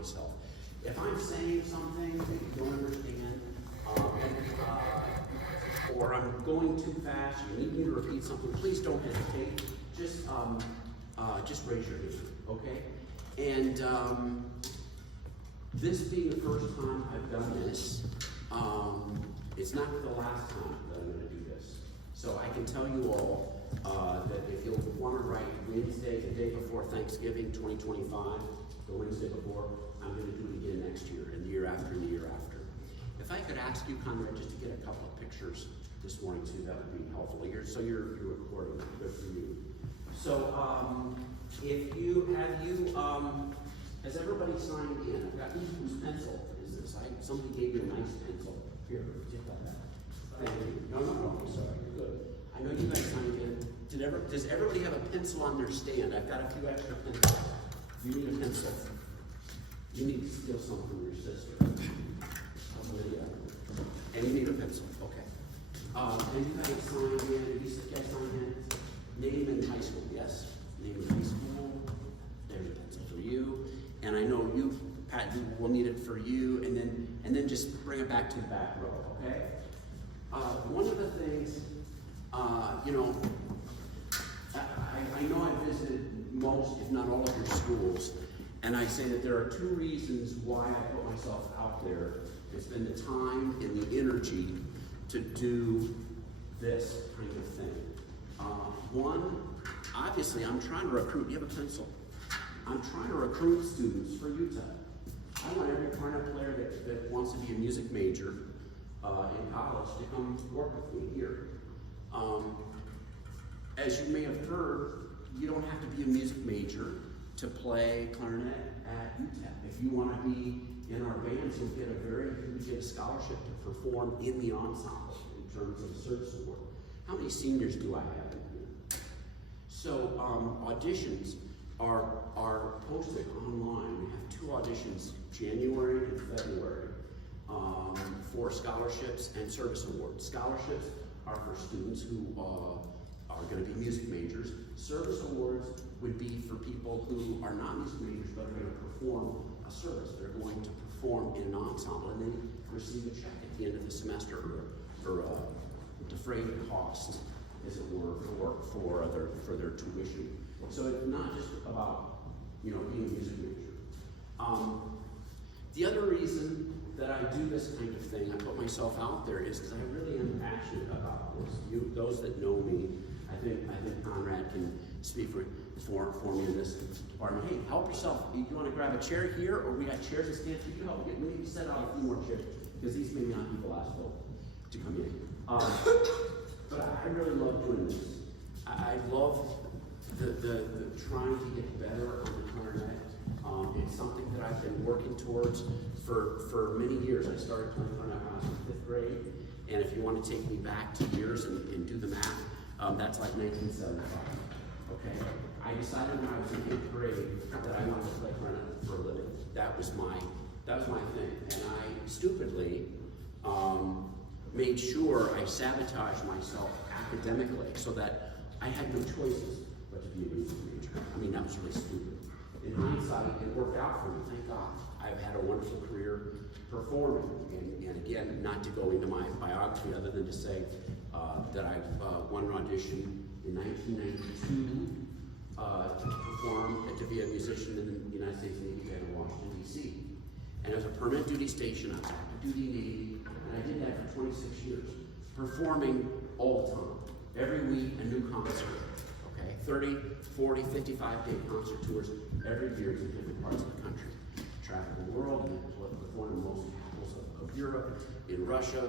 myself. If I'm saying something that you don't understand, or I'm going too fast, you need me to repeat something, please don't hesitate. Just raise your hand, okay? And this being the first time I've done this, it's not the last time that I'm going to do this. So I can tell you all that if you'll want to write Wednesday, the day before Thanksgiving 2025, the Wednesday before, I'm going to do it again next year, and the year after, and the year after. If I could ask you, Conrad, just to get a couple of pictures this morning too, that would be helpful. You're recording, good for you. So has everybody signed in? I've got whose pencil is this? Somebody gave you a nice pencil. Here, take that. Thank you. No, I'm sorry, you're good. I know you guys signed in. Does everybody have a pencil on their stand? I've got a few extra pencils. You need a pencil. You need to steal some from your sister. And you need a pencil, okay. And you guys signed in, you guys signed in, name and high school, yes? Name and high school, there's a pencil for you. And I know you, Pat, will need it for you, and then just bring it back to the back row, okay? One of the things, I know I visited most, if not all of your schools, and I say that there are two reasons why I put myself out there. It's been the time and the energy to do this kind of thing. One, obviously, I'm trying to recruit. You have a pencil. I'm trying to recruit students for UTEP. I want every cornet player that wants to be a music major in college to come work with me here. As you may have heard, you don't have to be a music major to play clarinet at UTEP. If you want to be in our bands, you'll get a scholarship to perform in the ensemble in terms of service award. How many seniors do I have in here? So auditions are posted online. We have two auditions, January and February, for scholarships and service awards. Scholarships are for students who are going to be music majors. Service awards would be for people who are not music majors but are going to perform a service. They're going to perform in an ensemble and then receive a check at the end of the semester for defrayed costs, as it were, for their tuition. So it's not just about being a music major. The other reason that I do this kind of thing, I put myself out there, is because I really am passionate about this. Those that know me, I think Conrad can speak for me in this department. Hey, help yourself. You want to grab a chair here, or we got chairs that stand for you? Help. We need to set out a few more chairs because these may not be the last bill to come in. But I really love doing this. I love the trying to get better on the clarinet. It's something that I've been working towards for many years. I started playing clarinet when I was in 5th grade, and if you want to take me back 2 years and do the math, that's like 1975. Okay, I decided when I was in 8th grade that I wanted to play clarinet for a living. That was my thing, and I stupidly made sure I sabotaged myself academically so that I had no choices but to be a music major. I mean, that was really stupid. In hindsight, it worked out for me, thank God. I've had a wonderful career performing, and again, not to go into my biography other than to say that I won an audition in 1992 to be a musician in the United States Navy in Washington, D.C. And as a permanent duty station, I was active duty Navy, and I did that for 26 years, performing all the time. Every week, a new concert, okay? 30, 40, 55-day concert tours every year in different parts of the country. Traveled the world, and performed in most capitals of Europe, in Russia,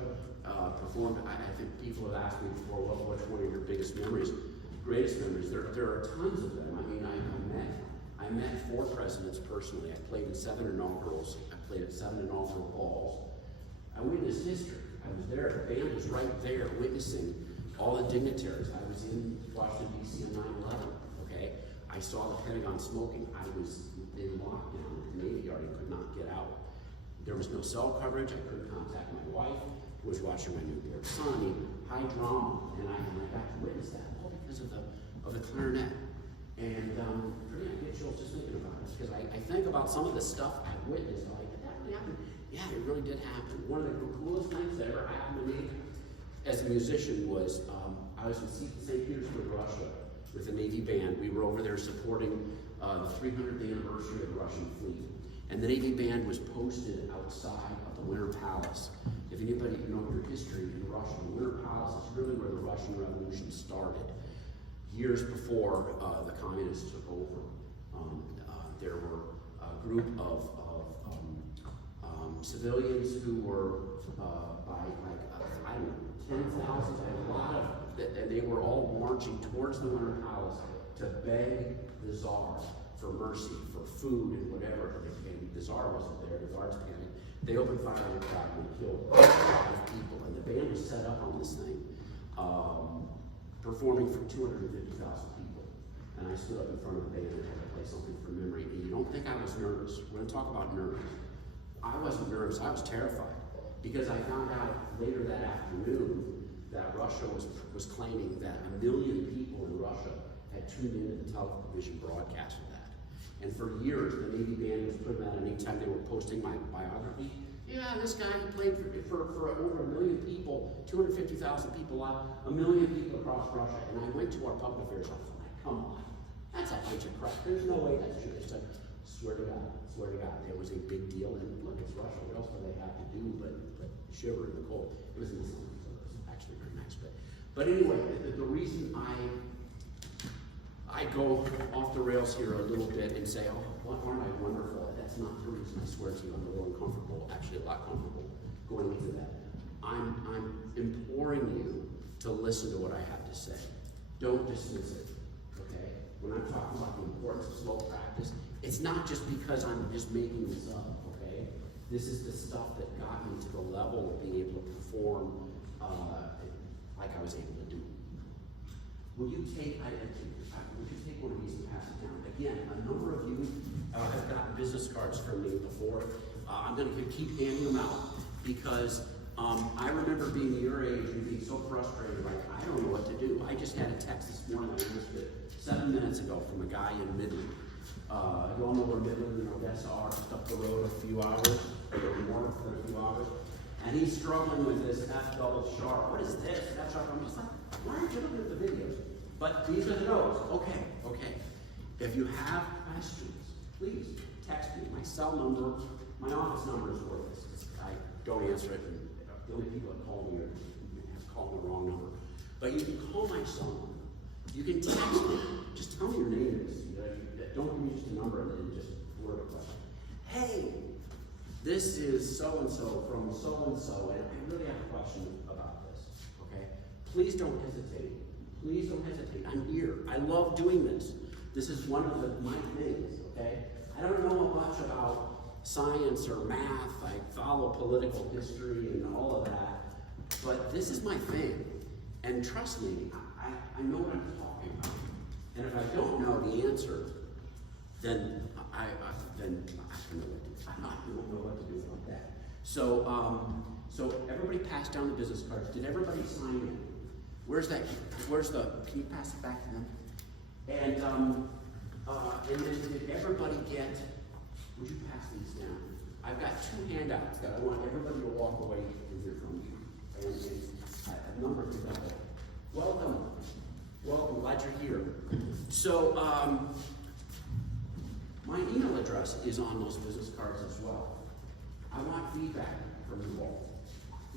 performed, I think people have asked me before, what's one of your biggest memories, greatest memories? There are tons of them. I mean, I met 4 presidents personally. I played in 7 inaugurals. I played at 7 inaugural balls. I witnessed history. I was there. The band was right there witnessing all the dignitaries. I was in Washington, D.C. on 9/11, okay? I saw the Pentagon smoking. I was in lockdown at the Navy Yard and could not get out. There was no cell coverage. I couldn't contact my wife, who was watching my newborn son. I mean, high drama, and I got to witness that all because of the clarinet. And I get chills just thinking about it, because I think about some of the stuff I witnessed. I'm like, did that really happen? Yeah, it really did happen. One of the coolest things that ever happened to me as a musician was I was in St. Petersburg, Russia, with the Navy band. We were over there supporting the 300th anniversary of the Russian fleet. And the Navy band was posted outside of the Winter Palace. If anybody knows your history in Russia, the Winter Palace is really where the Russian Revolution started. Years before the communists took over, there were a group of civilians who were by I don't know, 10,000, a lot of, and they were all marching towards the Winter Palace to beg the Tsar for mercy, for food and whatever. And the Tsar wasn't there, the Tsar's panicked. They opened fire on the crowd and killed 5 people. And the band was set up on this thing, performing for 250,000 people. And I stood up in front of the band and had to play something from memory. And you don't think I was nervous. We're gonna talk about nerves. I wasn't nervous, I was terrified. Because I found out later that afternoon that Russia was claiming that 1 million people in Russia had tuned into the television broadcast of that. And for years, the Navy band was putting that anytime they were posting my biography. Yeah, this guy played for over 1 million people, 250,000 people out, 1 million people across Russia. And I went to our public affairs office. I'm like, come on, that's a bunch of crap. There's no way that's true. They said, swear to God, it was a big deal. And look, it's Russia. What else do they have to do but shiver in the cold? It was in the summer, so it was actually very nice. But anyway, the reason I go off the rails here a little bit and say, oh, aren't I wonderful? That's not the reason. I swear to you, I'm a little uncomfortable, actually a lot comfortable going into that. I'm imploring you to listen to what I have to say. Don't dismiss it, okay? When I'm talking about the importance of slow practice, it's not just because I'm just making this up, okay? This is the stuff that got me to the level of being able to perform like I was able to do. Would you take one of these and pass it down? Again, a number of you have gotten business cards from me before. I'm going to keep handing them out because I remember being your age and being so frustrated, like, I don't know what to do. I just had a text this morning, I missed it 7 minutes ago, from a guy in Midland. You all know where Midland and Odessa are, just up the road a few hours, or more than a few hours. And he's struggling with this F double sharp. What is this? F sharp. I'm just like, why aren't you looking at the videos? But these are the notes. Okay. If you have questions, please text me. My cell number, my office number is worthless. I don't answer it. And the only people that call me have called the wrong number. But you can call my cell number. You can text me. Just tell me your name. Don't give me just a number and then just word a question. Hey, this is so-and-so from so-and-so, and I really have a question about this, okay? Please don't hesitate. Please don't hesitate. I'm here. I love doing this. This is one of my things, okay? I don't know much about science or math. I follow political history and all of that, but this is my thing. And trust me, I know what I'm talking about. And if I don't know the answer, then I don't know what to do about that. So everybody passed down the business cards. Did everybody sign in? Can you pass it back to them? And then did everybody get, would you pass these down? I've got 2 handouts that I want everybody to walk away and hear from you. And a number of people. Welcome, glad you're here. So, my email address is on those business cards as well. I want feedback from you all.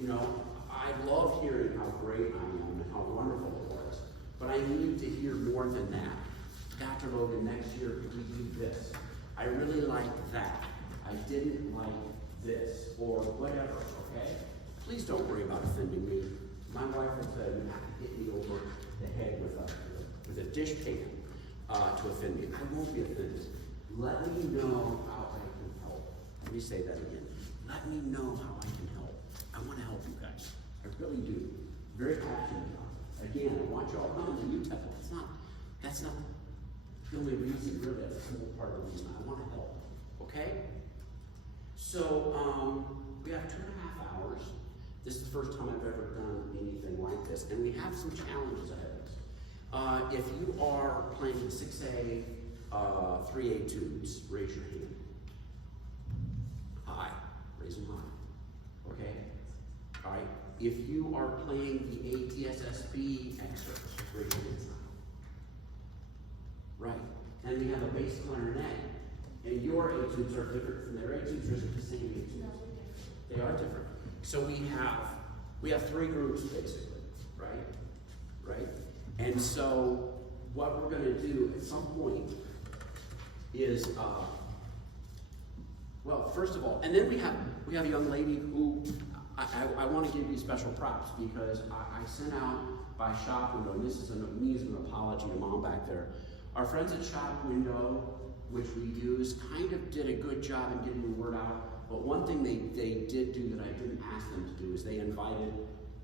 You know, I love hearing how great I am and how wonderful it was, but I need to hear more than that. Dr. Logan, next year could we do this? I really like that. I didn't like this, or whatever, okay? Please don't worry about offending me. My wife will tell you not to hit me over the head with a dish pan to offend me. I won't be offended. Let me know how I can help. Let me say that again. Let me know how I can help. I want to help you guys. I really do. Very passionate about it. Again, I want you all coming to UTEP. That's not the only reason, really. That's a simple part of the reason. I want to help. Okay? So, we have 2.5 hours. This is the first time I've ever done anything like this. And we have some challenges ahead of us. If you are planning 6A, 3 Etudes, raise your hand. If you are playing the ATSSB excerpts, raise your hands. Right. And we have a bass clarinet, and your etudes are different from their etudes, or is it the same etudes? No, they are different. So we have three groups basically, right? Right? And so what we're gonna do at some point is, well, first of all, and then we have a young lady who I want to give you special props because I sent out by Shop Window, and this is me as an apology to Mom back there. Our friends at Shop Window, which we use, kind of did a good job in getting the word out. But one thing they did do that I didn't ask them to do is they invited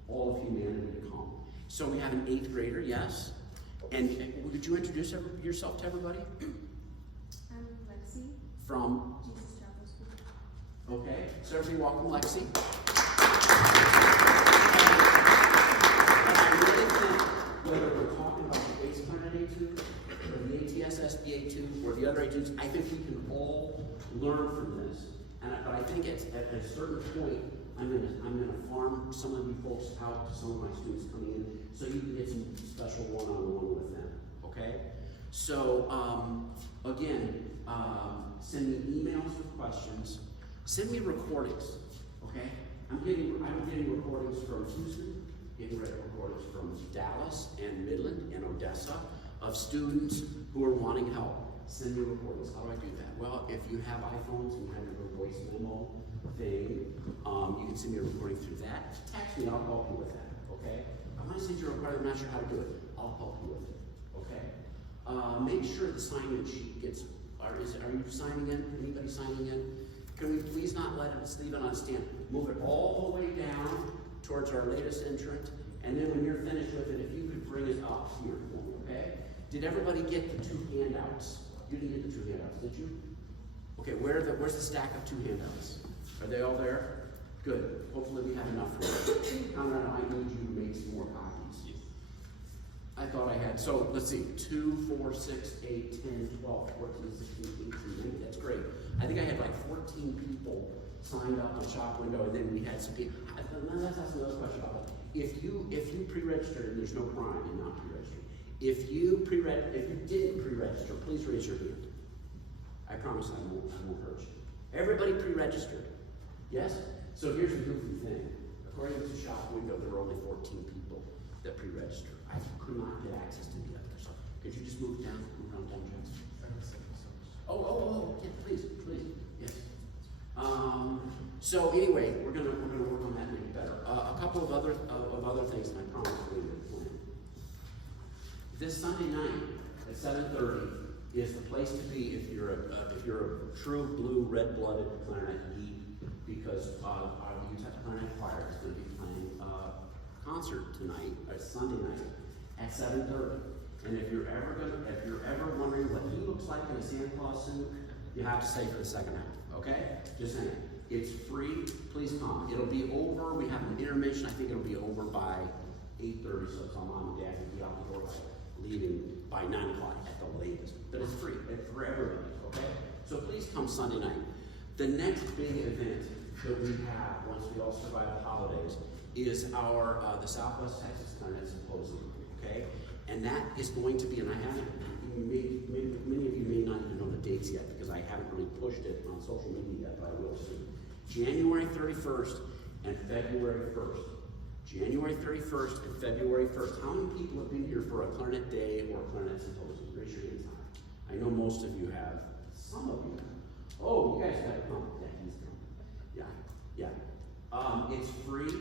all of humanity to come. So we have an 8th grader, yes. And would you introduce yourself to everybody? I'm Lexi. From? Jesus Chapel School. Okay, so everybody welcome Lexi. And I really think whether we're talking about the bass clarinet etude, or the ATSSB etude, or the other etudes, I think we can all learn from this. But I think it's at a certain point, I'm gonna farm some of you folks out to some of my students coming in, so you can get some special one-on-one with them. Okay? So again, send me emails with questions. Send me recordings. Okay? I'm getting recordings from Houston, getting recordings from Dallas and Midland and Odessa of students who are wanting help. Send me recordings. How do I do that? Well, if you have iPhones and you have your voice memo thing, you can send me a recording through that. Text me, I'll help you with that, okay? I want to send you a recording, I'm not sure how to do it. I'll help you with it, okay? Make sure the sign-in sheet gets, are you signing in? Anybody signing in? Can we please not leave it on a stand? Move it all the way down towards our latest entrant, and then when you're finished with it, if you could bring it up here for me, okay? Did everybody get the 2 handouts? You didn't get the 2 handouts, did you? Okay, where's the stack of 2 handouts? Are they all there? Good. Hopefully we have enough for you. Conrad, I might need you to make some more copies. Yes. I thought I had, so let's see, 2, 4, 6, 8, 10, 12, 14, 16, 18, 19. That's great. I think I had like 14 people signed up on Shop Window, and then we had some people. Let's ask another question about that. If you pre-registered, and there's no crime in not pre-registering. If you didn't pre-register, please raise your hand. I promise I won't hurt you. Everybody pre-registered. Yes? So here's the goofy thing. According to Shop Window, there were only 14 people that pre-registered. I could not get access to the others. So could you just move around down, Jackson? Yeah, please, yes. So anyway, we're gonna work on that and make it better. A couple of other things, and I promise we'll make a plan. This Sunday night at 7:30 is the place to be if you're a true blue red-blooded clarinet geek, because our UTEP Clarinet Choir is going to be playing a concert tonight, Sunday night at 7:30. And if you're ever wondering what he looks like in a Santa Claus suit, you have to stay for the second half. Okay? Just saying. It's free. Please come. It'll be over. We have an intermission. I think it'll be over by 8:30, so Mom and Dad will be out the door leaving by 9 o'clock at the latest. But it's free. It's for everybody. Okay? So please come Sunday night. The next big event that we have once we all survive the holidays is our the Southwest Texas Clarinet Symposium. Okay? And that is going to be, and I haven't, many of you may not even know the dates yet because I haven't really pushed it on social media yet, but I will soon. January 31st and February 1st. January 31st and February 1st. How many people have been here for a Clarinet Day or a Clarinet Symposium? Raise your hands high. I know most of you have. Some of you have. Oh, you guys got to come. Yeah, he's coming. Yeah. It's free.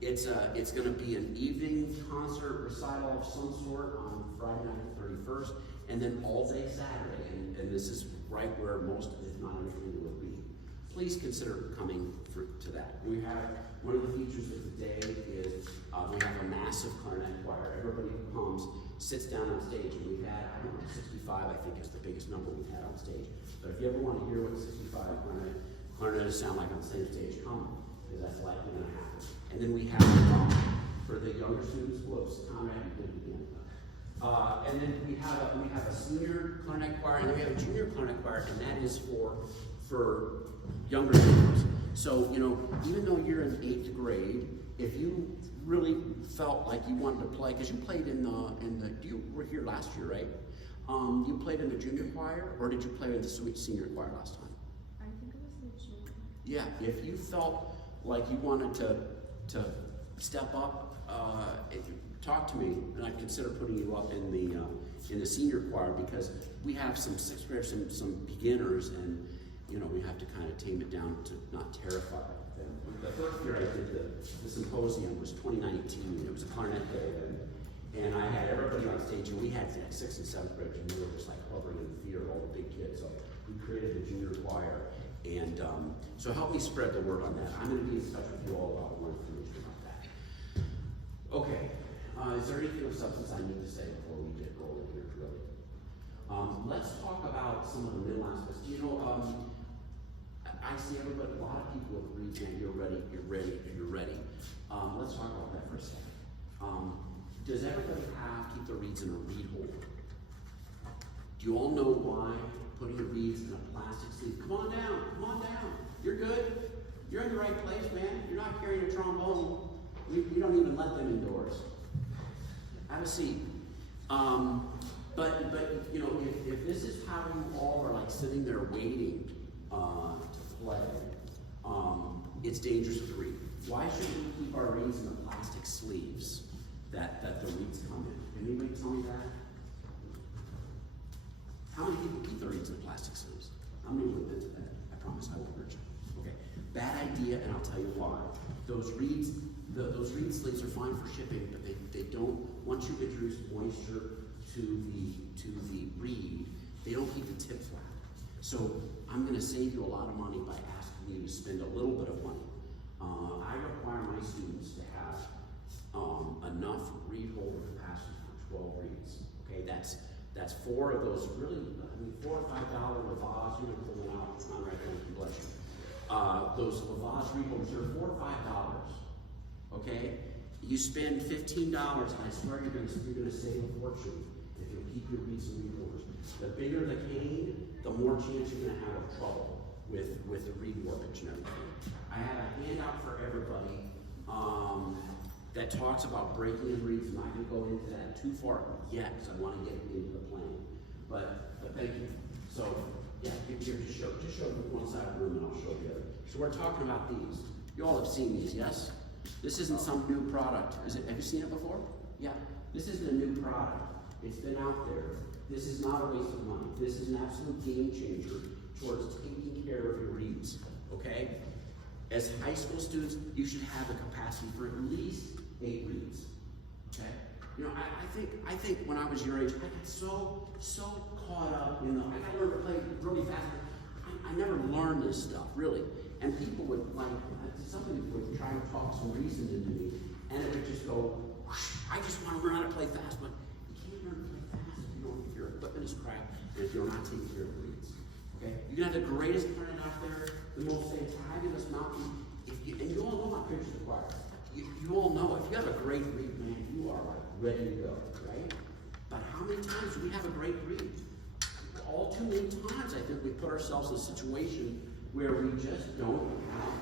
It's going to be an evening concert recital of some sort on Friday night the 31st, and then all day Saturday. And this is right where most, if not everything, will be. Please consider coming to that. We have one of the features of the day is we have a massive clarinet choir. Everybody who comes sits down on stage, and we've had, I don't know, 65, I think is the biggest number we've had on stage. But if you ever want to hear what 65 clarinetists sound like on the same stage, come, because that's likely going to happen. And then we have for the younger students, whoops, Conrad, you did it again. And then we have a senior clarinet choir, and then we have a junior clarinet choir, and that is for younger students. So, even though you're in 8th grade, if you really felt like you wanted to play, because you played in the, you were here last year, right? You played in the junior choir, or did you play in the senior choir last time? I think it was the junior. Yeah, if you felt like you wanted to step up, talk to me, and I'd consider putting you up in the senior choir, because we have some sixth graders, some beginners, and you know, we have to kind of tame it down to not terrify them. The first year I did the symposium was 2019. It was a Clarinet day, and I had everybody on stage, and we had like 6th and 7th graders, and they were just like hovering in fear, all the big kids. So we created the junior choir, and so help me spread the word on that. I'm going to be in touch with you all about more information about that. Okay, is there anything of substance I need to say before we get rolling here, really? Let's talk about some of the middle aspects. Do you know, I see everybody, a lot of people with reads, and you're ready. Let's talk about that for a second. Does everybody keep their reads in a read holder? Do you all know why putting your reads in a plastic sleeve? Come on down. You're good. You're in the right place, man. You're not carrying a trombone. We don't even let them indoors. Have a seat. But you know, if this is how you all are like sitting there waiting to play, it's dangerous to read. Why should we keep our reeds in the plastic sleeves that the reeds come in? Can anybody tell me that? How many people keep their reeds in the plastic sleeves? I'm gonna look into that. I promise I won't hurt you. Okay. Bad idea, and I'll tell you why. Those reeds sleeves are fine for shipping, but they don't. Once you introduce moisture to the reed, they don't keep the tip flat. So I'm going to save you a lot of money by asking you to spend a little bit of money. I require my students to have enough reed holder capacity for 12 reeds. Okay, that's 4 of those really, $4 or $5 Lavaz. You're going to pull them out. I'm right there. Bless you. Those Lavaz reed holders are $4 or $5. Okay, you spend $15, and I swear you're going to save a fortune if you'll keep your reeds and reed holders. The bigger the cane, the more chance you're going to have of trouble with the reed warpage and everything. I have a handout for everybody that talks about breaking in reeds. I'm not going to go into that too far yet because I want to get into the plan. But thank you. So yeah, here just show one side of the room and I'll show the other. So we're talking about these. You all have seen these, yes? This isn't some new product. Have you seen it before? Yeah. This isn't a new product. It's been out there. This is not a waste of money. This is an absolute game changer towards taking care of your reeds, okay? As high school students, you should have the capacity for at least 8 reeds, okay? You know, I think when I was your age, I got so caught up in I got to learn to play really fast. I never learned this stuff, really. And people would, somebody would try to talk some reason into me, and it would just go, whoosh, I just want to learn how to play fast, but you can't learn to play fast if your equipment is cracked and if you're not taking care of the reeds. Okay? You can have the greatest clarinet out there, the most fantabulous mountain, and you all know my picture of the choir. You all know if you have a great reed, man, you are like ready to go, right? But how many times do we have a great reed? All too many times, I think we put ourselves in a situation where we just don't have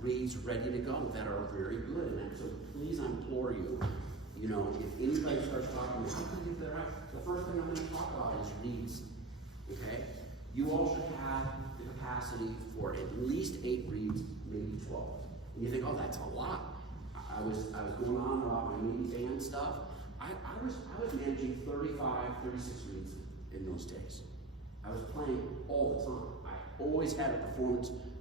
reeds ready to go that are very good. And so please, I implore you, you know, if anybody starts talking about how can you get that right, the first thing I'm going to talk about is reeds. Okay? You all should have the capacity for at least 8 reeds, maybe 12. And you think, oh, that's a lot. I was going on about my mini band stuff. I was managing 35, 36 reeds in those days. I was playing all the time. I always had a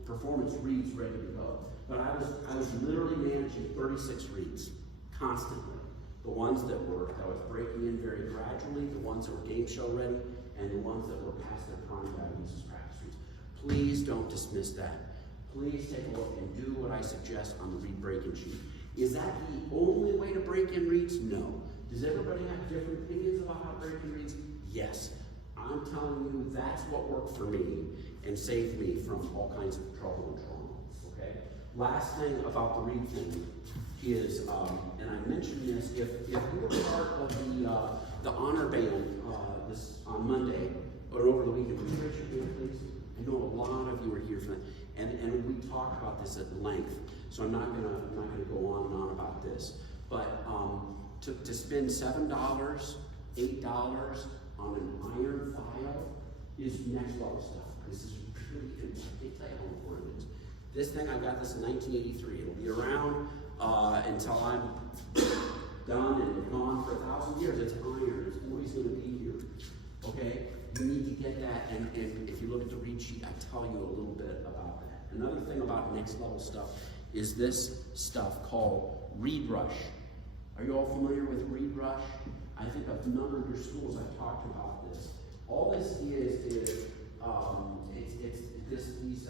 performance reeds ready to go. But I was literally managing 36 reeds constantly. The ones that was breaking in very gradually, the ones that were game show ready, and the ones that were past their prime values as practice reeds. Please don't dismiss that. Please take a look and do what I suggest on the reed breaking sheet. Is that the only way to break in reeds? No. Does everybody have different opinions about how to break in reeds? Yes. I'm telling you, that's what worked for me and saved me from all kinds of trouble and trauma, okay? Last thing about the reed thing is, and I mentioned this, if you were part of the honor band this on Monday or over the weekend, would you raise your hand, please? I know a lot of you are here for that. And we talk about this at length, so I'm not gonna go on and on about this. But to spend $7, $8 on an iron file is next level stuff. This is really good. I can't tell you how important it is. This thing, I got this in 1983. It'll be around until I'm done and gone for 1,000 years. It's iron. It's always going to be here. Okay? You need to get that, and if you look at the read sheet, I tell you a little bit about that. Another thing about next level stuff is this stuff called Read Rush. Are you all familiar with Read Rush? I think a number of your schools I've talked about this. All this is these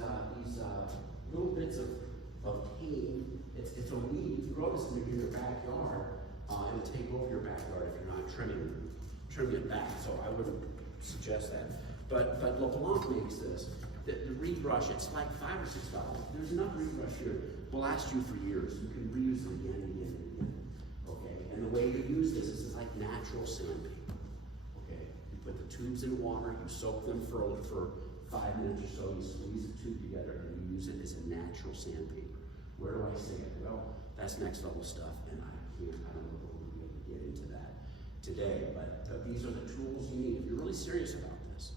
little bits of cane. It's a weed. You grow this in your backyard, it'll take over your backyard if you're not trimming it back. So I wouldn't suggest that. But LeBlanc makes this. The Reed Brush, it's like $5 or $6. There's enough Reed Brush here. Will last you for years. You can reuse it again and again and again. Okay. And the way you use this is like natural sandpaper. Okay. You put the tubes in water. You soak them for 5 minutes or so. You squeeze the tube together and you use it as a natural sandpaper. Where do I say it? Well, that's next level stuff, and I don't know if we're going to be able to get into that today, but these are the tools you need if you're really serious about this.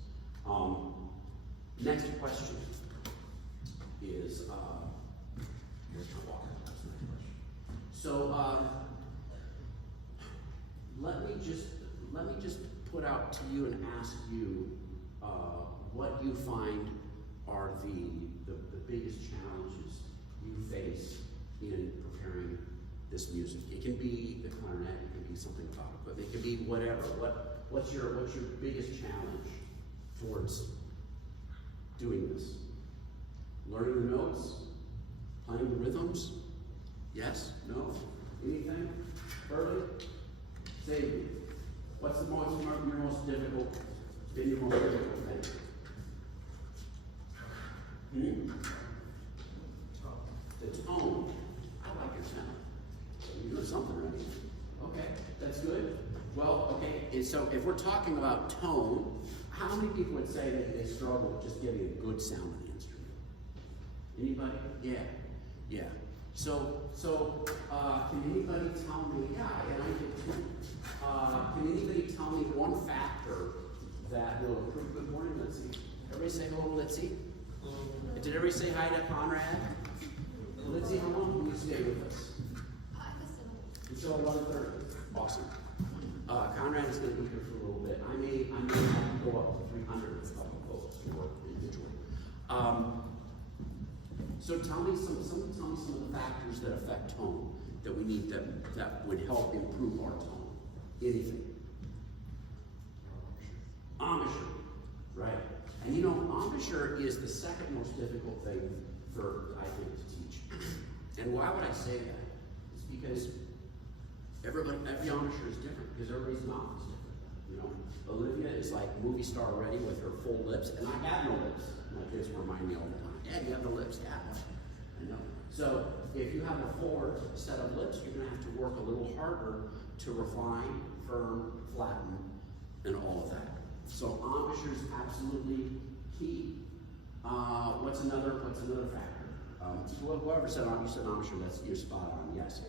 Next question is, here's my water. That's my question. So let me just put out to you and ask you what you find are the biggest challenges you face in preparing this music. It can be the clarinet, it can be something about equipment, it can be whatever. What's your biggest challenge towards doing this? Learning the notes? Playing the rhythms? Yes? No? Anything? Early? Say me. What's your most difficult thing? The tone. I like your sound. You're doing something right. Okay, that's good. Well, okay, so if we're talking about tone, how many people would say that they struggle with just getting a good sound of the instrument? Anybody? Yeah. So, can anybody tell me, and I did too. Can anybody tell me one factor that will improve? Good morning, let's see. Everybody say hello, let's see. Did everybody say hi to Conrad? Let's see, how long will you stay with us? Until 11:30. Awesome. Conrad is going to be here for a little bit. I may have to go up to 300 if a couple folks to work individually. So tell me some of the factors that affect tone that we need that would help improve our tone. Anything. Embouchure, right? And you know, embouchure is the second most difficult thing for, I think, to teach. And why would I say that? It's because every embouchure is different, because everybody's mouth is different. You know, Olivia is like movie star already with her full lips, and I have no lips. My kids remind me all the time, Dad, you have no lips. Yeah, I know. So if you have a fuller set of lips, you're going to have to work a little harder to refine, firm, flatten, and all of that. So embouchure is absolutely key. What's another factor? Whoever said you said embouchure, you're spot on. Yes,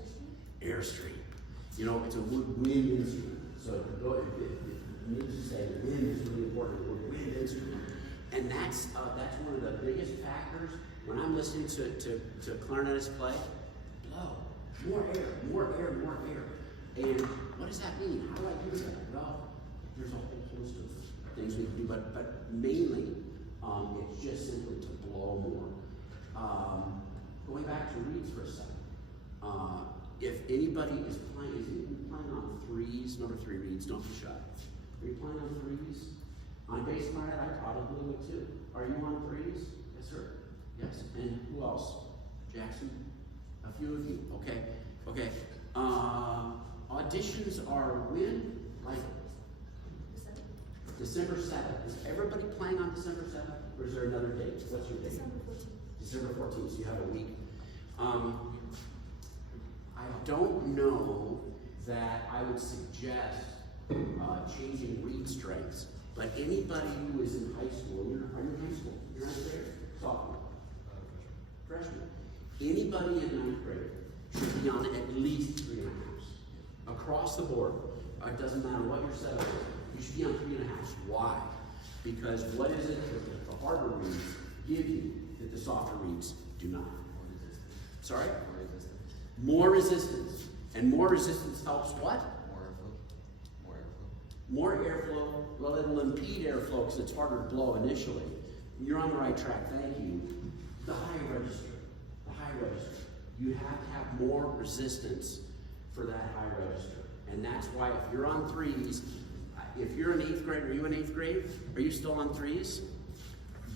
Airstream. You know, it's a wind instrument. So it needs to say wind is really important. We're a wind instrument, and that's one of the biggest factors when I'm listening to clarinetists play. Blow more air. And what does that mean? How do I do that? Well, there's a whole host of things we can do, but mainly it's just simply to blow more. Going back to reeds for a second, if anybody is playing on threes, number 3 reeds, don't be shy. Are you playing on threes? On bass clarinet, I probably would too. Are you on threes? Yes, sir. Yes. And who else? Jackson? A few of you. Okay. Auditions are when? Like December 7th. Is everybody playing on December 7th? Or is there another date? What's your date? December 14th. December 14th, so you have a week. I don't know that I would suggest changing reed strengths, but anybody who is in high school, are you in high school? You're not there? Sophomore. Anybody in ninth grade should be on at least 3.5. Across the board. It doesn't matter what your setup is. You should be on 3.5. Why? Because what is it that the harder reads give you that the softer reads do not? Sorry? More resistance. And more resistance helps what? More airflow. Well, it'll impede airflow because it's harder to blow initially. You're on the right track. Thank you. The high register. The high register. You have to have more resistance for that high register. And that's why if you're on 3s, if you're in 8th grade, are you in 8th grade? Are you still on 3s?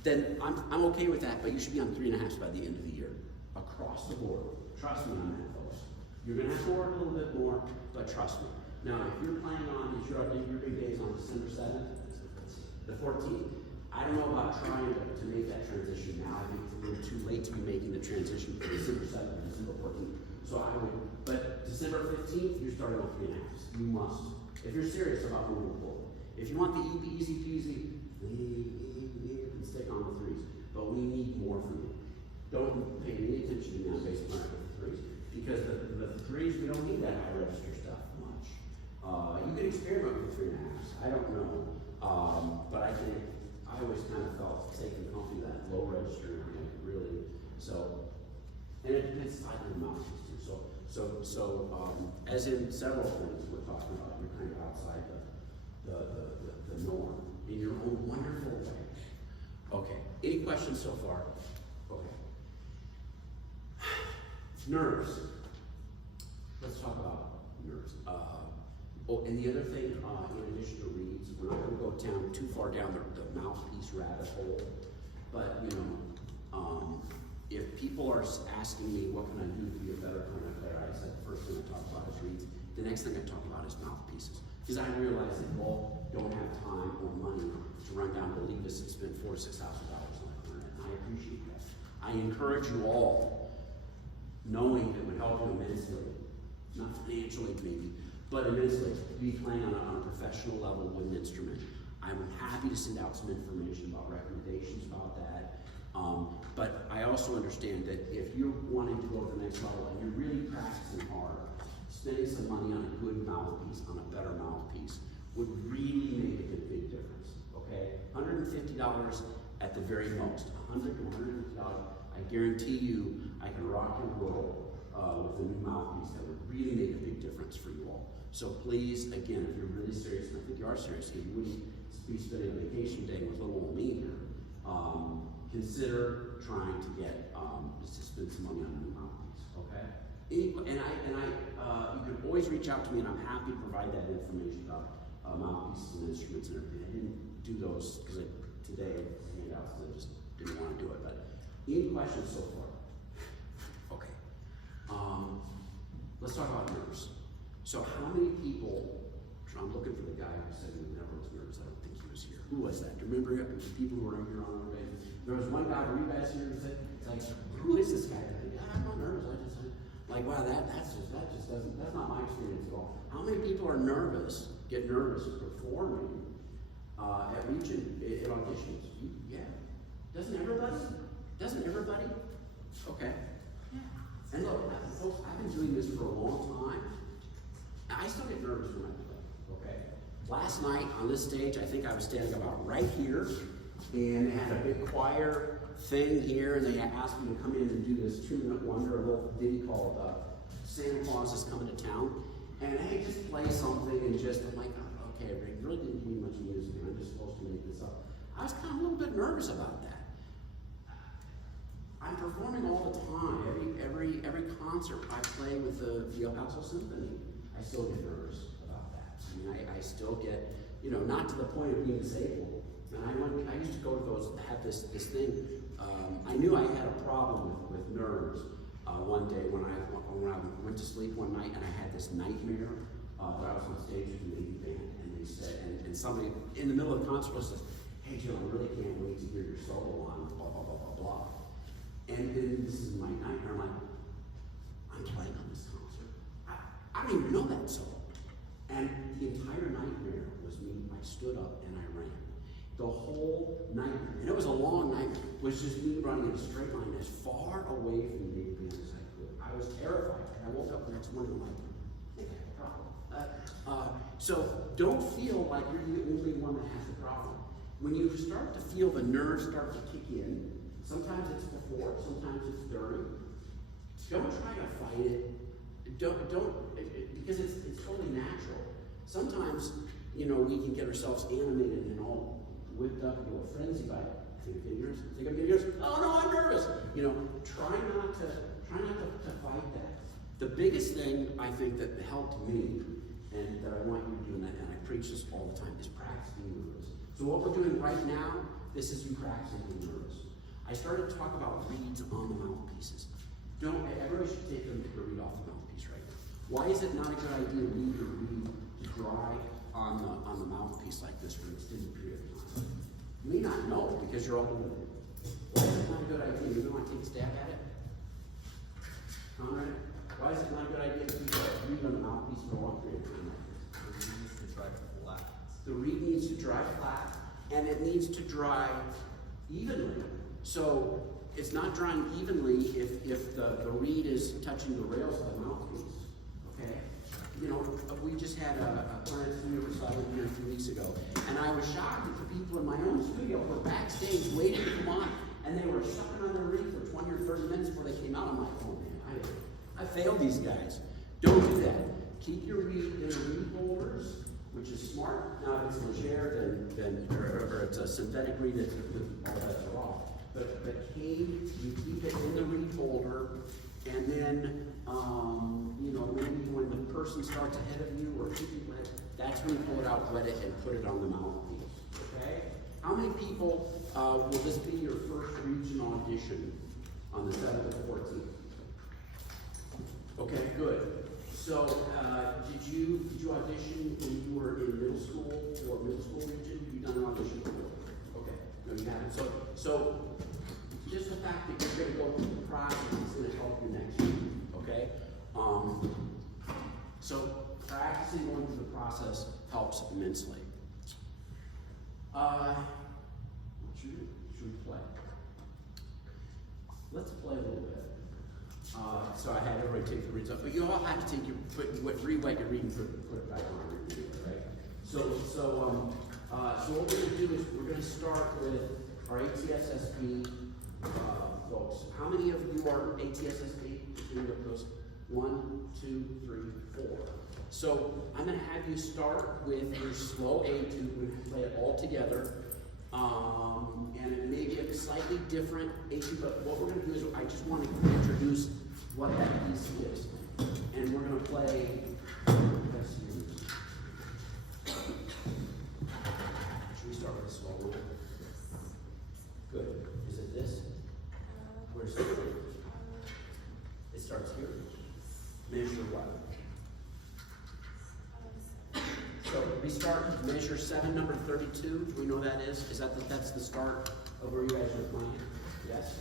Then I'm okay with that, but you should be on 3.5 by the end of the year. Across the board. Trust me on that, folks. You're gonna have to work a little bit more, but trust me. Now, if you're planning on, if your big day is on December 7th, the 14th, I don't know about trying to make that transition now. I think it's a little too late to be making the transition from December 7th to December 14th. So I would, but December 15th, you're starting on 3.5. You must. If you're serious about moving forward. If you want the easy peasy, you can stick on the 3s. But we need more from you. Don't pay any attention to me on basic math with the 3s. Because the 3s, we don't need that high register stuff much. You can experiment with 3.5s. I don't know. But I think I always kind of felt safe and comfy that low register, really. So, and it's slightly mouse too. So, as in several things we're talking about, you're kind of outside the norm in your own wonderful way. Okay. Any questions so far? Okay. Nerves. Let's talk about nerves. And the other thing, in addition to reads, we're not going to go down too far down the mouthpiece rabbit hole, but if people are asking me what can I do to be a better cornet player, I said the first thing I talk about is reads. The next thing I talk about is mouthpieces, because I realize that you all don't have time or money to run down to Levis and spend $4,000 to $6,000 on a cornet, and I appreciate that. I encourage you all, knowing that would help you immensely, not financially maybe, but immensely, to be playing on a professional level with an instrument. I'm happy to send out some information about recommendations about that. But I also understand that if you're wanting to go to the next level and you're really practicing hard, spending some money on a good mouthpiece, on a better mouthpiece, would really make a big difference, okay? $150 at the very most, $100 to $150. I guarantee you I can rock and roll with a new mouthpiece that would really make a big difference for you all. So please, again, if you're really serious, and I think you are serious, you wouldn't be spending a vacation day with little old me here, consider trying to get, just to spend some money on a new mouthpiece, okay? You can always reach out to me and I'm happy to provide that information about mouthpieces and instruments and everything. I didn't do those because today handouts, I just didn't want to do it, but any questions so far? Okay. Let's talk about nerves. So how many people, I'm looking for the guy who said he never was nervous. I don't think he was here. Who was that? Do you remember the people who were here on our way? There was one guy, were you guys here who said, it's like, who is this guy? I'm not nervous. Like, wow, that's not my experience at all. How many people are nervous, get nervous performing at region, at auditions? Yeah. Doesn't everybody? Okay. And look, folks, I've been doing this for a long time. I still get nervous when I play, okay? Last night on this stage, I think I was standing about right here, and they had a big choir thing here, and they asked me to come in and do this 2-minute wonder, a little ditty called Santa Claus is Coming to Town. And hey, just play something, and just, I'm like, oh, okay, Rick, really didn't give me much music, and I'm just supposed to make this up. I was kind of a little bit nervous about that. I'm performing all the time. Every concert I play with the El Paso Symphony, I still get nervous about that. I mean, I still get, not to the point of being disabled. And I used to go to those, have this thing. I knew I had a problem with nerves one day when I went to sleep one night, and I had this nightmare that I was on stage with the Navy band, and they said, and somebody in the middle of the concert says, "Hey Jim, I really can't wait to hear your solo on blah blah blah blah blah." And then this is my nightmare. I'm like, I'm playing on this concert. I don't even know that solo. And the entire nightmare was me. I stood up and I ran. The whole nightmare, and it was a long nightmare, was just me running in a straight line as far away from the band as I could. I was terrified. I woke up the next morning like, I think I have a problem. So don't feel like you're the only one that has a problem. When you start to feel the nerves start to kick in, sometimes it's before, sometimes it's during. Don't try to fight it. Because it's totally natural. Sometimes, you know, we can get ourselves animated and all whipped up into a frenzy by, think I'm getting nervous. Oh no, I'm nervous. You know, try not to fight that. The biggest thing I think that helped me, and that I want you to do, and I preach this all the time, is practice being nervous. So what we're doing right now, this is you practicing being nervous. I started to talk about reeds on the mouthpieces. Everybody should take them to read off the mouthpiece right now. Why is it not a good idea to leave your reed dry on the mouthpiece like this for an extended period of time? You may not know because you're all doing it. Why is it not a good idea? You don't want to take a stab at it? Conrad? Why is it not a good idea to keep a reed on the mouthpiece for a long period of time like this? The reed needs to dry flat. The reed needs to dry flat, and it needs to dry evenly. So it's not drying evenly if the reed is touching the rails of the mouthpiece. Okay? You know, we just had a Clarinet studio recital here a few weeks ago, and I was shocked that the people in my own studio were backstage waiting to come on, and they were sucking on their reed for 20 or 30 minutes before they came out. I'm like, oh man, I failed these guys. Don't do that. Keep your reed in reed holders, which is smart. Now, if it's leger, or it's a synthetic reed that's all that's raw. But cane, you keep it in the reed holder, and then, you know, maybe when the person starts ahead of you or two people ahead, that's when you pull it out, wet it, and put it on the mouthpiece. Okay? How many people will this be your first regional audition on the 7th or 14th? Okay, good. So, did you audition when you were in middle school or middle school region? Have you done an audition before? Okay, no, you haven't. So just the fact that you're going to go through the process is going to help you next year. Okay. So practicing going through the process helps immensely. What should we play? Let's play a little bit. So I had everybody take the reeds up, but you all have to take your re-wet your reed and put it back on, right? So what we're going to do is we're going to start with our ATSSB folks. How many of you are ATSSB? Those 1, 2, 3, 4. So I'm going to have you start with your slow etude. We're going to play it all together. And it may be a slightly different etude, but what we're going to do is I just want to introduce what that piece is. And we're going to play. Should we start with a slow one? Good. Is it this? Where's it? It starts here. Measure what? So we start measure 7, number 32. Do we know what that is? That's the start of where you guys are playing? Yes.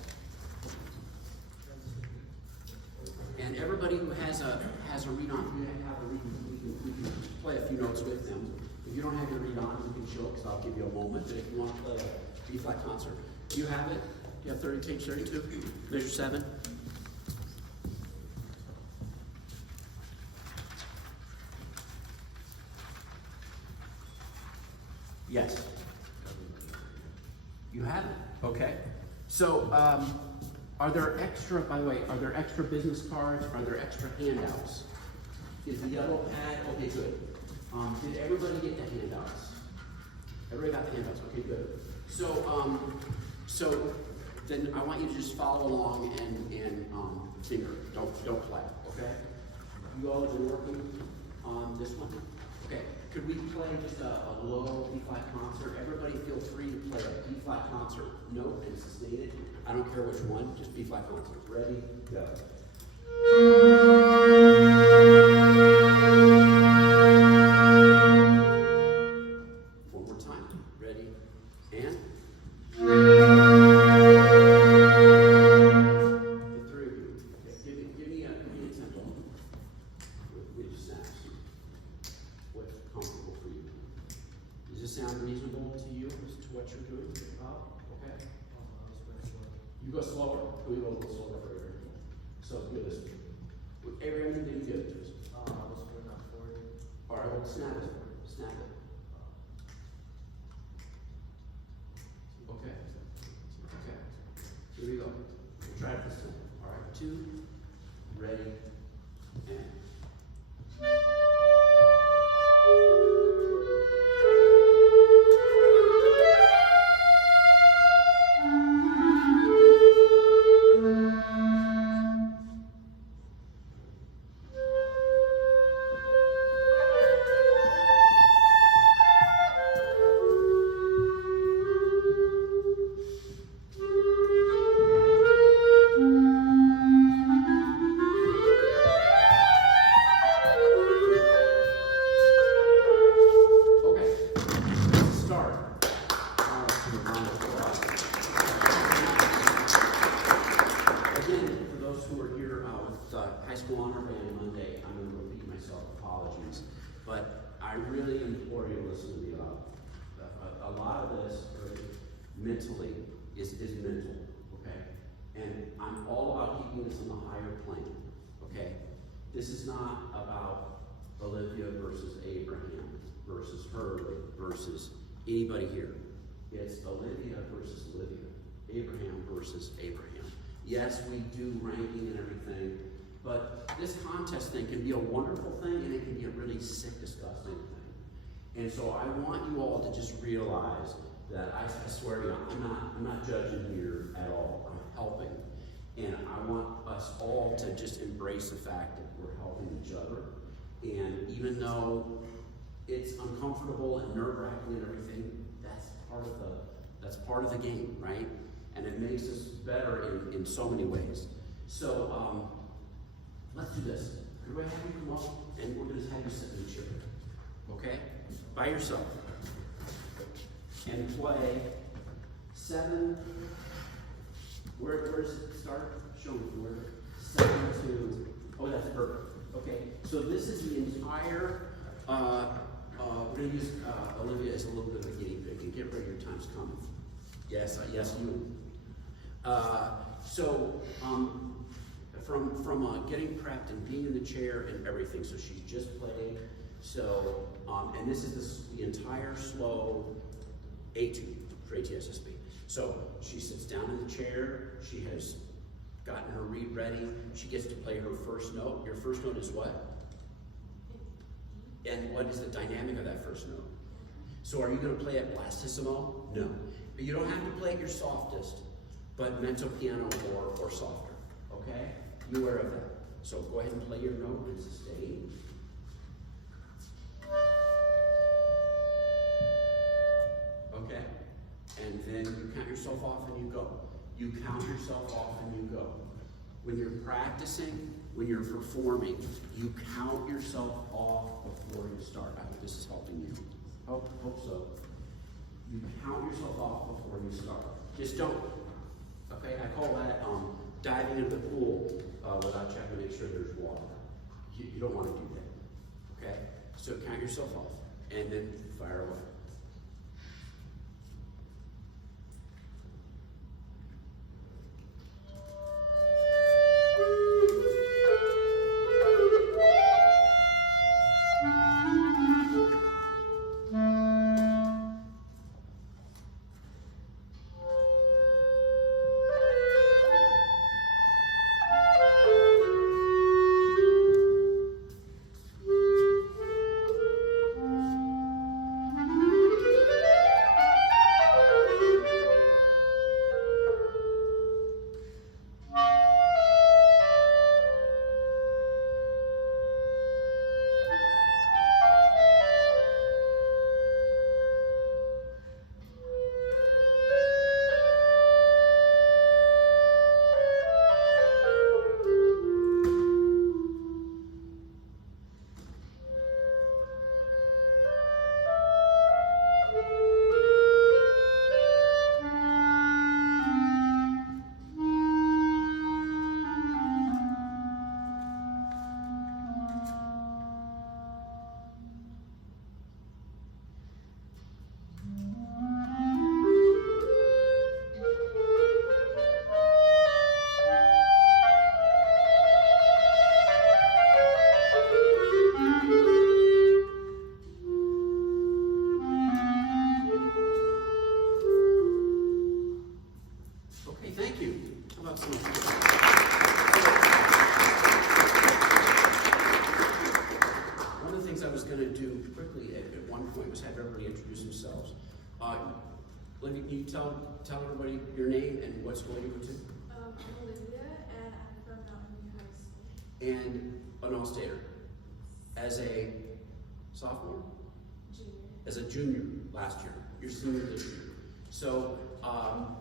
And everybody who has a read on, if you have a read, we can play a few notes with them. If you don't have your read on, you can show because I'll give you a moment. But if you want to play a B-flat concert, do you have it? Do you have page 32? Measure 7. Yes. You have it. Okay. So, are there extra, by the way, are there extra business cards? Are there extra handouts? Is the yellow pad? Okay, good. Did everybody get the handouts? Everybody got the handouts? Okay, good. So then I want you to just follow along and finger. Don't clap, okay? You all have been working on this one? Okay. Could we play just a low B-flat concert? Everybody feel free to play a B-flat concert note and sustain it. I don't care which one, just B-flat concert. Ready? Go. One more time. Ready? And? The three of you. Okay. Give me a tempo. Which sounds? What's comfortable for you? Does this sound reasonable to you as to what slower? Can we go a little slower for Abraham? So give this. Abraham, you did good. I was putting out 40. All right, well, snap it. Snap it. Okay. Okay. Here we go. We'll try it this time. All right, 2, ready, and. Mentally is mental, okay? And I'm all about keeping this on the higher plane, okay? This is not about Olivia versus Abraham versus Hurley versus anybody here. It's Olivia versus Olivia, Abraham versus Abraham. Yes, we do ranking and everything, but this contest thing can be a wonderful thing and it can be a really sick, disgusting thing. And so I want you all to just realize that I swear to you, I'm not judging here at all. I'm helping. And I want us all to just embrace the fact that we're helping each other. And even though it's uncomfortable and nerve-wracking and everything, that's part of the game, right? And it makes us better in so many ways. So let's do this. Everybody have you come up, and we're gonna have you sit in the chair. Okay? By yourself. And play 7. Where's it start? Show me where. 7 to. Oh, that's perfect. Okay. So this is the entire. We're gonna use Olivia as a little bit of a guinea pig. And get ready, your time's coming. Yes, yes, you. From getting prepped and being in the chair and everything. So she's just played. So and this is the entire slow Etude for ATSSB. So she sits down in the chair, she has gotten her reed ready, she gets to play her first note. Your first note is what? And what is the dynamic of that first note? So are you going to play it blastissimo? No. But you don't have to play it your softest, but mezzo piano or softer, okay? Be aware of that. So go ahead and play your note and sustain. Okay? And then you count yourself off and you go. You count yourself off and you go. When you're practicing, when you're performing, you count yourself off before you start. I hope this is helping you. Hope so. You count yourself off before you start. Just don't, okay, I call that diving into the pool without checking to make sure there's water. You don't want to do that, okay? So count yourself off and then fire away. How about some? One of the things I was going to do quickly at one point was have everybody introduce themselves. Olivia, can you tell everybody your name and what school you went to? I'm Olivia, and I'm from Mountain View High School. And an all-stater. As a sophomore? Junior. As a junior last year. You're senior this year. So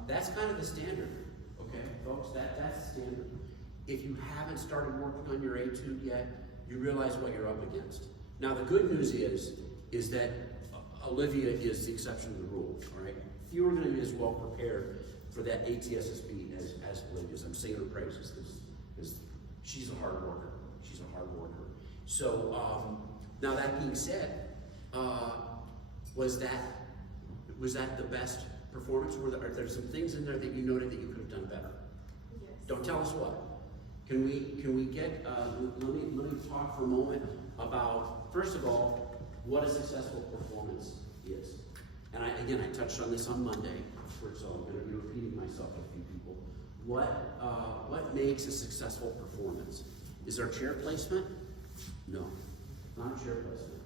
that's kind of the standard, okay, folks? That's the standard. If you haven't started working on your Etude yet, you realize what you're up against. Now the good news is that Olivia is the exception to the rule, all right? Few are going to be as well prepared for that ATSSB as Olivia is. I'm singing her praises because she's a hard worker. She's a hard worker. So now that being said, was that the best performance? Are there some things in there that you noted that you could have done better? Yes. Don't tell us what. Can we get let me talk for a moment about, first of all, what a successful performance is. And I touched on this on Monday, so I'm going to be repeating myself to a few people. What makes a successful performance? Is there chair placement? No, not a chair placement.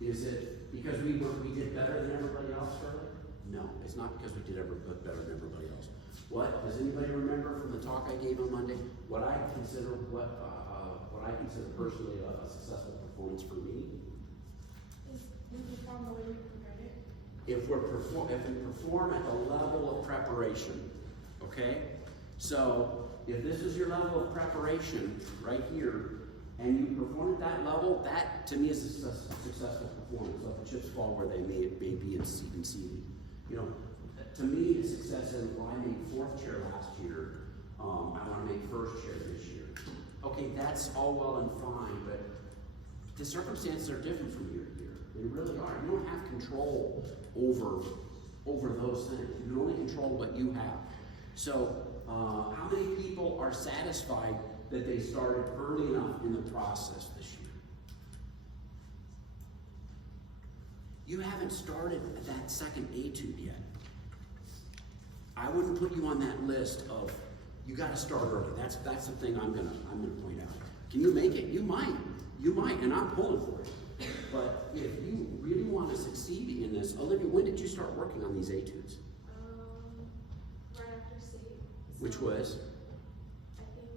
Is it because we did better than everybody else, Shirley? No, it's not because we did better than everybody else. What does anybody remember from the talk I gave on Monday? What I consider personally a successful performance for me. Is we perform the way we prepared it? If we perform at the level of preparation, okay? So if this is your level of preparation right here, and you perform at that level, that to me is a successful performance. So if the chips fall where they may be in seeding. You know, to me, the success is, well, I made 4th chair last year. I want to make 1st chair this year. Okay, that's all well and fine, but the circumstances are different from year to year. They really are. You don't have control over those things. You can only control what you have. So, how many people are satisfied that they started early enough in the process this year? You haven't started that second Etude yet. I wouldn't put you on that list of, you got to start early. That's the thing I'm gonna point out. Can you make it? You might, and I'm pulling for it. But if you really want to succeed in this, Olivia, when did you start working on these Etudes? Right after state. Which was? I think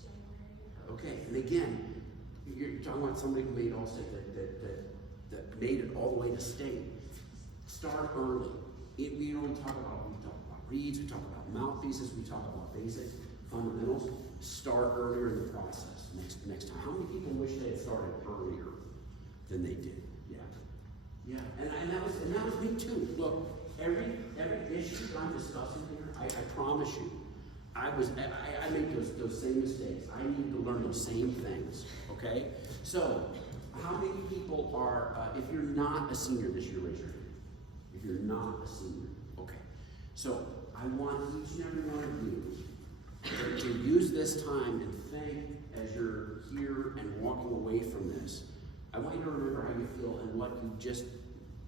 January. Okay, and again, you're talking about somebody who made all state that made it all the way to state. Start early. We talk about reads, we talk about mouthpieces, we talk about basic fundamentals. Start earlier in the process next time. How many people wish they had started earlier than they did? Yeah, and that was me too. Look, every issue that I'm discussing here, I promise you, I made those same mistakes. I needed to learn those same things. Okay, so how many people are? If you're not a senior this year, raise your hand. If you're not a senior, okay. So I want each and every one of you to use this time and think as you're here and walking away from this. I want you to remember how you feel and what you just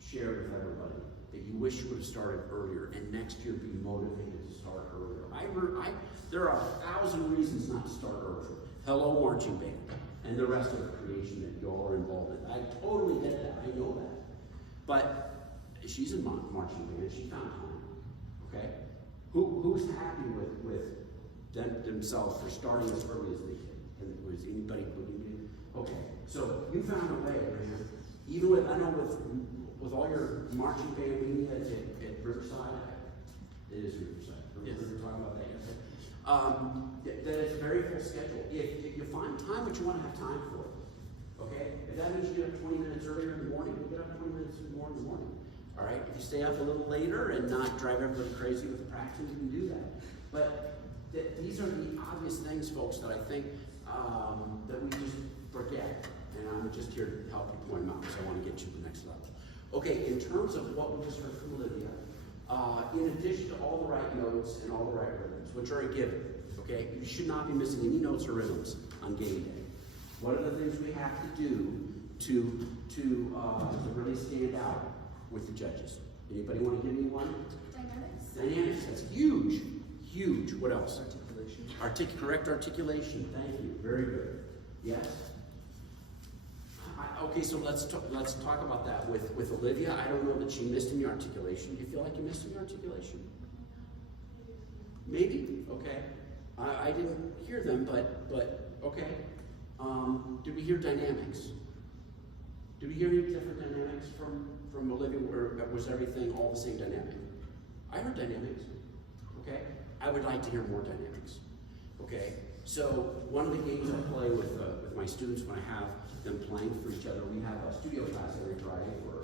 shared with everybody, that you wish you would have started earlier, and next year be motivated to start earlier. There are 1,000 reasons not to start earlier. Hello, marching band, and the rest of the creation that you all are involved in. I totally get that. I know that. But she's in marching band. She found time. Okay? Who's happy with themselves for starting as early as they did? And was anybody including you? Okay. So you found a way, man. Even with all your marching band media at Riverside, it is Riverside. Yes. We're talking about that yesterday. That it's a very full schedule. If you find time what you want to have time for, okay? If that means you get up 20 minutes earlier in the morning, you get up 20 minutes more in the morning. All right? If you stay up a little later and not drive everybody crazy with the practicing, you can do that. But these are the obvious things, folks, that I think that we just forget. And I'm just here to help you point them out, because I want to get you to the next level. Okay, in terms of what we just heard from Olivia, in addition to all the right notes and all the right rhythms, which are a given, okay, you should not be missing any notes or rhythms on game day. What are the things we have to do to really stand out with the judges? Anybody want to give me one? Dynamics. Dynamics, that's huge, huge. What else? articulation. Correct articulation, thank you, very good. Yes? Okay, so let's talk about that with Olivia. I don't know that she missed any articulation. Do you feel like you missed any articulation? Maybe, okay. I didn't hear them, but okay. Did we hear dynamics? Did we hear any different dynamics from Olivia, or was everything all the same dynamic? I heard dynamics, okay? I would like to hear more dynamics, okay? So one of the games I play with my students when I have them playing for each other, we have a studio class every Friday for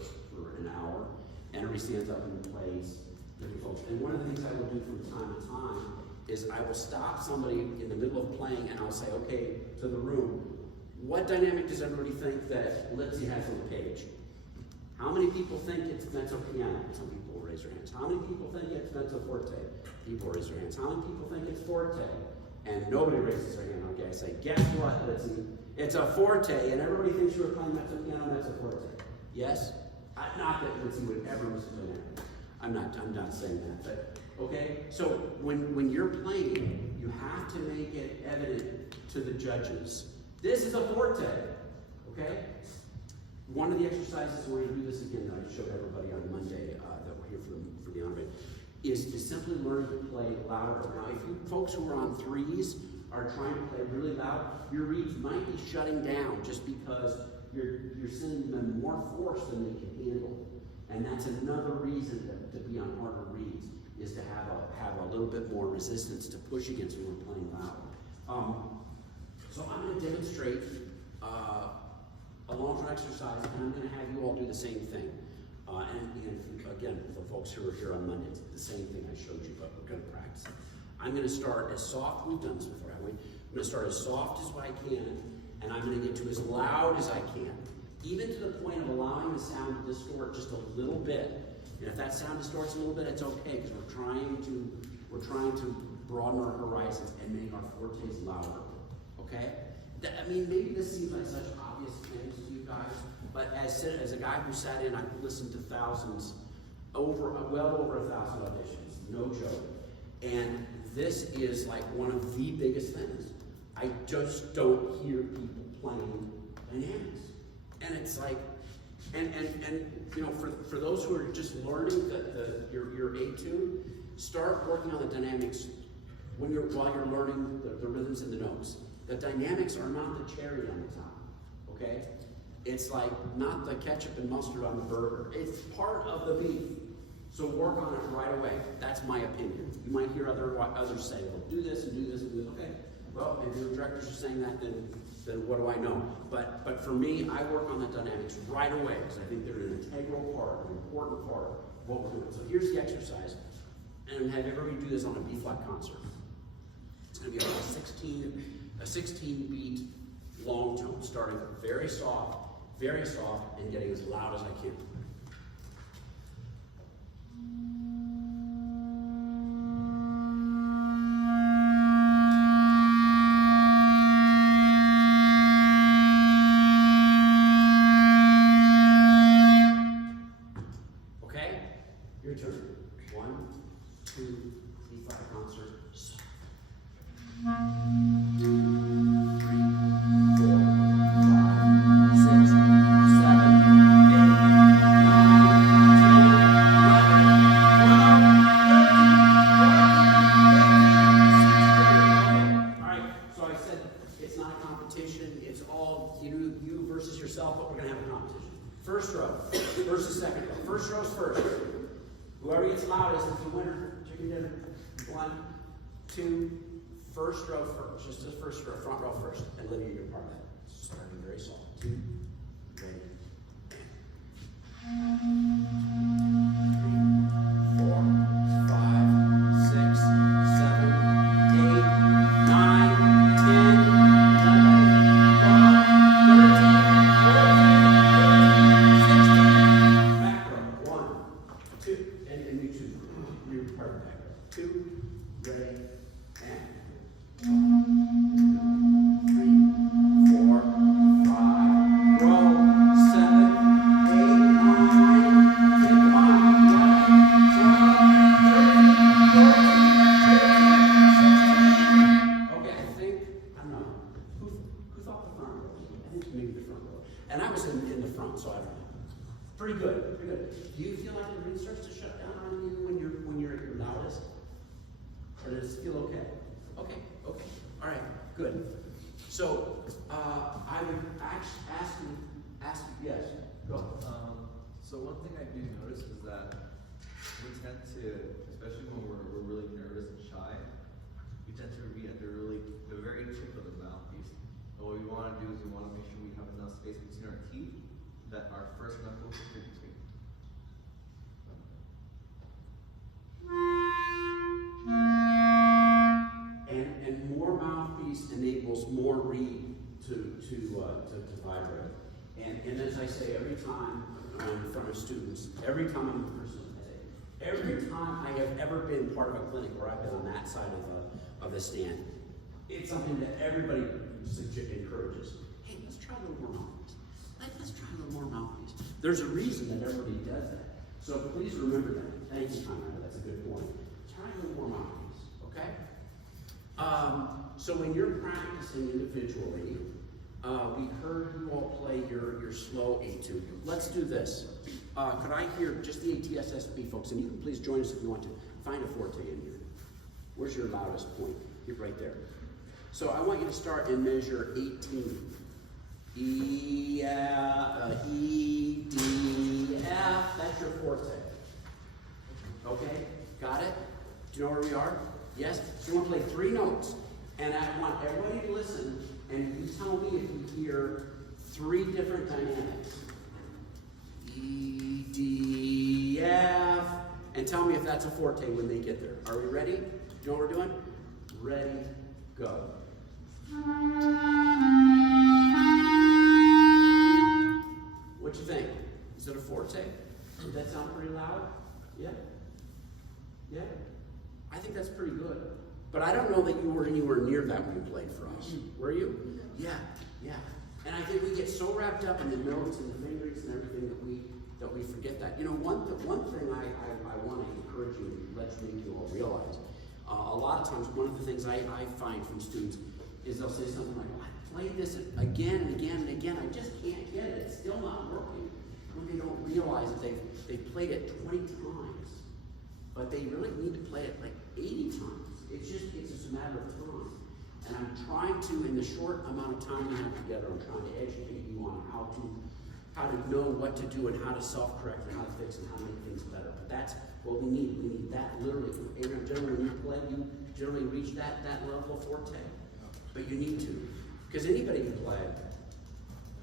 an hour, and everybody stands up and plays different folks. And one of the things I will do from time to time is I will stop somebody in the middle of playing and I'll say, okay, to the room, what dynamic does everybody think that Lindsay has on the page? How many people think it's mezzo piano? Some people will raise their hands. How many people think it's mezzo forte? People raise their hands. How many people think it's forte? And nobody raises their hand. Okay, I say, guess what, Lindsay? It's a forte, and everybody thinks you were playing mezzo piano, mezzo forte. Yes? Not that Lindsay would ever listen to that. I'm not saying that, but okay. So when you're playing, you have to make it evident to the judges. This is a forte, okay? One of the exercises, we're going to do this again that I showed everybody on Monday that we're here for the honor band, is to simply learn to play louder. Now, if you folks who are on threes are trying to play really loud, your reeds might be shutting down just because you're sending them more force than they can handle. And that's another reason to be on harder reeds, is to have a little bit more resistance to push against when we're playing loud. So I'm going to demonstrate a long-term exercise, and I'm going to have you all do the same thing. And again, for folks who are here on Monday, it's the same thing I showed you, but we're going to practice it. I'm going to start as soft, we've done this before, haven't we? I'm going to start as soft as I can, and I'm going to get to as loud as I can, even to the point of allowing the sound to distort just a little bit. And if that sound distorts a little bit, it's okay, because we're trying to broaden our horizons and make our fortes louder. Okay? I mean, maybe this seems like such obvious things to you guys, but as a guy who sat in, I've listened to thousands, well over 1,000 auditions, no joke. And this is like one of the biggest things. I just don't hear people playing dynamics. And it's like, and you know, for those who are just learning your etude, start working on the dynamics while you're learning the rhythms and the notes. The dynamics are not the cherry on the top, okay? It's like not the ketchup and mustard on the burger. It's part of the beef. So work on it right away. That's my opinion. You might hear others say, well, do this and do this and do this. Okay, well, if the directors are saying that, then what do I know? But for me, I work on the dynamics right away because I think they're an integral part, an important part of what we're doing. So here's the exercise, and have everybody do this on a B-flat concert. It's going to be about a 16 beat long tone, starting very soft, and getting as loud as I can. Okay? Your turn. 1, 2, B-flat concert. Soft. 2, 3, 4, 5, 6, 7, 8, 9, 10, 11, 12, 13, 14, 15, 16. Okay. All right. So I said it's not a competition. It's all you versus yourself, but we're going to have a competition. First row versus second row. First row's first. Whoever gets loudest is the winner. Chicken dinner. 1, 2, first row first. Just the first row, front row first. And Lydia, you're part of that. Starting very soft. 2, ready. 3, 4, 5, 6, 7, 8, 9, 10, 11, 12, 13, 14, 15, 16. Back row. 1, 2, and you choose. You're part of the back row. 2, ready, and 3, 4, 5, row, 7, 8, 9, good, pretty good. Do you feel like the ring starts to shut down on you when you're at your loudest? Or does it feel okay? Okay, okay, all right, good. So, I would ask you, yes, go. So one thing I do notice is that we tend to, especially when we're really nervous and shy, we tend to be at the very tip of the mouthpiece. And what we want to do is we want to make sure we have enough space between our teeth that our first knuckle is in between. And more mouthpiece enables more reed to vibrate. And as I say, every time I'm in front of students, every time I'm in person, every time I have ever been part of a clinic where I've been on that side of the stand, it's something that everybody encourages. Hey, let's try a little more mouthpiece. Let's try a little more mouthpiece. There's a reason that everybody does that. So please remember that. Thank you, Conrad. That's a good point. Try a little more mouthpiece, okay? So when you're practicing individually, we heard you all play your slow etude. Let's do this. Could I hear just the ATSSB folks, and you can please join us if you want to. Find a forte in here. Where's your loudest point? You're right there. So I want you to start and measure 18. E, D, F, that's your forte. Okay, got it? Do you know where we are? Yes? So we're going to play 3 notes. And I want everybody to listen, and you tell me if you hear 3 different dynamics. E, D, F, and tell me if that's a forte when they get there. Are we ready? Do you know what we're doing? Ready, go. What you think? Is it a forte? Did that sound pretty loud? Yeah? Yeah? I think that's pretty good. But I don't know that you were anywhere near that when you played for us. Were you? Yeah, yeah. And I think we get so wrapped up in the notes and the fingers and everything that we forget that. You know, one thing I want to encourage you and let you all realize, a lot of times one of the things I find from students is they'll say something like, oh, I played this again and again and again, I just can't get it, it's still not working. When they don't realize that they've played it 20 times, but they really need to play it like 80 times. It's just a matter of time. And I'm trying to, in the short amount of time we have together, I'm trying to educate you on how to know what to do and how to self-correct and how to fix and how to make things better. But that's what we need. We need that literally. And generally, when you play, you generally reach that level of forte. But you need to. Because anybody can play.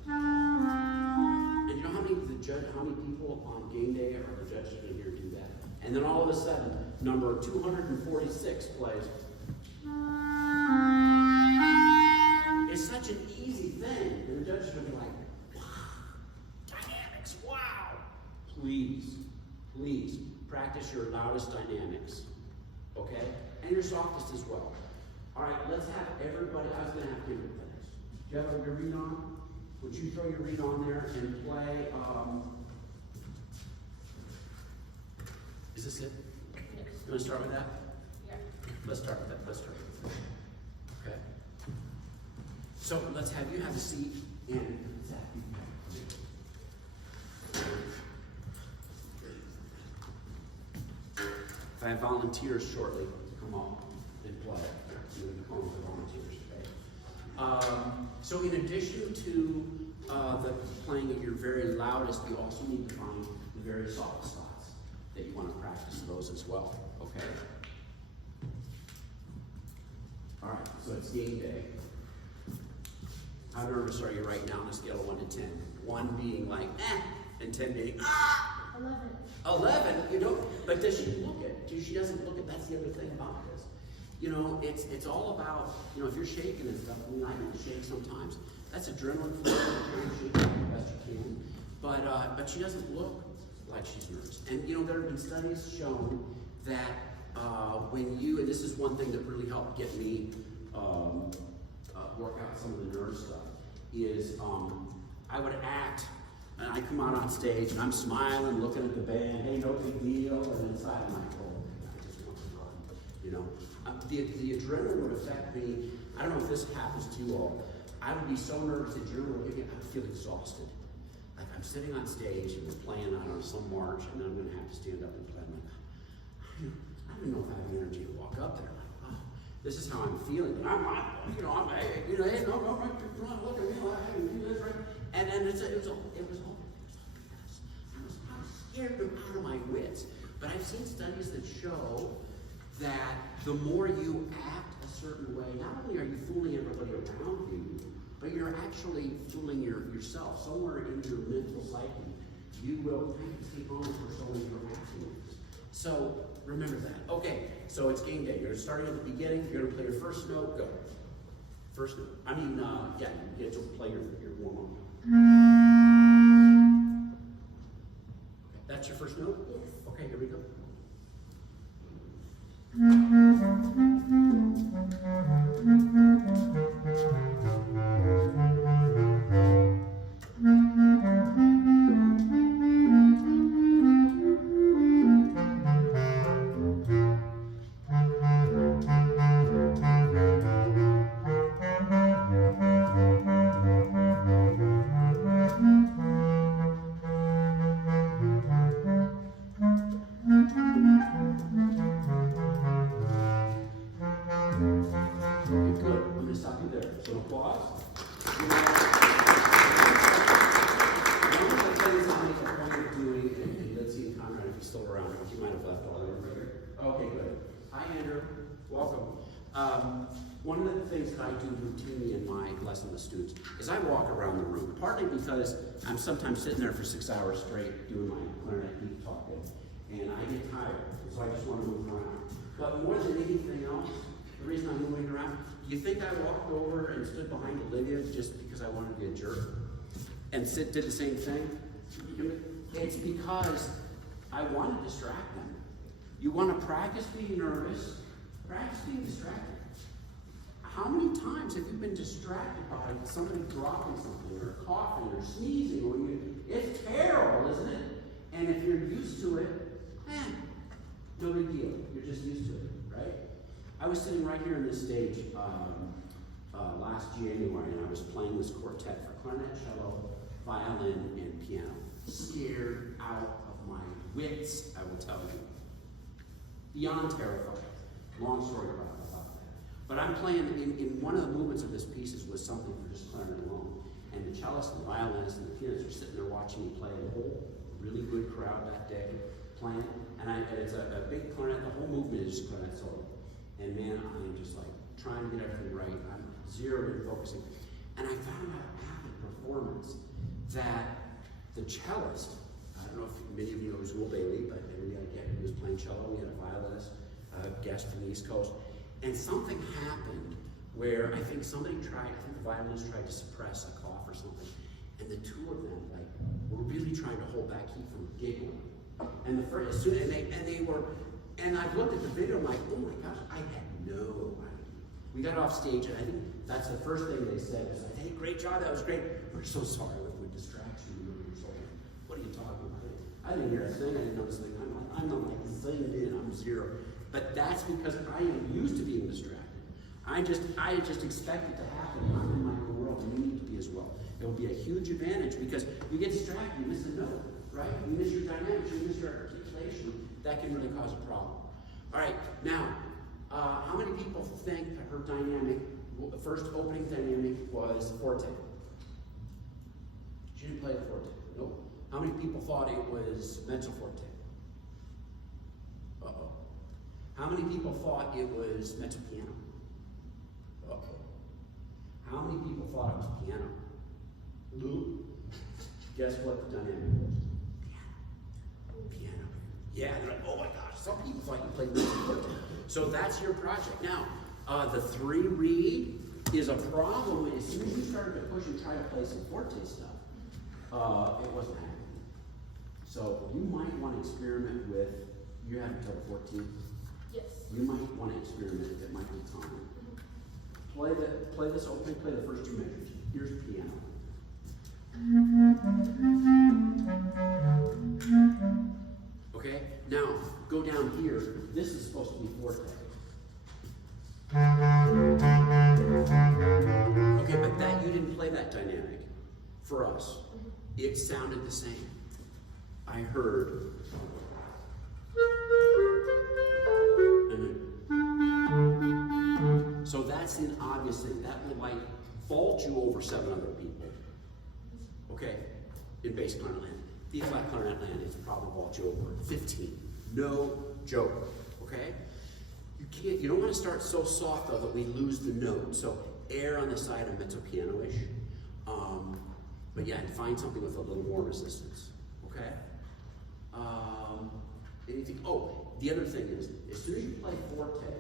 And you know how many people on game day or the judges in here do that? And then all of a sudden, number 246 plays. It's such an easy thing. And the judges will be like, wow, dynamics, wow. Please practice your loudest dynamics. Okay? And your softest as well. All right, let's have everybody, I was going to have Kim play this. Do you have your reed on? Would you throw your reed on there and play, is this it? You want to start with that? Yeah. Let's start with that. Okay. So let's have you have a seat and Zach, you if I have volunteers shortly to come up and play, we'll be calling for volunteers today. So in addition to the playing at your very loudest, you also need to find the very soft spots that you want to practice those as well. Okay? All right, so it's game day. How nervous are you right now on a scale of 1 to 10? 1 being like, and 10 being, 11. 11, you know, but does she look it? She doesn't look it. That's the other thing about this. You know, it's all about, you know, if you're shaking and stuff, I mean, I don't shake sometimes. That's adrenaline flow. You shake the best you can. But she doesn't look like she's nervous. And, you know, there have been studies shown that when you, and this is one thing that really helped get me work out some of the nerve stuff, is I would act, and I come out on stage and I'm smiling, looking at the band, hey, no big deal, and inside I'm like, oh, I just want to run, you know. The adrenaline would affect me. I don't know if this happens to you all. I would be so nervous, the adrenaline would get me, I would feel exhausted. Like I'm sitting on stage and we're playing, I don't know, some march, and I'm gonna have to stand up and play. I'm like, I don't know if I have the energy to walk up there. Like, oh, this is how I'm feeling. But I'm hey, no, look at me, I can do this, right? And it was all because I was scared out of my wits. But I've seen studies that show that the more you act a certain way, not only are you fooling everybody around you, but you're actually fooling yourself. Somewhere in your mental psyche, you will kind of take on the persona you're acting. So remember that. Okay, so it's game day. You're starting at the beginning. You're going to play your first note. Go. First note. You get to play your warm-up. Okay, that's your first note? Yes. Okay, here we go. One of the things that I do routinely in my lesson with students is I walk around the room, partly because I'm sometimes sitting there for 6 hours straight doing my clarinet deep talking, and I get tired, so I just want to move around. But more than anything else, the reason I'm moving around, do you think I walked over and stood behind Olivia just because I wanted to be a jerk? And did the same thing? It's because I want to distract them. You want to practice being nervous, practice being distracted. How many times have you been distracted by somebody dropping something or coughing or sneezing? It's terrible, isn't it? And if you're used to it, no big deal. You're just used to it, right? I was sitting right here on this stage last January, and I was playing this quartet for clarinet, cello, violin, and piano. Scared out of my wits, I will tell you. Beyond terrified. Long story about that. But I'm playing, in one of the movements of this piece was something for just clarinet alone. And the cellist and the violinist and the pianist are sitting there watching me play. The whole really good crowd that day playing. And it's a big clarinet, the whole movement is just clarinet solo. And man, I'm just like trying to get everything right. I'm zeroed in focusing. And I found out after the performance that the cellist, I don't know if many of you know who's Will Bailey, but maybe I get he was playing cello. We had a violinist, a guest from the East Coast. And something happened where I think the violinist tried to suppress a cough or something. And the two of them, were really trying to hold back heat from giggling. And and I looked at the video, I'm like, oh my gosh, I had no idea. We got off stage, and I think that's the first thing they said was, hey, great job, that was great. We're so sorry if we distract you. What are you talking about? I didn't hear a thing, I didn't notice a thing. I'm like zinged in, I'm zero. But that's because I am used to being distracted. I just expect it to happen. I'm in my own world, and you need to be as well. It will be a huge advantage because you get distracted, you miss a note, right? You miss your dynamics, you miss your articulation. That can really cause a problem. All right, now, how many people think that her dynamic, the first opening dynamic was forte? She didn't play the forte. Nope. How many people thought it was mezzo forte? Uh-oh. How many people thought it was mezzo piano? Uh-oh. How many people thought it was piano? Lou? Guess what the dynamic was? Piano. Yeah, they're like, oh my gosh, some people thought you played mezzo forte. So that's your project. Now, the 3-reed is a problem. As soon as you started to push and try to play some forte stuff, it wasn't happening. So you might want to experiment with, you have until 14. Yes. You might want to experiment, it might be time. Play this open, play the first 2 measures. Here's piano. Okay, now go down here. This is supposed to be forte. Okay, but you didn't play that dynamic. for us, it sounded the same. I heard, and then, so that's an obvious thing. That will like vault you over 7 other people. Okay, in bass clarinet land. B flat clarinet land is probably vault you over 15. No joke. Okay, you don't want to start so soft though that we lose the note. So err on the side of mezzo piano-ish. But yeah, find something with a little more resistance. Okay. Anything? Oh, the other thing is, as soon as you play forte,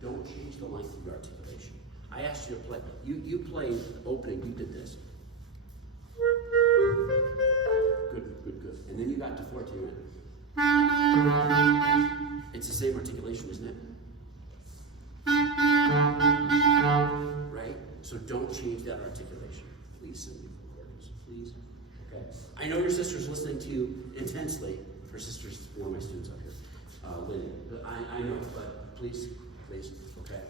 don't change the length of your articulation. I asked you to play. You played opening. You did this. Good. And then you got to forte. You went. It's the same articulation, isn't it? Right? So don't change that articulation. Please send me recordings. Please. Okay. I know your sister's listening to you intensely. Her sister's one of my students up here, Lynn. I know, but please. Okay.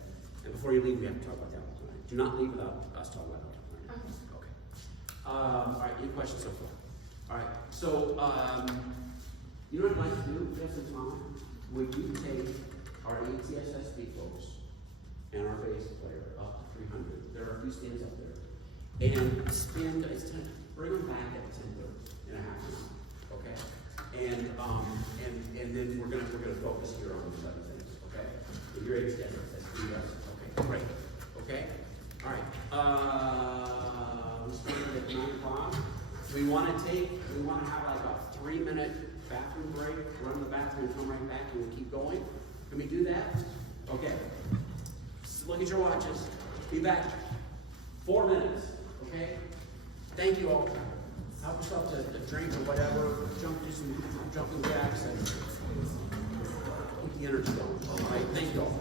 And before you leave, we have to talk about the album tonight. Do not leave without us talking about the album tonight. Okay. All right. Any questions so far? All right. So, you know what I'd like to do, just in time? Would you take our ATSSB folks and our bass player up to 300? There are a few stands up there, and spend. Bring them back at 10:30 in a half an hour. Okay. And then we're gonna focus here on these other things. Okay. Your ATSSB. Okay. Great. Okay. All right. We started at 9 o'clock. We want to have like a 3-minute bathroom break, run to the bathroom, come right back, and we'll keep going. Can we do that? Okay. So look at your watches. Be back. 4 minutes. Okay? Thank you all. Help yourself to a drink or whatever. Do some jumping jacks and keep the energy going. All right? Thank you all.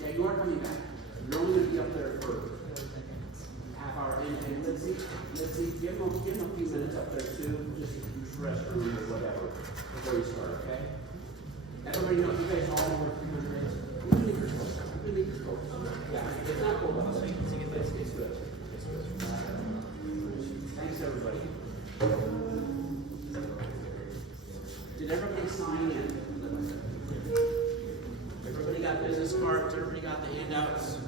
Yeah, you are coming back. You're only going to be up there for half hour. And let's see, give them a few minutes up there too. Just use restroom or whatever before you start, okay? Everybody knows you guys all over 300 days. You can leave your scope. Yeah, it's not cool, but it's good. Thanks, everybody. Did everybody sign in? Everybody got business cards? Everybody got the handouts?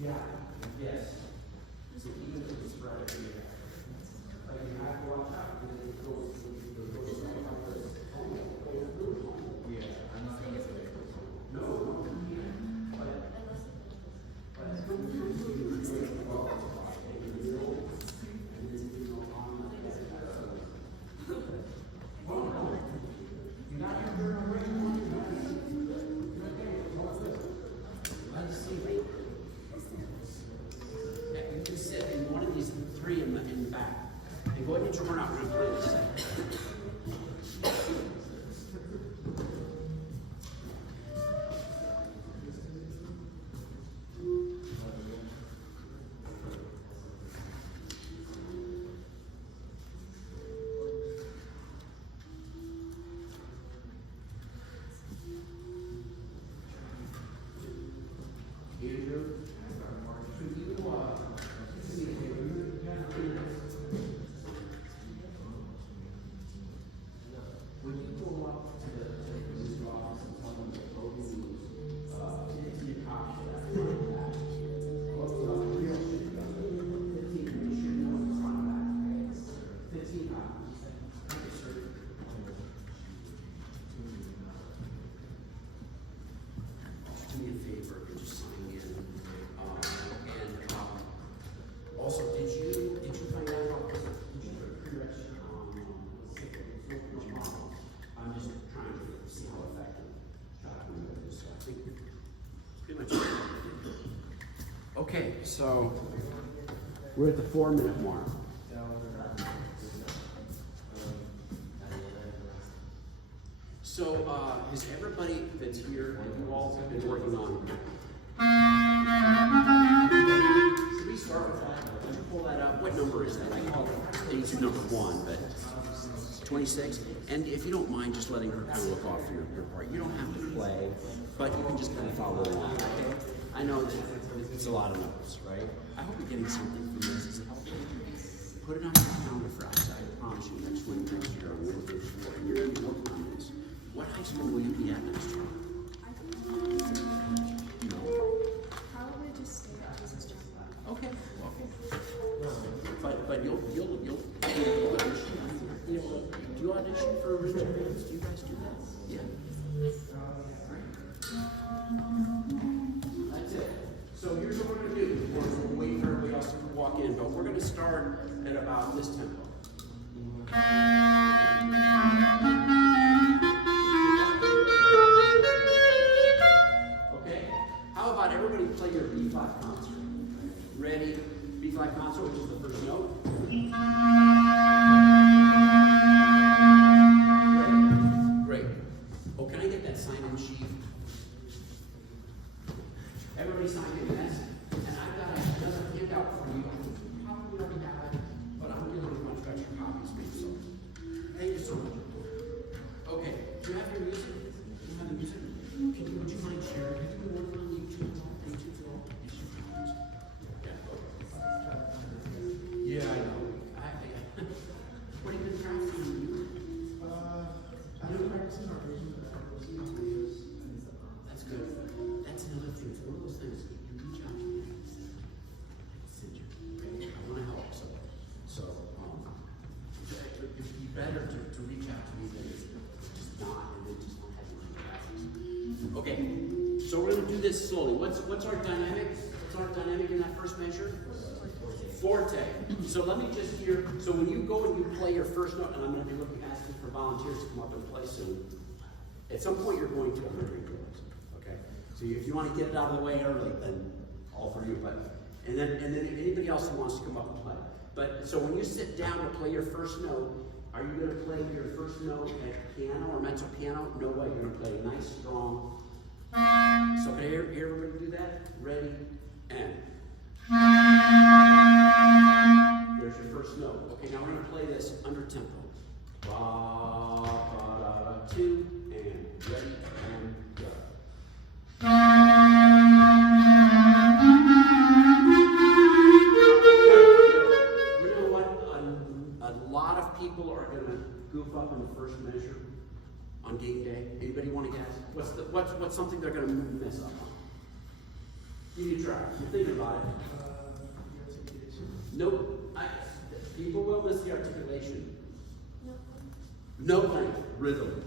Yeah, yes. So even Like you have to watch out because it goes like this. Yeah, I'm not gonna say it. No, you can't. But you can sit in one of these three in the back. And go ahead and turn out. We're going to play this set. Andrew, could you, would you go up to the music office and tell them that Logan needs your copy of that front and back? What's the real shit about it? 15, you should know the front and back. 15 copies. Okay, sir. Do me a favor and just sign in. Also, did you find out about, did you put a prerequisite on, no problem. I'm just trying to see how effective shotgun is, so I think pretty much. Okay, so we're at the 4-minute mark. So, has everybody that's here, have you all been working on? Should we start with that? Would you pull that up? What number is that? I call it page number 1, but 26. And if you don't mind just letting her kind of look off for your part, you don't have to play, but you can just kind of follow along. Okay? I know that it's a lot of numbers, right? I hope you're getting something from this. Is it helpful? Put it on your calendar for outside. I promise you, next year on Wednesday before, and you're going to be working on this. What high school will you be at next year? I think probably just stay at Jesus John. Okay. But you'll audition. Do you audition for original bands? Do you guys do that? Yeah. That's it. So here's what we're gonna do. We'll wait for everybody else to walk in, but we're gonna start at about this tempo. Okay? How about everybody play your B-flat concert? Ready? B-flat concert, which is the first note. Great. Oh, can I get that sign-in sheet? Everybody sign in this. And I've got another handout for you. You probably already have it, but I'm really going to want extra copies made, so thank you so much. Okay, do you have your music? Do you have the music? Would you mind sharing? Have you been working on YouTube at all? Yes, you can. Yeah, I know. What have you been practicing? I've been practicing our vision, That's good. That's another thing. It's one of those things. You reach out to me. I want to help. So it'd be better to reach out to me than just not, and then just not have any classes. Okay. So we're going to do this slowly. What's our dynamic? What's our dynamic in that first measure? Forte. So let me just hear, so when you go and you play your first note, and I'm going to be asking for volunteers to come up and play soon, at some point you're going to, I'm going to realize it, okay? So if you want to get it out of the way early, then all for you, but, and then anybody else who wants to come up and play. But, so when you sit down to play your first note, are you going to play your first note at piano or mezzo piano? No way, you're going to play a nice, strong. So can I hear everybody do that? Ready, and. There's your first note. Okay, now we're going to play this under tempo. Ba, ba, da, da, 2, and ready, and go. You know what? A lot of people are going to goof up in the first measure on game day. Anybody want to guess? What's something they're going to mess up on? Give me a try. You're thinking about it. Nope. People will miss the articulation. No. Note length, rhythm.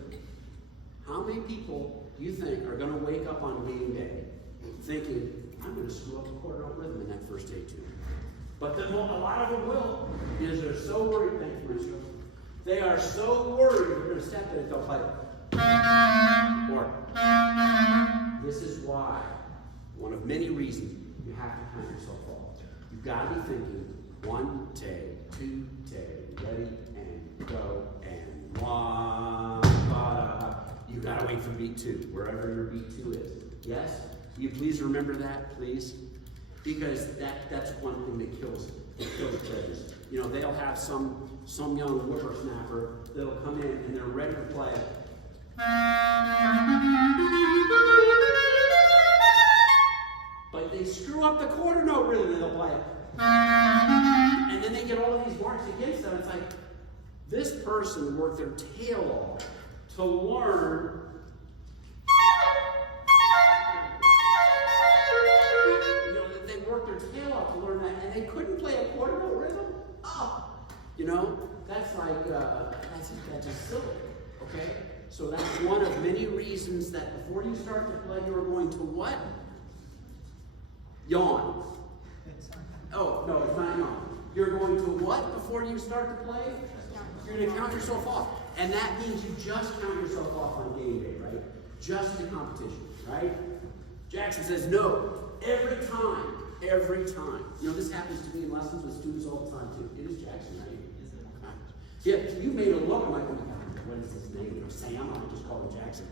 How many people do you think are going to wake up on game day thinking, I'm going to screw up the quarter note rhythm in that first etude? But then a lot of them will, because they're so worried. Thank you, Mauricio. They are so worried they're going to step in it, they'll play. Or, this is why, one of many reasons, you have to count yourself off. You've got to be thinking, 1 take, 2 take, ready, and go, and 1, ba-da. You got to wait for beat 2, wherever your beat 2 is. Yes? Will you please remember that, please? Because that's one thing that kills judges. You know, they'll have some young whippersnapper that'll come in and they're ready to play. But they screw up the quarter note rhythm and they'll play it. And then they get all of these marks against them. It's like, this person worked their tail off to learn. You know, they worked their tail off to learn that, and they couldn't play a quarter note rhythm? Oh! You know, that's like, that's just silly. Okay? So that's one of many reasons that before you start to play, you're going to what? Yawn. Oh, no, it's not yawn. You're going to what before you start to play? You're going to count yourself off. And that means you just count yourself off on game day, right? Just the competition, right? Jackson says no. Every time. Every time. You know, this happens to me in lessons with students all the time, too. It is Jackson, right? Yeah, you made a look. I'm like, oh my God, what is his name? You know, Sam, I just call him Jackson.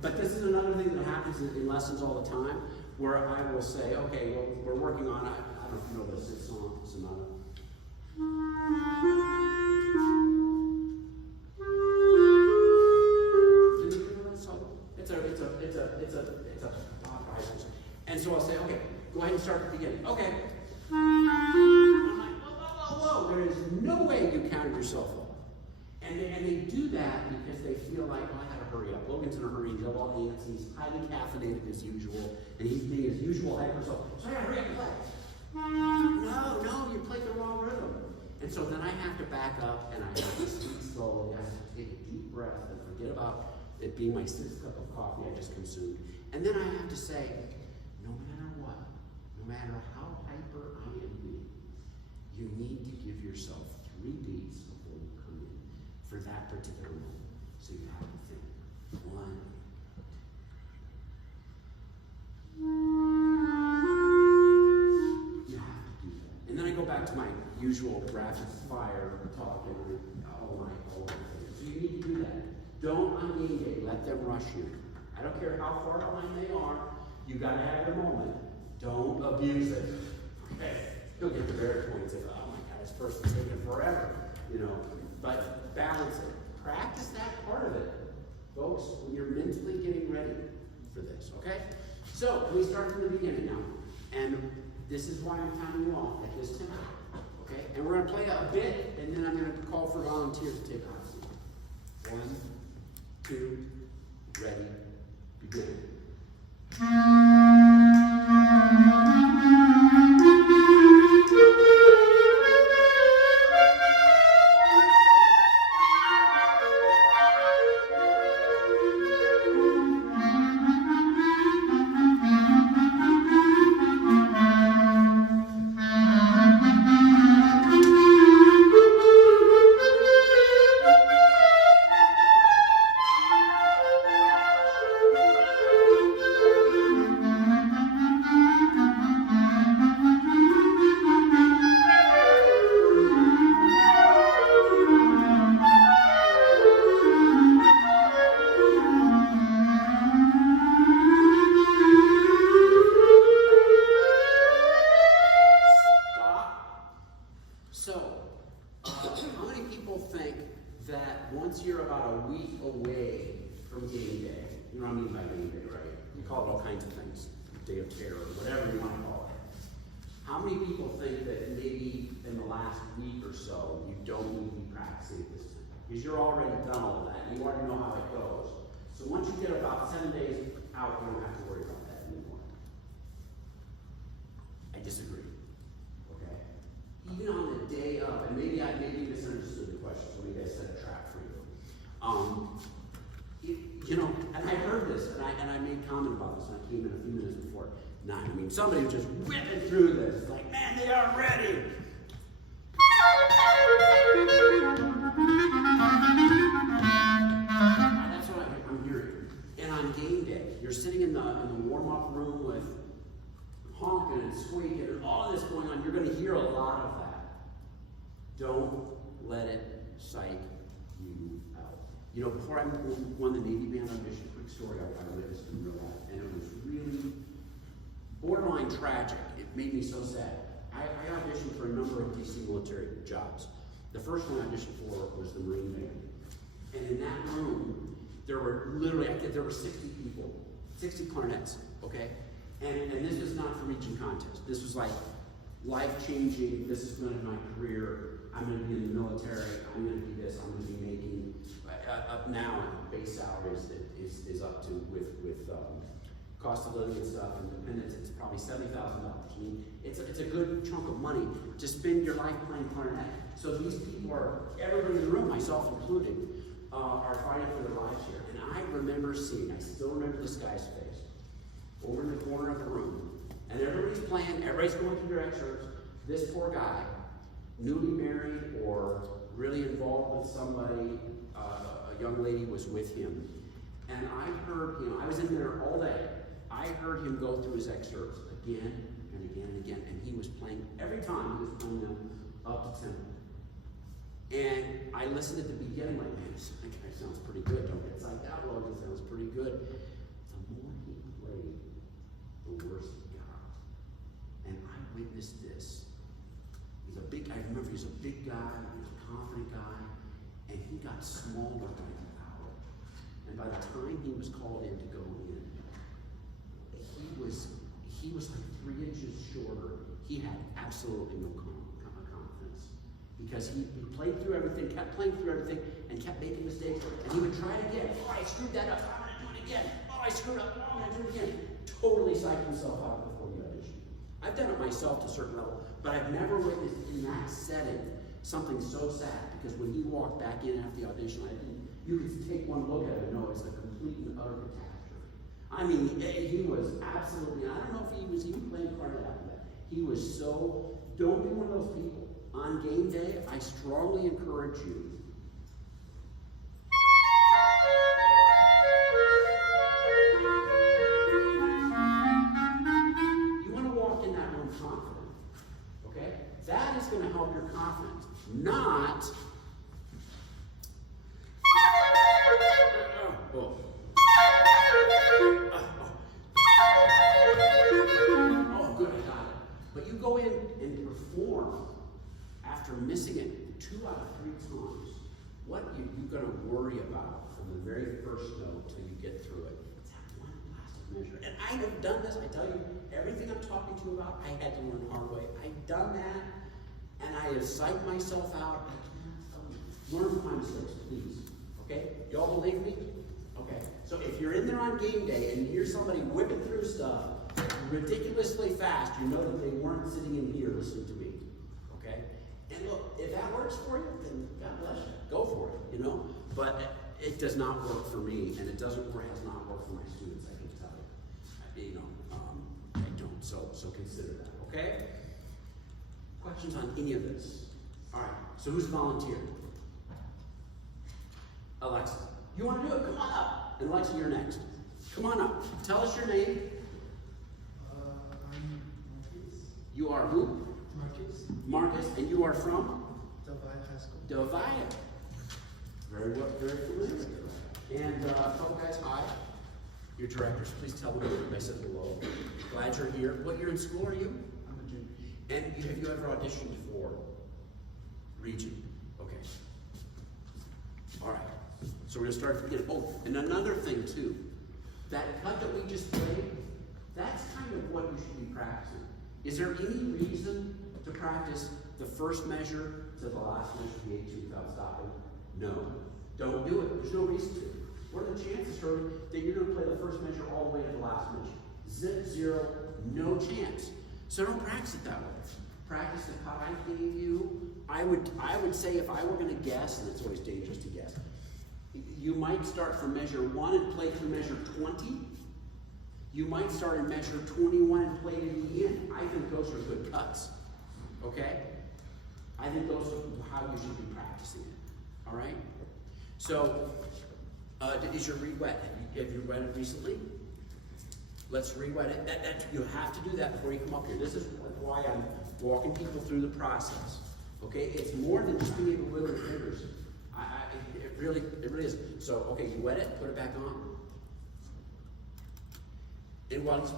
But this is another thing that happens in lessons all the time, where I will say, okay, well, we're working on, I don't know if you know this song, Sonata. Did you know that song? It's a pop rises. And so I'll say, okay, go ahead and start at the beginning. Okay. I'm like, whoa. There is no way you counted yourself off. And they do that because they feel like, well, I gotta hurry up. Logan's in a hurry, he's all antsy, he's highly caffeinated as usual, and he's being his usual hyper, so I gotta hurry up and play. No, you played the wrong rhythm. And so then I have to back up and I have to speak slowly, I have to take a deep breath and forget about it being my 6th cup of coffee I just consumed. And then I have to say, no matter what, no matter how hyper I am being, you need to give yourself 3 beats before you come in for that particular moment. So you have to think, 1. You have to do that. And then I go back to my usual rapid fire talk and all my things. So you need to do that. Don't on game day let them rush you. I don't care how far behind they are, you gotta have your moment. Don't abuse it. Okay. You'll get the very points of, oh my God, this person's taking forever, you know. But balance it. Practice that part of it, folks, when you're mentally getting ready for this, okay? So, we start from the beginning now. And this is why I'm counting you off at this tempo, okay? And we're going to play a bit, and then I'm going to call for volunteers to take a hot seat. 1, 2, ready, begin. Because you're already done all of that. You already know how it goes. So once you get about 7 days out, you don't have to worry about that anymore. I disagree. Okay? came in a few minutes before 9. I mean, somebody was just whipping through this. It's like, man, they are ready. That's what I'm hearing. And on game day, you're sitting in the warm-up room with honking and squeaking and all this going on. You're going to hear a lot of that. Don't let it psych you out. You know, before I won the Navy band audition, quick story I witnessed in real life, and it was really borderline tragic. It made me so sad. I auditioned for a number of DC military jobs. The first one I auditioned for was the Marine band. And in that room, there were literally, there were 60 people, 60 clarinets, okay? And this was not for region contest. This was like life-changing, this is going to be my career, I'm going to be in the military, I'm going to be this, I'm going to be making, up now, base salary is up to, with cost of living and stuff, and dependents, it's probably $70,000. I mean, it's a good chunk of money to spend your life playing clarinet. So these people are, everybody in the room, myself included, are fighting for their lives here. And I remember seeing, I still remember this guy's face, over in the corner of the room, and everybody's playing, everybody's going through their excerpts. This poor guy, newly married or really involved with somebody, a young lady was with him. And I heard, I was in there all day. I heard him go through his excerpts again and again and again, and he was playing, every time he was playing them up to tempo. And I listened at the beginning, like, man, this guy sounds pretty good. Don't get psyched out, Logan, sounds pretty good. The more he played, the worse he got. And I witnessed this. I remember he was a big guy, he was a confident guy, and he got smaller by the hour. And by the time he was called in to go in, he was like 3 inches shorter. He had absolutely no confidence. Because he played through everything, kept playing through everything, and kept making mistakes. And he would try it again. Oh, I screwed that up. I'm going to do it again. Oh, I screwed up. Oh, I'm going to do it again. Totally psyched himself out before the audition. I've done it myself to a certain level, but I've never witnessed in that setting something so sad. Because when he walked back in after the audition, you could take one look at it and know it's a complete and utter catastrophe. I mean, he was absolutely, I don't know if he was even playing clarinet after that. He was so, don't be one of those people. On game day, I strongly encourage you want to walk in that room confident, okay? That is going to help your confidence, not oh, good, I got it. But you go in and perform after missing it 2 out of 3 times. What are you going to worry about from the very first note till you get through it? It's that one plastic measure. And I have done this. I tell you, everything I'm talking to you about, I had to learn the hard way. I've done that, and I have psyched myself out. Learn from my mistakes, please. Okay? Y'all believe me? Okay. So if you're in there on game day and you hear somebody whipping through stuff ridiculously fast, you know that they weren't sitting in here listening to me. Okay? And look, if that works for you, then God bless you. Go for it, But it does not work for me, and it doesn't work, has not worked for my students, I can tell you. I don't. So consider that, okay? Questions on any of this? All right, so who's volunteered? Alexa. You want to do it? Come on up. And Alexa, you're next. Come on up. Tell us your name. I'm Marcus. You are who? Marcus. Marcus, and you are from? Divide High School. Divide. Very well, very familiar. And a couple guys, hi. Your directors, please tell them I said hello. Glad you're here. What year in school are you? I'm a junior. And have you ever auditioned for Region? Okay. All right. So we're going to start from the beginning. Oh, and another thing too. That cut that we just played, that's kind of what you should be practicing. Is there any reason to practice the first measure to the last measure, the Etudes, without stopping? No. Don't do it. There's no reason to. What are the chances, Shirley, that you're going to play the first measure all the way to the last measure? Zip, 0, no chance. So don't practice it that way. Practice the cut I gave you. I would say if I were going to guess, and it's always dangerous to guess, you might start from measure 1 and play through measure 20. You might start in measure 21 and play to the end. I think those are good cuts, okay? I think those are how you should be practicing it, all right? So, is your reed wet? Have you read it recently? Let's re-wet it. You have to do that before you come up here. This is why I'm walking people through the process, okay? It's more than just being able to wiggle your fingers. It really is. So, okay, you wet it, put it back on.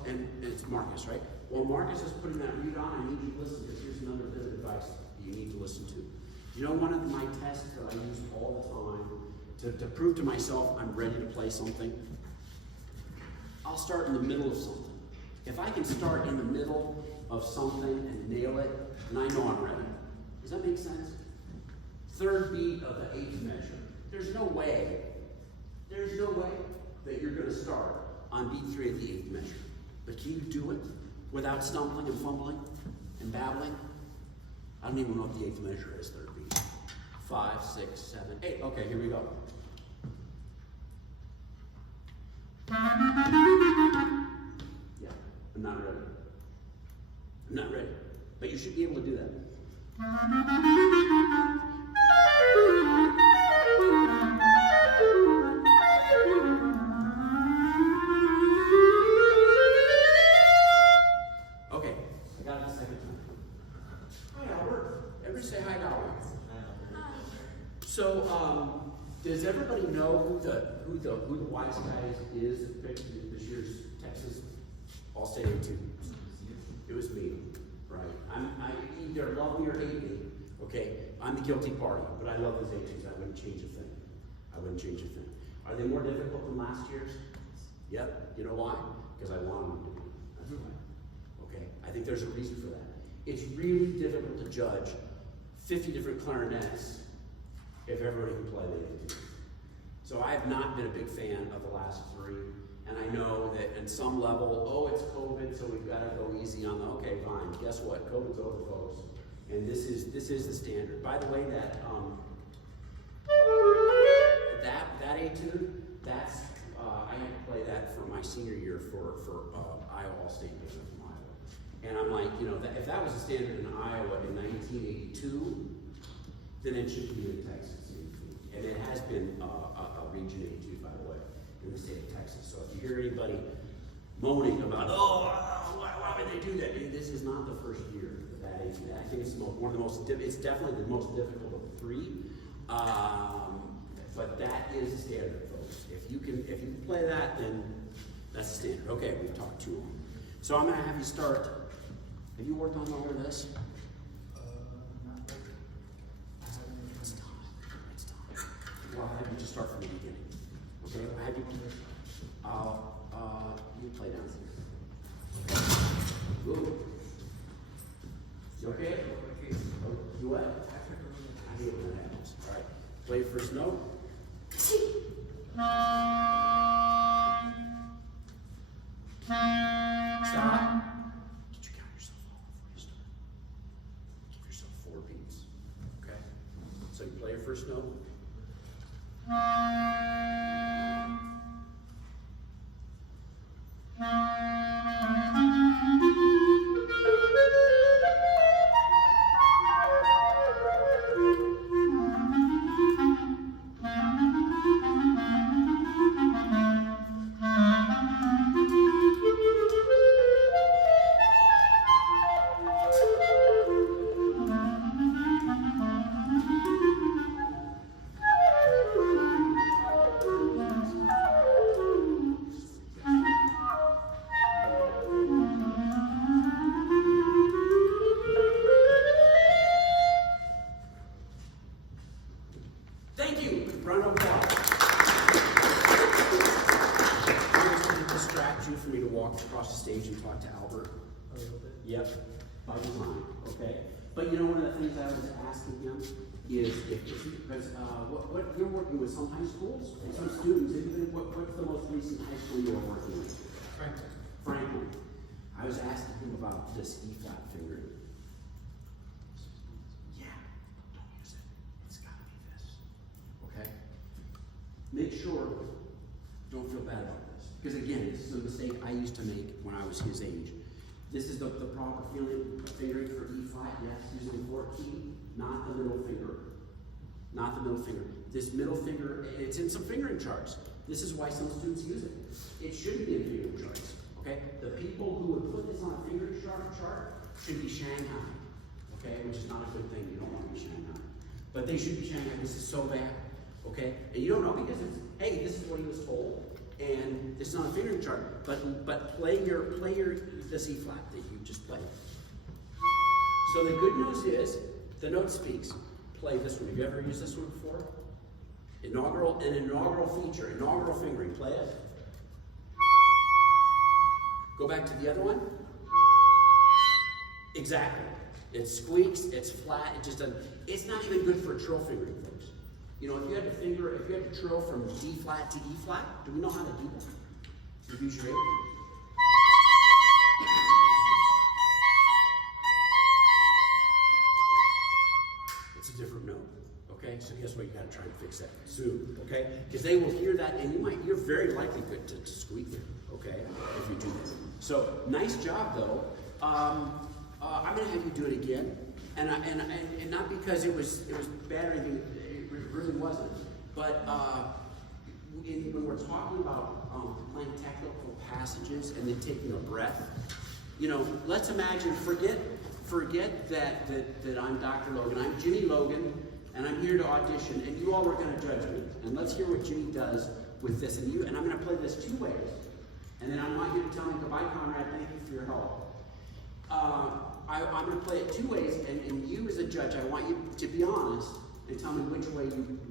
And it's Marcus, right? While Marcus is putting that reed on, I need you to listen, because here's another bit of advice you need to listen to. You know, one of my tests that I use all the time to prove to myself I'm ready to play something? I'll start in the middle of something. If I can start in the middle of something and nail it, then I know I'm ready. Does that make sense? Third beat of the 8th measure. There's no way that you're going to start on beat 3 of the 8th measure. But can you do it without stumbling and fumbling and babbling? I don't even know what the 8th measure is, third beat. 5, 6, 7, 8. Okay, here we go. Yeah, I'm not ready. I'm not ready. But you should be able to do that. Okay, I got it the second time. Hi, Albert. Everybody say hi to Albert. So, does everybody know who the wise guy is that picked this year's Texas All-State Etudes? It was me, right? I either love me or hate me. Okay, I'm the guilty party, but I love these Etudes. I wouldn't change a thing. I wouldn't change a thing. Are they more difficult than last year's? Yep. You know why? Because I wanted them to be. That's why. Okay. I think there's a reason for that. It's really difficult to judge 50 different clarinets if everybody can play the Etudes. So I have not been a big fan of the last 3, and I know that in some level, oh, it's COVID, so we've got to go easy on the, okay, fine. Guess what? COVID's over, folks. And this is the standard. By the way, that etude, that's I had to play that for my senior year for Iowa All-State Division from Iowa. And I'm like, you know, if that was the standard in Iowa in 1982, then it should be in Texas. And it has been a Region 82, by the way, in the state of Texas. So if you hear anybody moaning about, why would they do that? This is not the first year that etude. I think it's one of the most, it's definitely the most difficult of the 3. But that is the standard, folks. If you can play that, then that's the standard. Okay, we've talked too long. So I'm gonna have you start. Have you worked on all of this? Not really. I haven't. It's time. Well, I'll have you just start from the beginning. Okay, I'll have you, you play down here. Ooh. You okay? Oh, you what? I hate when that happens. All right, play your first note. Stop. Did you count yourself off before you start? Give yourself 4 beats. Okay? So you play your first note. Thank you. Round of applause. I'm just going to distract you for me to walk across the stage and talk to Albert. A little bit. Yep, by design, okay? But you know, one of the things I was asking him is because what you're working with some high schools and some students, what's the most recent high school you were working with? Franklin. I was asking him about this E-flat fingering. Yeah, don't use it. It's gotta be this. Okay? Make sure, don't feel bad about this. Because again, this is a mistake I used to make when I was his age. This is the proper fingering for E flat, yes, using the fourth key, not the middle finger. Not the middle finger. This middle finger, it's in some fingering charts. This is why some students use it. It shouldn't be in fingering charts, okay? The people who would put this on a fingering chart should be Shanghai, okay? Which is not a good thing, you don't want to be Shanghai. But they should be Shanghai, this is so bad, okay? And you don't know because it's, hey, this is what he was told, and this is not a fingering chart, but play the C flat that you just played. So the good news is, the note speaks. Play this one. Have you ever used this one before? An inaugural feature, inaugural fingering. Play it. Go back to the other one. Exactly. It squeaks, it's flat, it just doesn't, it's not even good for trill fingering, folks. You know, if you had to trill from D flat to E flat, do we know how to do that? You use your ear. It's a different note, okay? So guess what? You gotta try and fix that soon, okay? Because they will hear that, and you're very likely to squeak it, okay? If you do this. So nice job, though. I'm gonna have you do it again, and not because it was bad or anything. It really wasn't. But when we're talking about playing technical passages and then taking a breath, you know, let's imagine. Forget that I'm Dr. Logan. I'm Ginny Logan, and I'm here to audition. And you all are going to judge me. And let's hear what Ginny does with this. And I'm going to play this 2 ways. And then I want you to tell me, goodbye, Conrad. Thank you for your help. I'm going to play it 2 ways, and you as a judge, I want you to be honest and tell me which way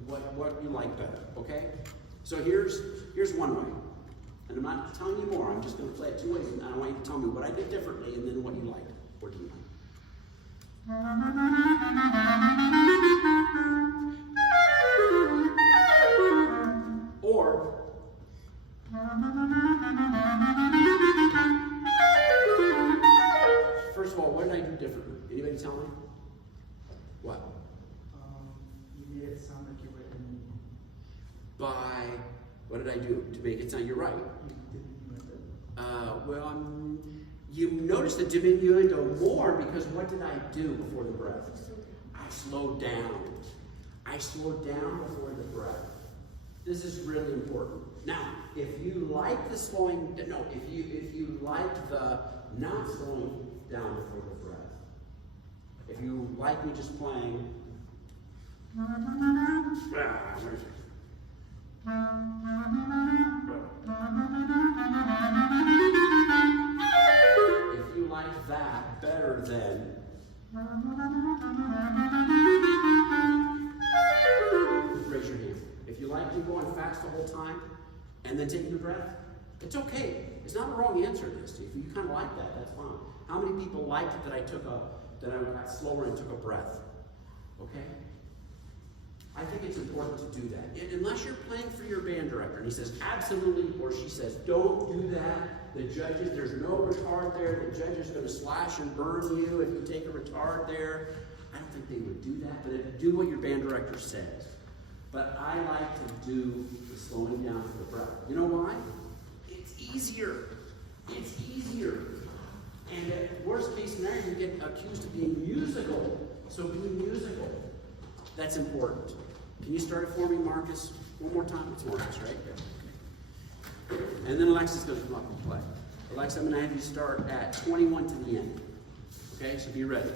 what you like better, okay? So here's one way. And I'm not telling you more, I'm just going to play it 2 ways, and I want you to tell me what I did differently and then what you liked. What do you like? Or first of all, what did I do differently? Anybody tell me? What? You made it sound like you were in. What did I do to make it sound? You're right. You didn't Well, you notice the diminuendo more because what did I do before the breath? I slowed down. I slowed down before the breath. This is really important. Now, if you like the slowing, no, if you like the not slowing down before the breath, if you like me just playing, if you like that better than raise your hand. If you like me going fast the whole time and then taking a breath, it's okay. It's not a wrong answer to this. If you kind of like that, that's fine. How many people liked it that I got slower and took a breath? Okay? I think it's important to do that. And unless you're playing for your band director and he says absolutely, or she says don't do that. The judges, there's no retard there. The judge is going to slash and burn you if you take a retard there. I don't think they would do that, but do what your band director says. But I like to do the slowing down for the breath. You know why? It's easier. It's easier. And at worst case scenario, you get accused of being musical. So be musical. That's important. Can you start it for me, Marcus? One more time. It's Marcus, right? And then Alexa's going to come up and play. Alexa, I'm going to have you start at 21 to the end. Okay, so be ready.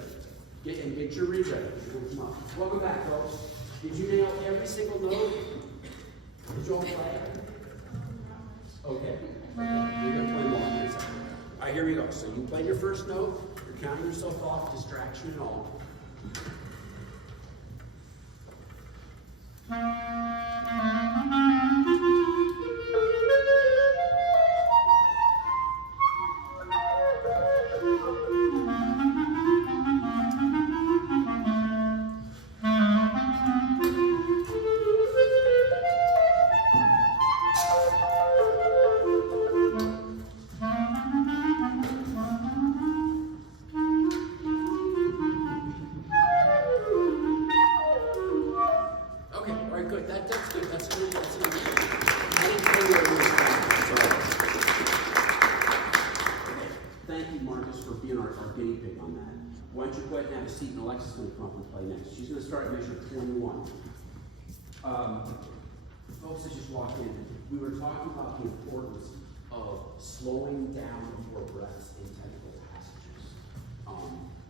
Get your read ready. You're going to come up. Welcome back, folks. Did you nail every single note? Did you all play? Okay. We're going to play more in a second. All right, here we go. So you played your first note. You're counting yourself off, distraction and all. guinea pig on that. Why don't you go ahead and have a seat, and Alexa's going to come up and play next. She's going to start at measure 21. Folks that just walked in, we were talking about the importance of slowing down your breaths in technical passages.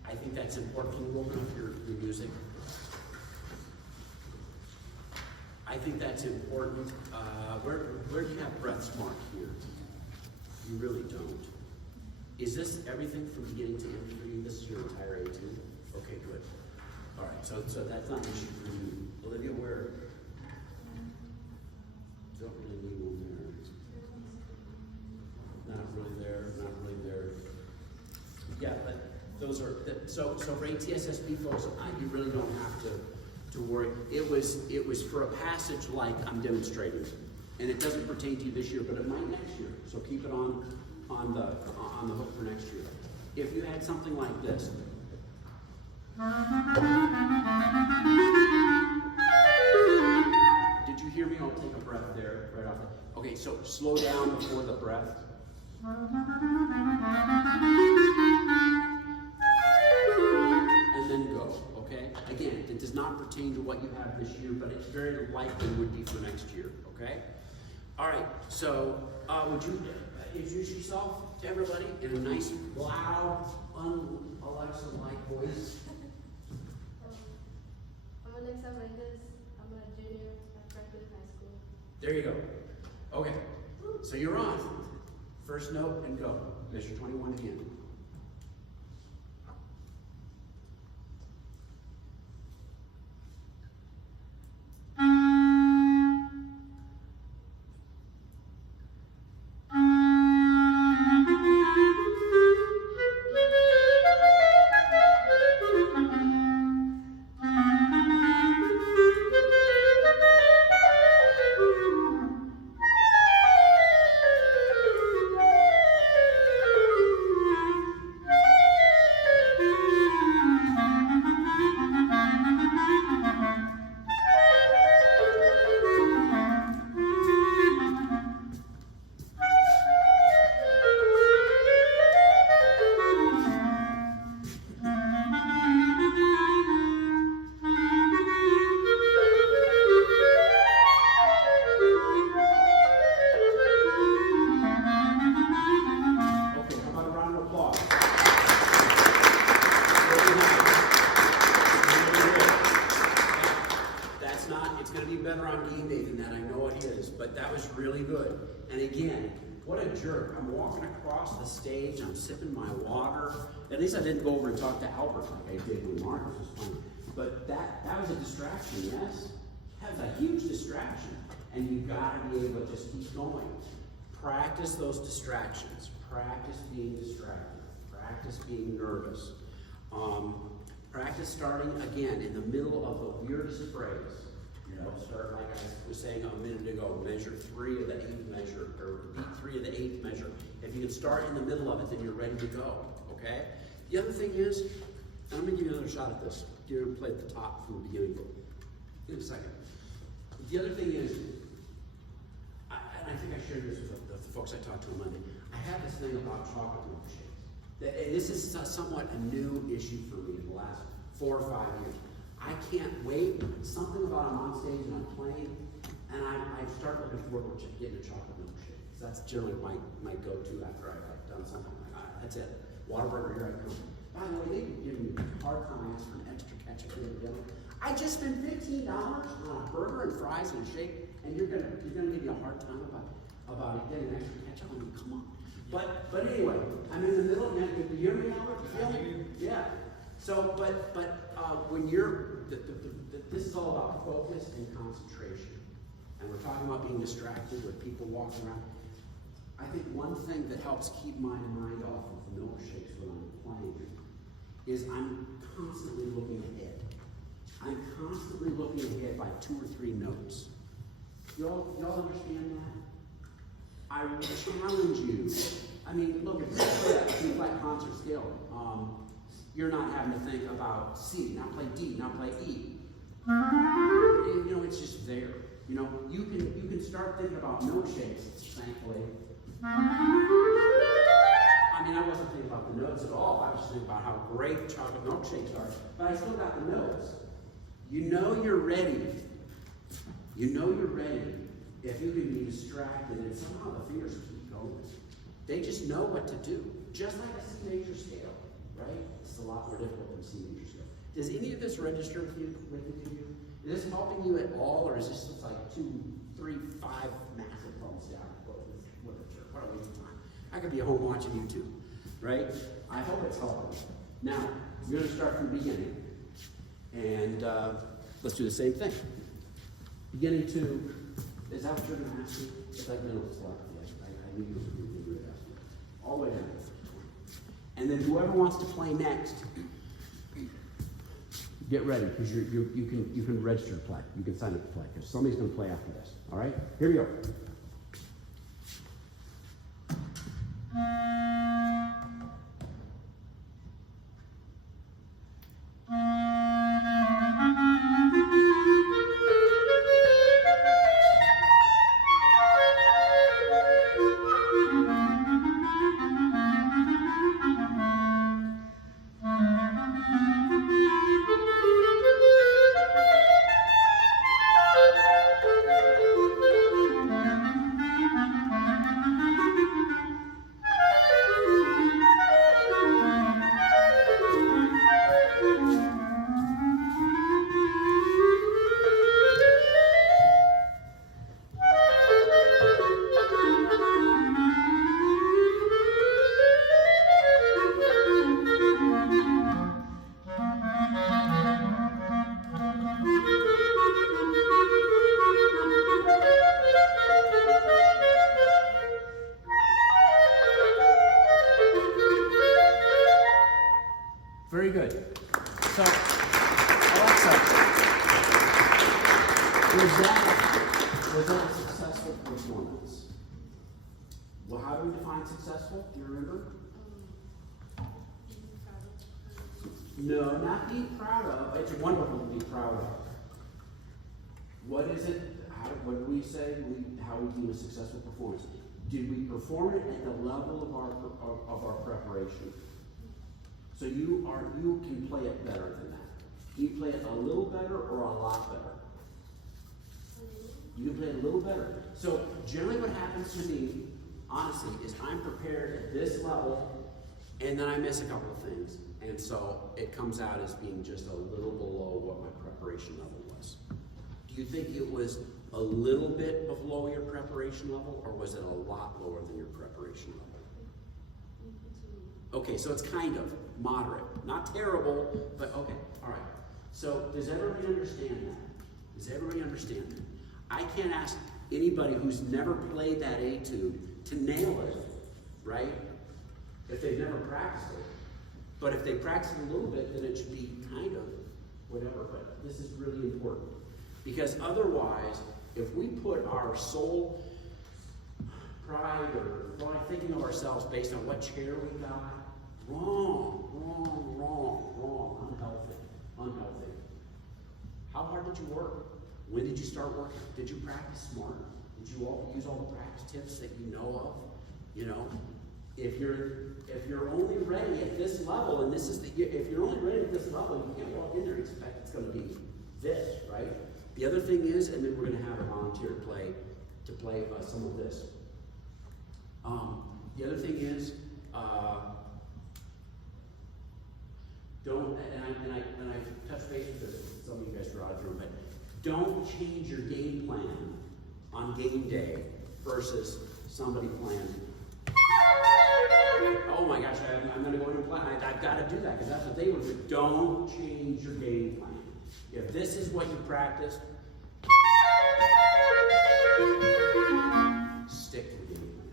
I think that's important. Can you open up your music? I think that's important. Where do you have breaths marked here? You really don't. Is this everything from beginning to end for you? This is your entire etude? Okay, good. All right, so that's not an issue for you. Olivia, where? Don't really need one there. Not really there, not really there. Yeah, but those are, so for ATSSB folks, you really don't have to worry. It was for a passage like I'm demonstrating, and it doesn't pertain to you this year, but it might next year. So keep it on the hook for next year. If you had something like this. Did you hear me? I'll take a breath there, right off. Okay, so slow down before the breath. And then go, okay? Again, it does not pertain to what you have this year, but it very likely would be for next year, okay? All right, so would you introduce yourself to everybody in a nice, loud, un-Alexa-like voice? I'm Alexa Mendes. I'm a junior at Franklin High School. There you go. Okay, so you're on. First note and go. Measure 21 again. I'm sipping my water. At least I didn't go over and talk to Albert like I did when Marcus was playing. But that was a distraction, yes? That was a huge distraction. And you've got to be able to just keep going. Practice those distractions. Practice being distracted. Practice being nervous. Practice starting again in the middle of the weirdest phrase. You know, start like I was saying a minute ago, measure 3 of the 8th measure, or beat 3 of the 8th measure. If you can start in the middle of it, then you're ready to go, okay? The other thing is, and I'm gonna give you another shot at this. You're gonna play at the top from the beginning. In a second. The other thing is, and I think I shared this with the folks I talked to on Monday, I have this thing about chocolate milkshakes. And this is somewhat a new issue for me in the last 4 or 5 years. I can't wait. Something about I'm on stage and I'm playing, and I start looking forward to getting a chocolate milkshake. So that's generally my go-to after I've done something. Like, all right, that's it. Whataburger, here I come. By the way, they've been giving me a hard time asking for an extra ketchup here at dinner. I just spent $15 on a burger and fries and a shake, and you're gonna give me a hard time about getting extra ketchup. I mean, come on. But anyway, I'm in the middle. Now, do you hear me, Albert? You feel me? Yeah. So, but when you're, this is all about focus and concentration. And we're talking about being distracted with people walking around. I think one thing that helps keep my mind off of milkshakes when I'm playing is I'm constantly looking ahead. I'm constantly looking ahead by 2 or 3 notes. Y'all understand that? I challenge you. I mean, look, if you play a concert scale, you're not having to think about C, now play D, now play E. You know, it's just there. You know, you can start thinking about milkshakes, thankfully. I'm I mean, I wasn't thinking about the notes at all. I was just thinking about how great chocolate milkshakes are. But I still got the notes. You know you're ready. You know you're ready if you can be distracted and somehow the fingers keep going. They just know what to do. Just like a C major scale, right? It's a lot more difficult than a C major scale. Does any of this register with you? Is this helping you at all, or is this just like 2, 3, 5 massive thumbs down? What a waste of time. I could be at home watching YouTube, right? I hope it's helping. Now, we're going to start from the beginning. And let's do the same thing. Beginning to, is that what you're going to ask me? It's like middle slot. I knew you were going to ask me. All the way down. And then whoever wants to play next, get ready, because you can register to play. You can sign up to play, because somebody's going to play after this. All right? Here we go. Very good. So, Alexa, was that a successful performance? Well, how do we define successful? Do you remember? No, not being proud of. It's wonderful to be proud of. What is it? What do we say? How we deem a successful performance? Did we perform it at the level of our preparation? So you can play it better than that. Can you play it a little better or a lot better? You can play it a little better. So generally what happens to me, honestly, is I'm prepared at this level, and then I miss a couple of things. And so it comes out as being just a little below what my preparation level was. Do you think it was a little bit below your preparation level, or was it a lot lower than your preparation level? Okay, so it's kind of moderate. Not terrible, but okay, all right. So does everybody understand that? Does everybody understand that? I can't ask anybody who's never played that etude to nail it, right? If they've never practiced it. But if they practice it a little bit, then it should be kind of whatever. But this is really important. Because otherwise, if we put our sole pride or thinking of ourselves based on what chair we got, wrong, unhealthy. How hard did you work? When did you start working? Did you practice smart? Did you use all the practice tips that you know of? You know, if you're only ready at this level, and if you're only ready at this level, you can't walk in there and expect it's going to be this, right? The other thing is, and then we're going to have a volunteer to play some of this. The other thing is, don't, and I touched base with this, some of you guys are out of the room, but don't change your game plan on game day versus somebody playing. Oh my gosh, I'm going to go in and play. I've got to do that because that's what they would do. Don't change your game plan. If this is what you practiced, stick to the game plan.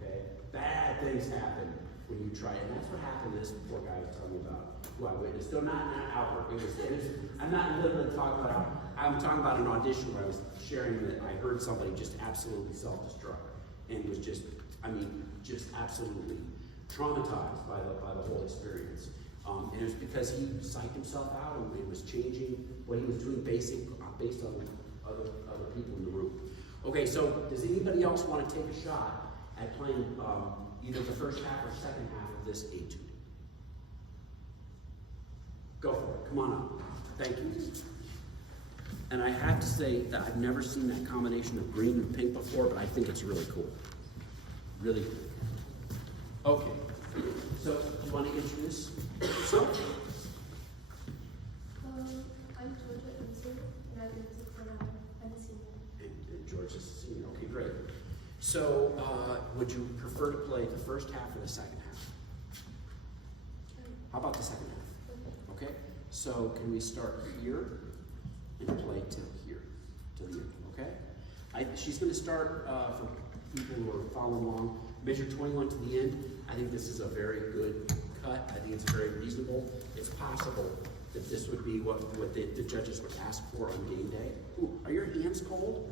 Okay? Bad things happen when you try it. And that's what happened to this poor guy was telling me about, who I witnessed. Still not outward. I'm not literally talking about, I'm talking about an audition where I was sharing that I heard somebody just absolutely self-destruct and was just absolutely traumatized by the whole experience. And it was because he psyched himself out and it was changing what he was doing based on other people in the room. Okay, so does anybody else want to take a shot at playing either the first half or second half this etude. Go for it, come on up. Thank you. And I have to say that I've never seen that combination of green and pink before, but I think it's really cool. Really cool. Okay, so do you want to introduce yourself? I'm Georgia Enser, and I'm in for now. I'm a senior. And George is a senior. Okay, great. So, would you prefer to play the first half or the second half? How about the second half? Okay. So, can we start here and play to here, to the end? Okay. She's going to start for people who are following along. Measure 21 to the end. I think this is a very good cut. I think it's very reasonable. It's possible that this would be what the judges would ask for on game day. Ooh, are your hands cold?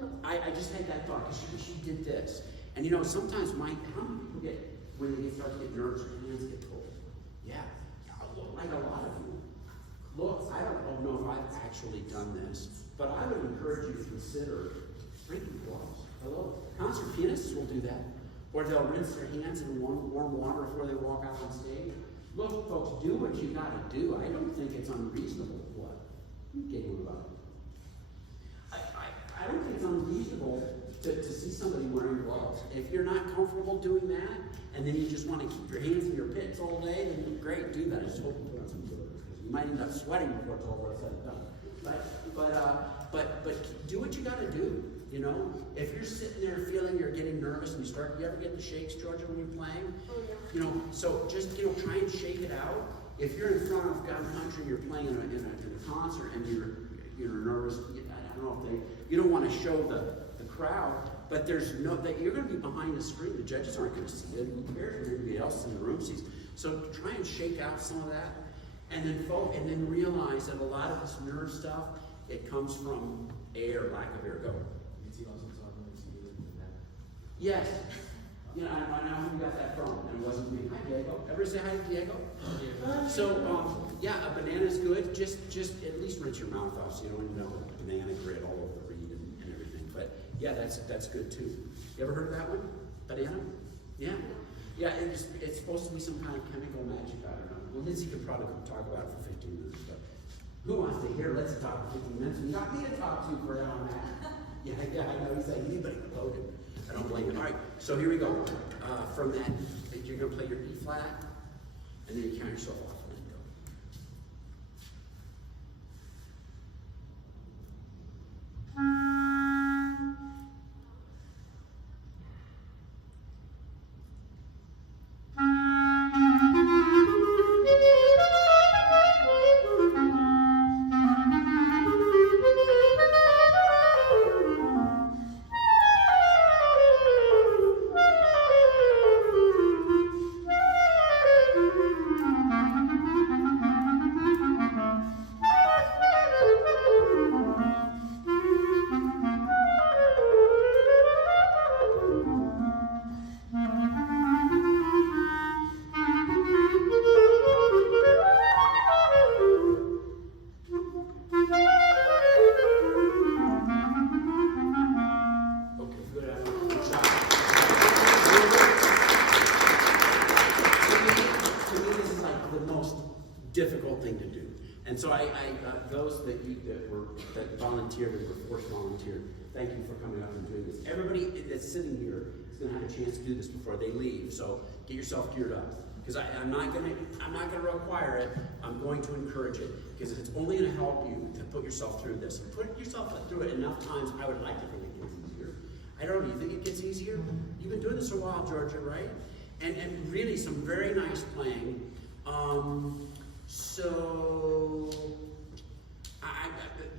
No. I just had that thought because she did this. And you know, sometimes how many people get, when they start to get nervous, their hands get cold? Yeah, like a lot of you. Look, I don't know if I've actually done this, but I would encourage you to consider drinking gloves. Hello? Concert pianists will do that. Or they'll rinse their hands in warm water before they walk out on stage. Look, folks, do what you gotta do. I don't think it's unreasonable. What? You giggling about it? I don't think it's unreasonable to see somebody wearing gloves. If you're not comfortable doing that, and then you just want to keep your hands in your pits all day, then great, do that. I just hope you put on some deodorant, because you might end up sweating before it's all said and done. But do what you got to do. You know, if you're sitting there feeling you're getting nervous and you ever get the shakes, Georgia, when you're playing? Oh, yeah. You know, so just, you know, try and shake it out. If you're in front of God Country and you're playing in a concert and you're nervous, I don't know if you don't want to show the crowd, but there's no, that you're going to be behind the screen. The judges aren't going to see it. Who cares if anybody else in the room sees? So try and shake out some of that, and then realize that a lot of this nerve stuff, it comes from air, lack of air. Go. Yes. You know, I know who got that from, and it wasn't me. Hi, Diego. Ever say hi to Diego? So, yeah, a banana's good. Just at least rinse your mouth off so you don't end up with banana grit all over the reed and everything. But yeah, that's good too. You ever heard of that one? Banana? Yeah. Yeah, it's supposed to be some kind of chemical magic. I don't know. Well, Lindsay could probably talk about it for 15 minutes, but who wants to hear? Let's talk for 15 minutes. You got me to talk to for an hour and a half. Yeah, I know. He's like, anybody can load it. I don't blame you. All right, so here we go. From that, you're going to play your E flat, and then you count yourself off and then go. Difficult thing to do. And so those that volunteered and were forced volunteered, thank you for coming up and doing this. Everybody that's sitting here is going to have a chance to do this before they leave. So get yourself geared up, because I'm not going to require it. I'm going to encourage it, because it's only going to help you to put yourself through this. And put yourself through it enough times. I would like to think it gets easier. I don't know. You think it gets easier? You've been doing this a while, Georgia, right? And really some very nice playing. So,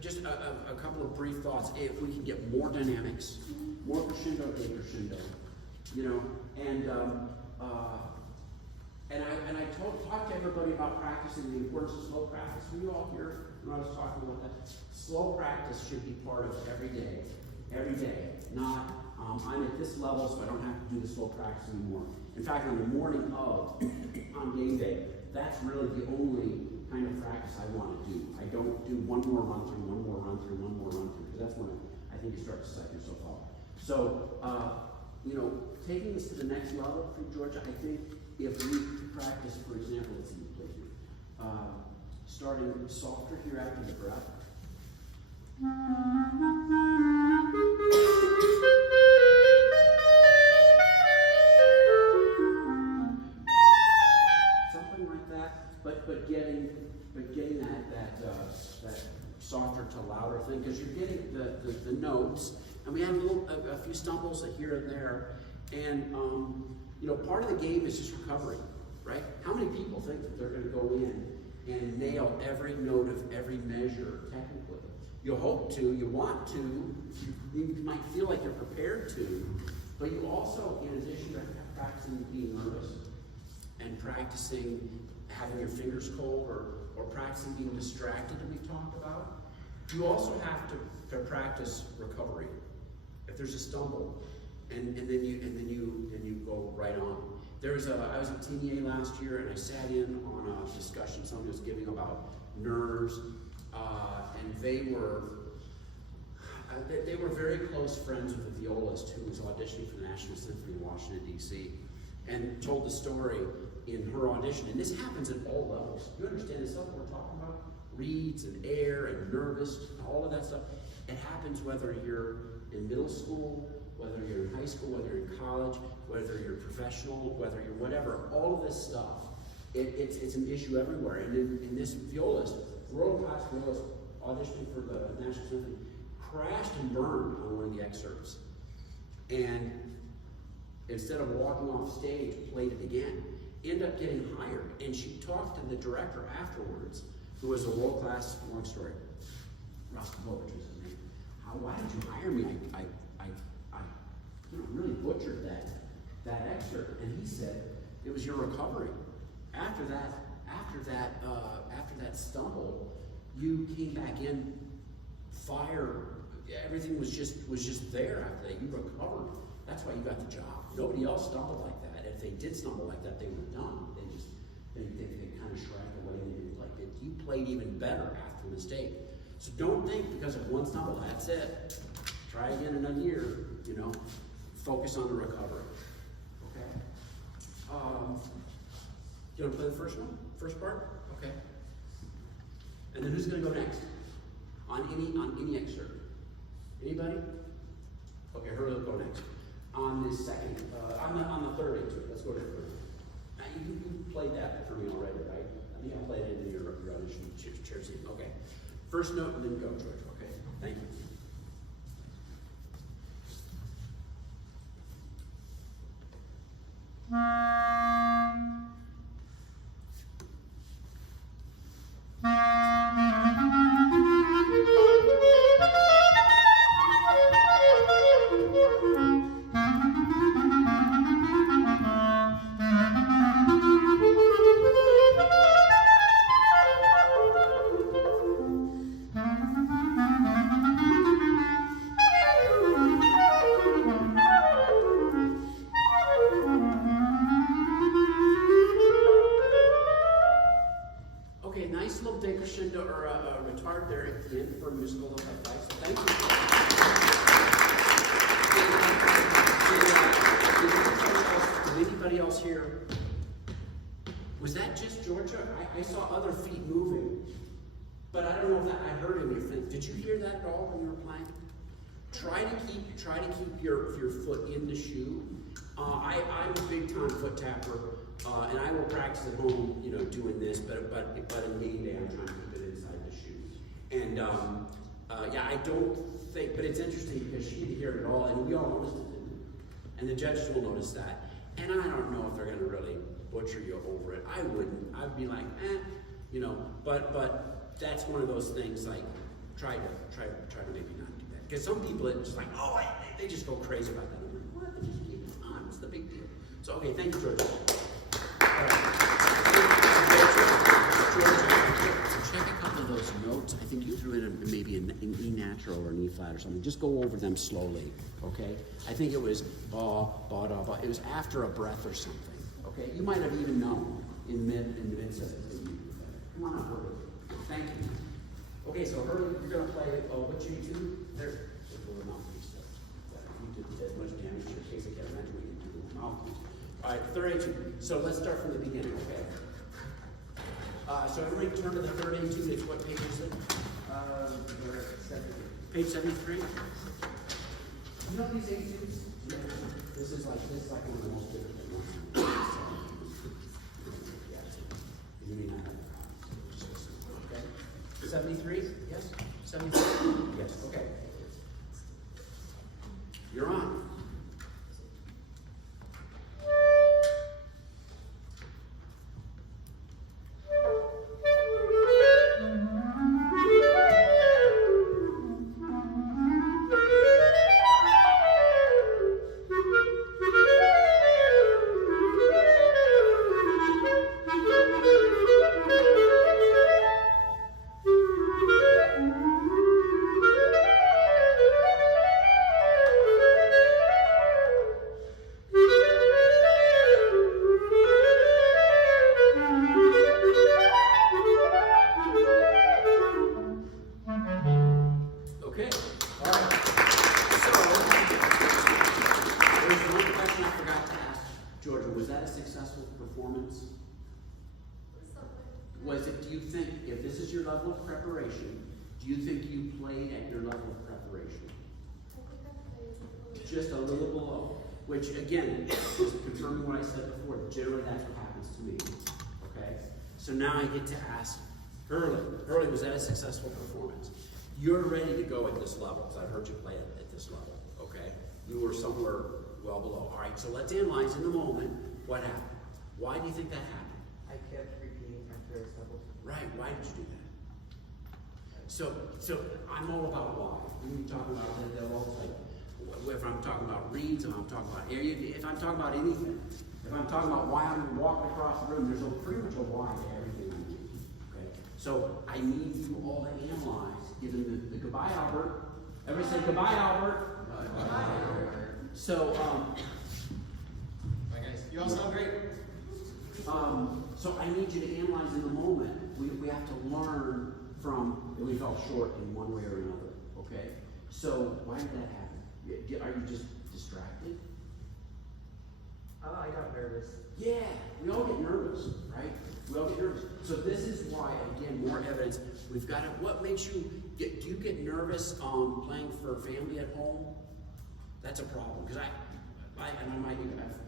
just a couple of brief thoughts. If we can get more dynamics, more crescendo, decrescendo, you know, and I talked to everybody about practicing the importance of slow practice. Were you all here when I was talking about that? Slow practice should be part of every day, not I'm at this level, so I don't have to do the slow practice anymore. In fact, on the morning of, on game day, that's really the only kind of practice I want to do. I don't do one more run through, because that's when I think you start to psych yourself out. So you know, taking this to the next level for Georgia, I think if we practice, for example, let's see, starting softer here after the breath. Something like that, but getting that softer to louder thing, because you're getting the notes, and we have a few stumbles here and there, and you know, part of the game is just recovery, right? How many people think that they're going to go in and nail every note of every measure technically? You hope to, you want to, you might feel like you're prepared to, but you also, in addition to practicing being nervous and practicing having your fingers cold or practicing being distracted that we've talked about, you also have to practice recovery. If there's a stumble, and then you go right on. I was at TMEA last year, and I sat in on a discussion somebody was giving about nerves, and they were very close friends with a violist who was auditioning for the National Symphony in Washington, D.C., and told the story in her audition. And this happens at all levels. You understand the stuff we're talking about? Reads and air and nervous, all of that stuff. It happens whether you're in middle school, whether you're in high school, whether you're in college, whether you're professional, whether you're whatever. All of this stuff, it's an issue everywhere. And in this violist, world-class violist, auditioning for the National Symphony, crashed and burned on one of the excerpts. And instead of walking off stage, played it again. Ended up getting hired. And she talked to the director afterwards, who was a world-class, long story, Rostovich was his name. Why did you hire me? I really butchered that excerpt. And he said, it was your recovery. After that stumble, you came back in, fire, everything was just there after that. You recovered. That's why you got the job. Nobody else stumbled like that. If they did stumble like that, they were done. They kind of shrank away and they didn't like it. You played even better after the mistake. So don't think because of one stumble, that's it. Try again in a year, you know. Focus on the recovery. Okay? You want to play the first one? First part? Okay. And then who's going to go next? On any excerpt? Anybody? Okay, Hurley will go next. On the second, on the third excerpt, let's go to the third. Now, you played that for me already, right? I think I played it in your audition chair seat. Okay. First note and then go, George. Okay. Thank you. I saw other feet moving, but I don't know if that I heard anything. Did you hear that at all when you were playing? Try to keep your foot in the shoe. I'm a big time foot tapper, and I will practice at home, you know, doing this. But in game day, I'm trying to keep it inside the shoe. And yeah, I don't think, but it's interesting because she didn't hear it at all, and we all noticed it, didn't we? And the judges will notice that. And I don't know if they're going to really butcher you over it. I wouldn't. I'd be like, you know. But that's one of those things. Like, try to maybe not do that. Because some people it's just like, oh, they just go crazy about that. I'm like, what? They just keep it on. What's the big deal? So okay, thank you, George. All right. So check a couple of those notes. I think you threw in maybe an E natural or an E flat or something. Just go over them slowly. Okay. I think it was ba ba da ba. It was after a breath or something. Okay, you might have even known in the mid sentence. Come on up, Hurley. Thank you. Okay, so Hurley, you're going to play what you do? There's a little mouthpiece there. You as much damage to your case as I can imagine we can do with mouthpiece. All right, third etude. So let's start from the beginning, okay? So everybody turn to the third etude. It's what page is it? We're at 70. Page 73. You know these etudes? Yeah. This is like one of the most difficult ones. Yeah. You mean that? Okay. 73? Yes? 73? Yes. Okay. You're on. Okay, all right. So, there's one question I forgot to ask, Georgia. Was that a successful performance? Was it, do you think, if this is your level of preparation, do you think you played at your level of preparation? Just a little below, which again, is confirming what I said before. Generally, that's what happens to me, okay? So now I get to ask Hurley. Hurley, was that a successful performance? You're ready to go at this level, because I've heard you play at this level, okay? You were somewhere well below. All right, so let's analyze in the moment what happened. Why do you think that happened? I kept repeating after I stumbled. Right, why did you do that? So I'm all about why. When you talk about that, they'll all like, if I'm talking about reads, if I'm talking about area, if I'm talking about anything, if I'm talking about why I'm walking across the room, there's a pretty much a why to everything I do. Okay? So I need you all to analyze, given the goodbye, Albert. Everybody say goodbye, Albert. Bye. So, Bye, guys. You all sound great. so I need you to analyze in the moment. We have to learn from, and we fell short in one way or another, okay? So why did that happen? Are you just distracted? I got nervous. Yeah, we all get nervous, right? We all get nervous. So this is why, again, more evidence. We've got to, what makes you, do you get nervous playing for family at home? That's a problem, because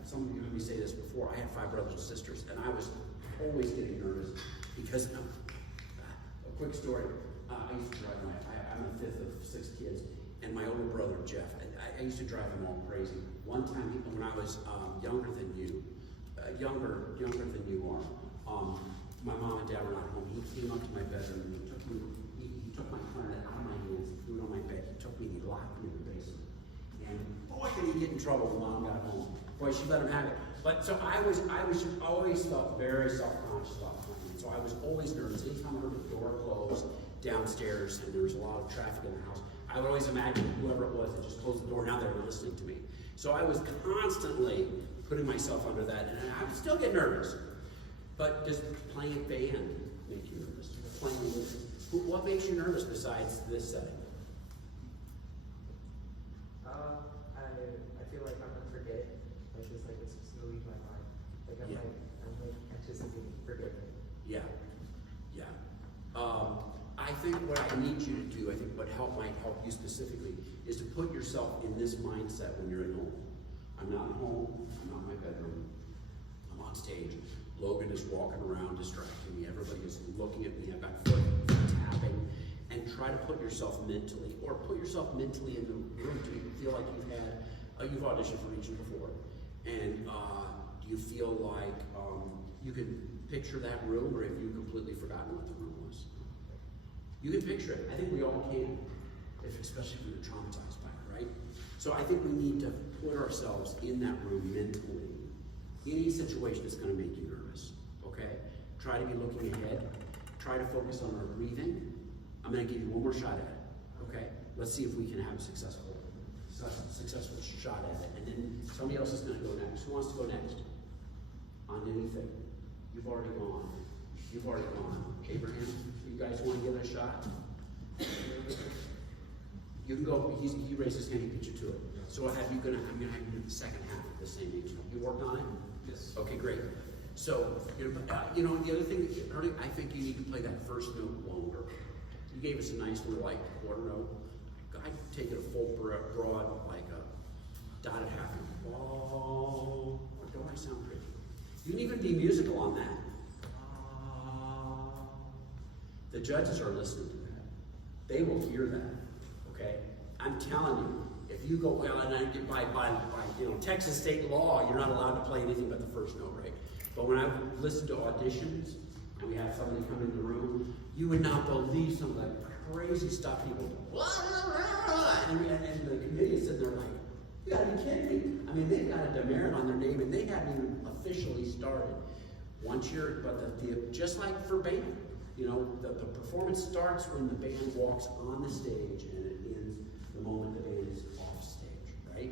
some of you heard me say this before, I had 5 brothers and sisters, and I was always getting nervous, because, a quick story, I used to drive I'm the 5th of 6 kids, and my older brother, Jeff, I used to drive him all crazy. One time, when I was younger than you are, my mom and dad were not home. He came up to my bedroom and he took my clarinet out of my hands, he threw it on my bed, he took me and he locked me in the basement. And boy, did he get in trouble when mom got home. Boy, she let him have it. But so I always felt very self-conscious about playing. So I was always nervous. Anytime I heard the door close downstairs and there was a lot of traffic in the house, I would always imagine whoever it was that just closed the door, now they were listening to me. So I was constantly putting myself under that, and I would still get nervous. But does playing a band make you nervous? What makes you nervous besides this setting? I feel like I'm gonna forget it. Like it's gonna leave my mind. Like I'm anticipating forgetting it. Yeah. I think what I need you to do, I think what might help you specifically, is to put yourself in this mindset when you're at home. I'm not at home, I'm not in my bedroom, I'm on stage. Logan is walking around distracting me, everybody is looking at me, I've got foot tapping, and try to put yourself mentally in the room. Do you feel like you've auditioned for Region before, and do you feel like you can picture that room, or have you completely forgotten what the room was? You can picture it. I think we all can, especially if we were traumatized by it, right? So I think we need to put ourselves in that room mentally. Any situation that's going to make you nervous, okay? Try to be looking ahead. Try to focus on our breathing. I'm going to give you one more shot at it, okay? Let's see if we can have a successful shot at it. And then somebody else is going to go next. Who wants to go next? On anything. You've already gone. Abraham, you guys want to give it a shot? You can go, he raised his hand, he beat you to it. So I'm gonna have you do the second half of the same each. You worked on it? Yes. Okay, great. So, the other thing, Ernie, I think you need to play that first note longer. You gave us a nice little like quarter note. I'd take it a full broad, like a dotted half. Oh, don't I sound pretty? You can even be musical on that. The judges are listening to that. They will hear that. Okay? I'm telling you, if you go, well, and I get by Texas state law, you're not allowed to play anything but the first note, right? But when I listened to auditions, and we had somebody come in the room, you would not believe some of the crazy stuff people do. And the committee is sitting there like, you gotta be kidding me. I mean, they've got a demerit on their name, and they haven't even officially started. Once you're, but just like for band, the performance starts when the band walks on the stage, and it ends the moment the band is off stage, right?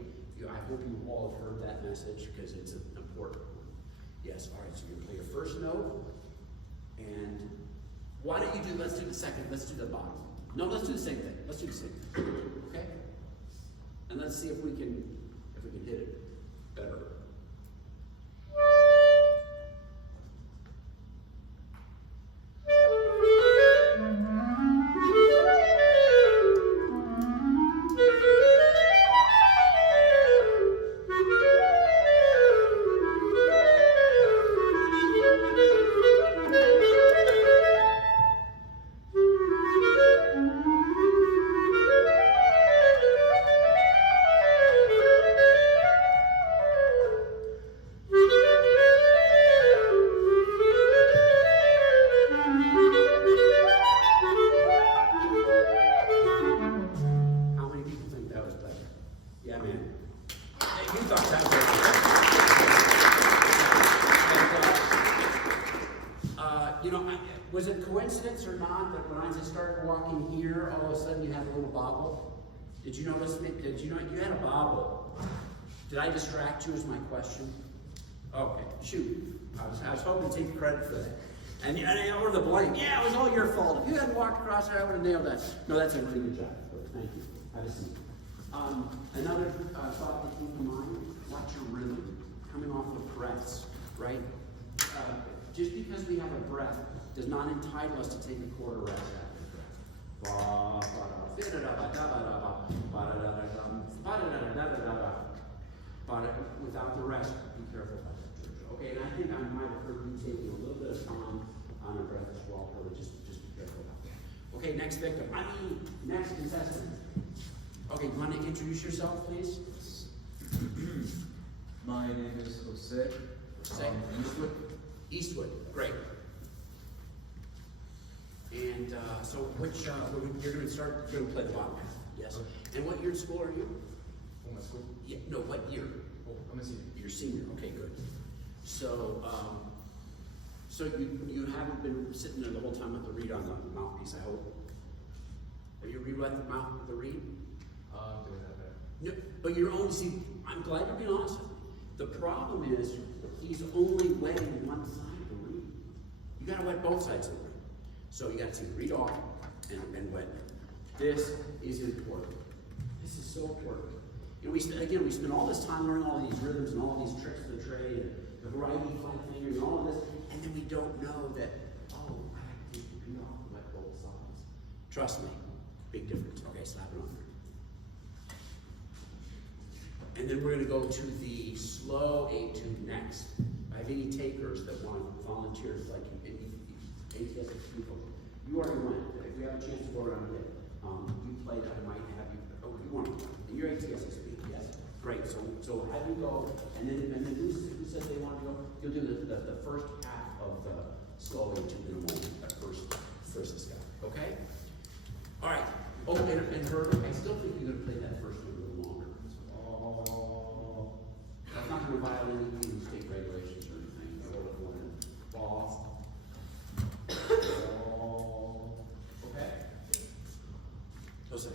I hope you all have heard that message, because it's an important one. Yes, all right, so you're gonna play your first note, and why don't you let's do the second, let's do the bottom. No, let's do the same thing. Let's do the same thing, okay? And let's see if we can hit it better. Was it coincidence or not that when I just started walking here, all of a sudden you had a little bobble? Did you notice me? Did you know you had a bobble? Did I distract you is my question? Okay, shoot. I was hoping to take credit for that. And or the blame. Yeah, it was all your fault. If you hadn't walked across there, I would have nailed that. No, that's a really good job. Thank you. Have a seat. Another thought to keep in mind, watch your rhythm coming off of breaths, right? Just because we have a breath does not entitle us to take a quarter rest after the breath. Without the rest, be careful about that, church. Okay, and I think I might have heard you taking a little bit of time on a breath as well, Curly. Just be careful about that. Okay, next victim. Next contestant. Okay, you want to introduce yourself, please? My name is Jose. Jose. Eastwood. Eastwood, great. And so, which you're going to play the bottom half, yes. And what year in school are you? Oh, my school? Yeah, no, what year? Oh, I'm a senior. You're senior. Okay, good. So, so you haven't been sitting there the whole time with the reed on the mouthpiece, I hope. Have you rewet the reed? I'm doing that better. No, but you're only, see, I'm glad you're being honest with me. The problem is, he's only wetting one side of the reed. You gotta wet both sides of the reed. So you gotta take the reed off and wet. This is important. This is so important. We spend all this time learning all these rhythms and all these tricks of the trade and the variety flat fingers and all of this, and then we don't know that, oh, I have to take the reed off and wet both sides. Trust me, big difference. Okay, slap it on there. And then we're going to go to the slow etude next. I have any takers that want to volunteer, like any ATSSB people. You already went. If we have a chance to go around it, you played, I might have you. Oh, you want to? And you're ATSSB, yes. Great. So have you go, and then who said they want to go? You'll do the first half of the slow etude in a moment. That first this guy. Okay. All right. Oh, and Herbert, I still think you're going to play that first one a little longer. Oh, that's not going to violate any state regulations or anything. Ball. Okay. Jose.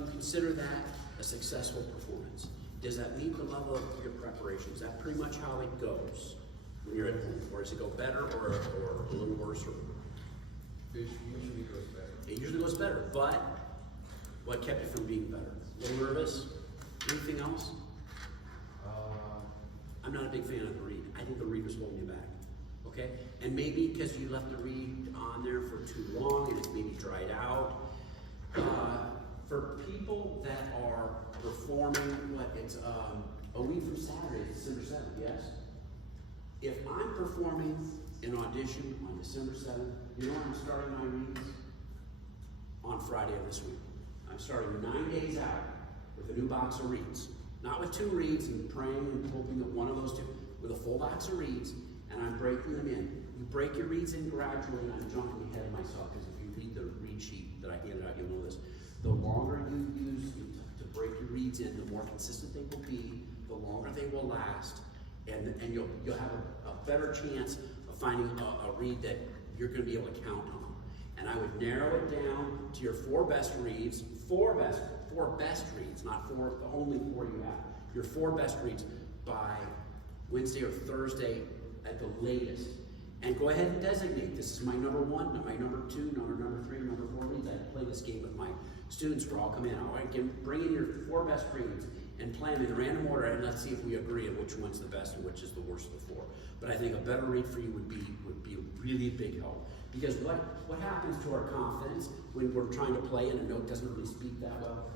you consider that a successful performance? Does that meet the level of your preparation? Is that pretty much how it goes when you're at home? Or does it go better or a little worse? It usually goes better. It usually goes better, but what kept it from being better? A little nervous? Anything else? I'm not a big fan of the read. I think the read was holding you back. Okay? And maybe because you left the read on there for too long and it's maybe dried out. For people that are performing, it's a week from Saturday, December 7th, yes? If I'm performing an audition on December 7th, you know when I'm starting my reads? On Friday of this week. I'm starting 9 days out with a new box of reads. Not with 2 reads and praying and hoping that one of those 2, with a full box of reads, and I'm breaking them in. You break your reads in gradually, and I'm jumping ahead of myself, because if you read the read sheet that I handed out, you'll know this. The longer you use to break your reads in, the more consistent they will be, the longer they will last, and you'll have a better chance of finding a read that you're going to be able to count on. And I would narrow it down to your 4 best reads, 4 best reads, not 4, the only 4 you have. Your 4 best reads by Wednesday or Thursday at the latest. And go ahead and designate, this is my number 1, my number 2, number 3, number 4 reads. I play this game with my students where I'll come in, all right, bring in your 4 best reads and play them in random order, and let's see if we agree on which one's the best and which is the worst of the 4. But I think a better read for you would be really a big help. Because what happens to our confidence when we're trying to play and a note doesn't really speak that well?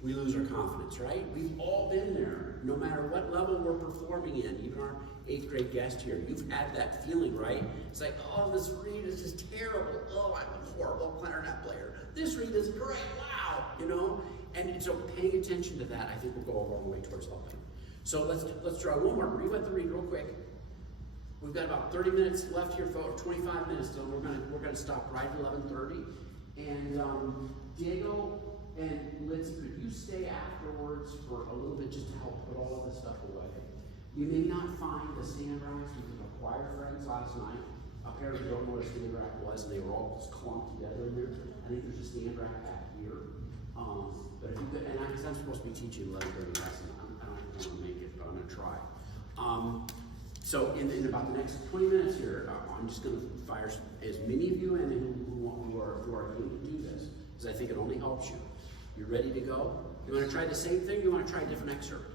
We lose our confidence, right? We've all been there, no matter what level we're performing in. Even our 8th grade guest here, you've had that feeling, right? It's like, oh, this read is just terrible. Oh, I'm a horrible clarinet player. This read is great, wow, you know? And so paying attention to that, I think, will go a long way towards helping. So let's try one more. Rewrite the read real quick. We've got about 30 minutes left here, folks, 25 minutes till we're gonna stop right at 11:30. And Diego and Lindsay, could you stay afterwards for a little bit just to help put all of this stuff away? You may not find the stand racks. We did choir friends last night. Apparently don't know what a stand rack was, and they were all just clumped together in there. I think there's a stand rack back here. But if you could, and because I'm supposed to be teaching 11:30 lesson, I don't want to make it, but I'm gonna try. So in about the next 20 minutes here, I'm just going to fire as many of you in who are able to do this, because I think it only helps you. You ready to go? You want to try the same thing? You want to try a different excerpt?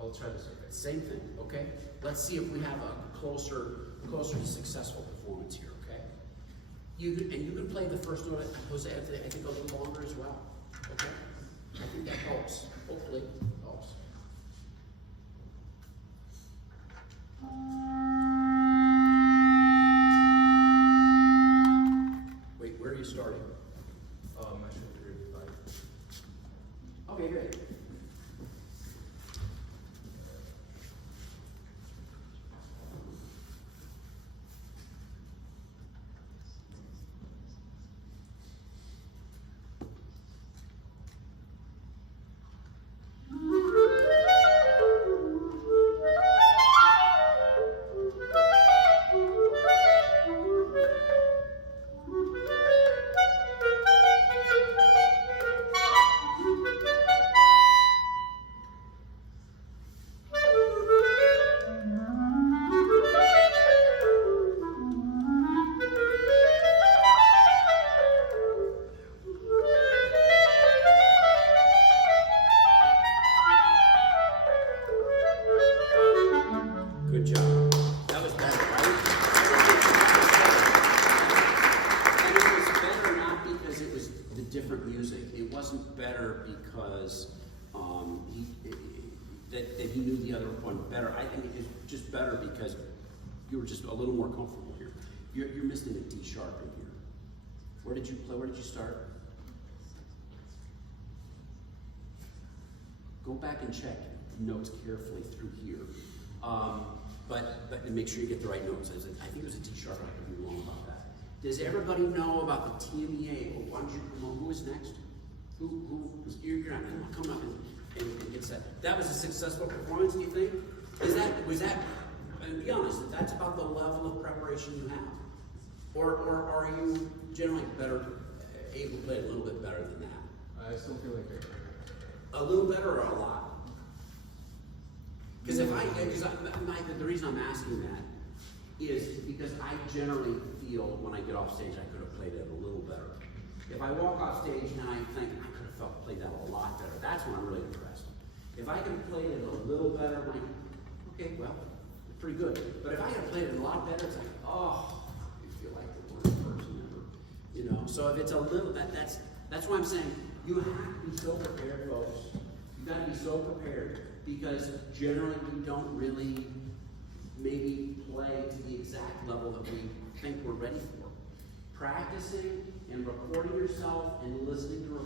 I'll try this again. Same thing, okay? Let's see if we have a closer to successful performance here, okay? You can play the first note, Jose, I think a little longer as well, okay? I think that helps, hopefully helps. Wait, where are you starting? My shoulder is 5. Okay, great. Good job. That was better, right? And it was better not because it was the different music. It wasn't better because that he knew the other one better. I think it's just better because you were just a little more comfortable here. You're missing a D sharp in here. Where did you play? Where did you start? Go back and check notes carefully through here. But make sure you get the right notes. I think it was a D sharp. I could be wrong about that. Does everybody know about the TMEA? Oh, why don't you come on? Who is next? You're not coming up and get set. That was a successful performance, do you think? Was that, and be honest, that's about the level of preparation you have? Or are you generally better able to play a little bit better than that? I still feel like A little better or a lot? Because the reason I'm asking that is because I generally feel when I get off stage I could have played it a little better. If I walk off stage and I think I could have played that a lot better, that's when I'm really impressed. If I could have played it a little better, I'm like, okay, well, pretty good. But if I could have played it a lot better, it's like, oh, you feel like the worst person ever. You know, so if it's a little, that's why I'm saying you have to be so prepared, folks. You got to be so prepared because generally we don't really maybe play to the exact level that we think we're ready for. Practicing and recording yourself and listening to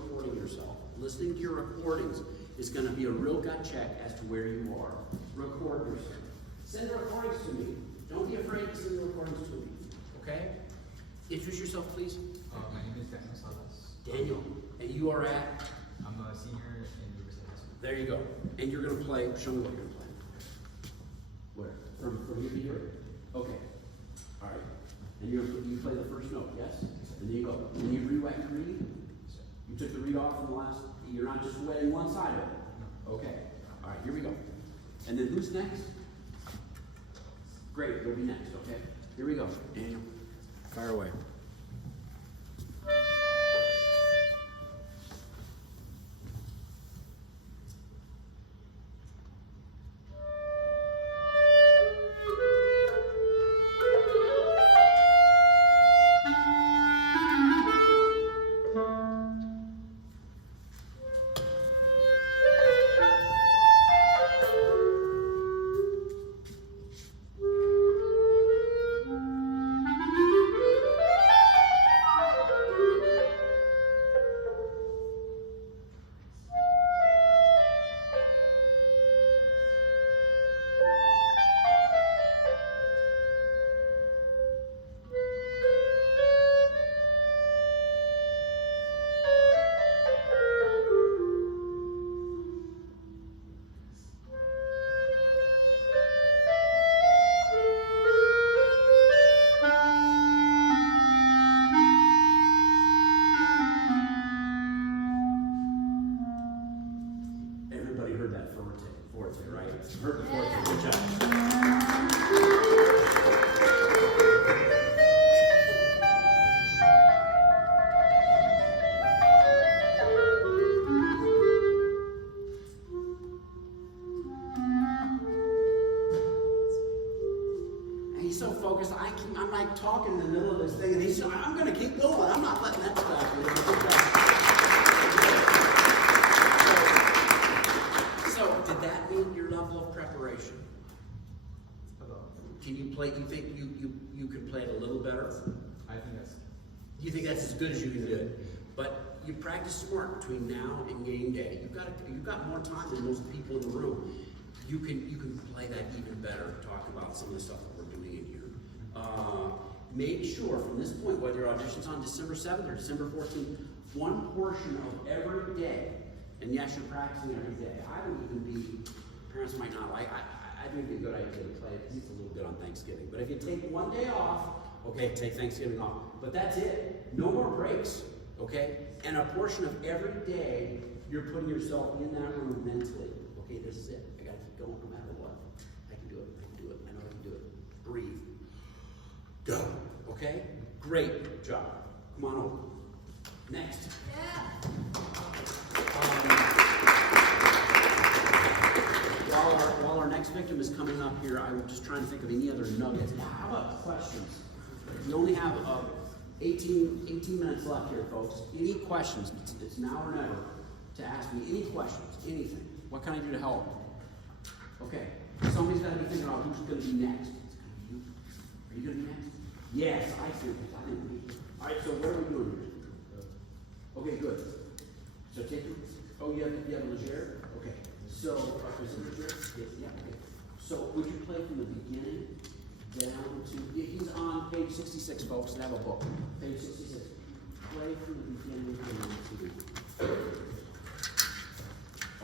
listening to your recordings is going to be a real gut check as to where you are. Record yourself. Send the recordings to me. Don't be afraid to send the recordings to me. Okay? Introduce yourself, please. My name is Daniel Salas. Daniel. And you are at? I'm a senior in University High School. There you go. And you're going to play, show me what you're going to play. Where? From here to here? Okay. All right. And you play the first note, yes? And then you go. And you rewet your read? You took the read off from the last, you're not just wetting one side of it? Okay. All right, here we go. And then who's next? Great, you'll be next, okay? Here we go. Daniel, fire away. Heard the forte. Good job. And he's so focused. I'm like talking in the middle of this thing, and he's like, I'm going to keep going. I'm not letting that stop me. Did that mean your level of preparation? Can you play? You think you can play it a little better? I think that's. You think that's as good as you can do it? But you practice smart between now and game day. You've got more time than most people in the room. You can play that even better. Talk about some of the stuff that we're doing in here. Make sure from this point, whether your audition's on December 7th or December 14th, one portion of every day. And yes, you're practicing every day. I would even be, parents might not like, I think it'd be a good idea to play it because it's a little good on Thanksgiving. But if you take one day off, okay, take Thanksgiving off. But that's it. No more breaks, okay? And a portion of every day, you're putting yourself in that room mentally. Okay, this is it. I gotta keep going no matter what. I can do it. I can do it. I know I can do it. Breathe. Go. Okay? Great job. Come on over. Next. Yeah. While our next victim is coming up here, I'm just trying to think of any other nuggets. How about questions? We only have 18 minutes left here, folks. Any questions? It's now or never to ask me any questions, anything. What can I do to help? Okay. Somebody's got to be thinking about who's going to be next. It's going to be you. Are you going to be next? Yes, I think. I think we. All right. So what are we doing here? Okay, good. So take your. Oh, you have a leger? Okay. So, is it leger? Yes, yeah, okay. So, would you play from the beginning down to, he's on page 66, folks, and have a book. Page 66. Play from the beginning down to,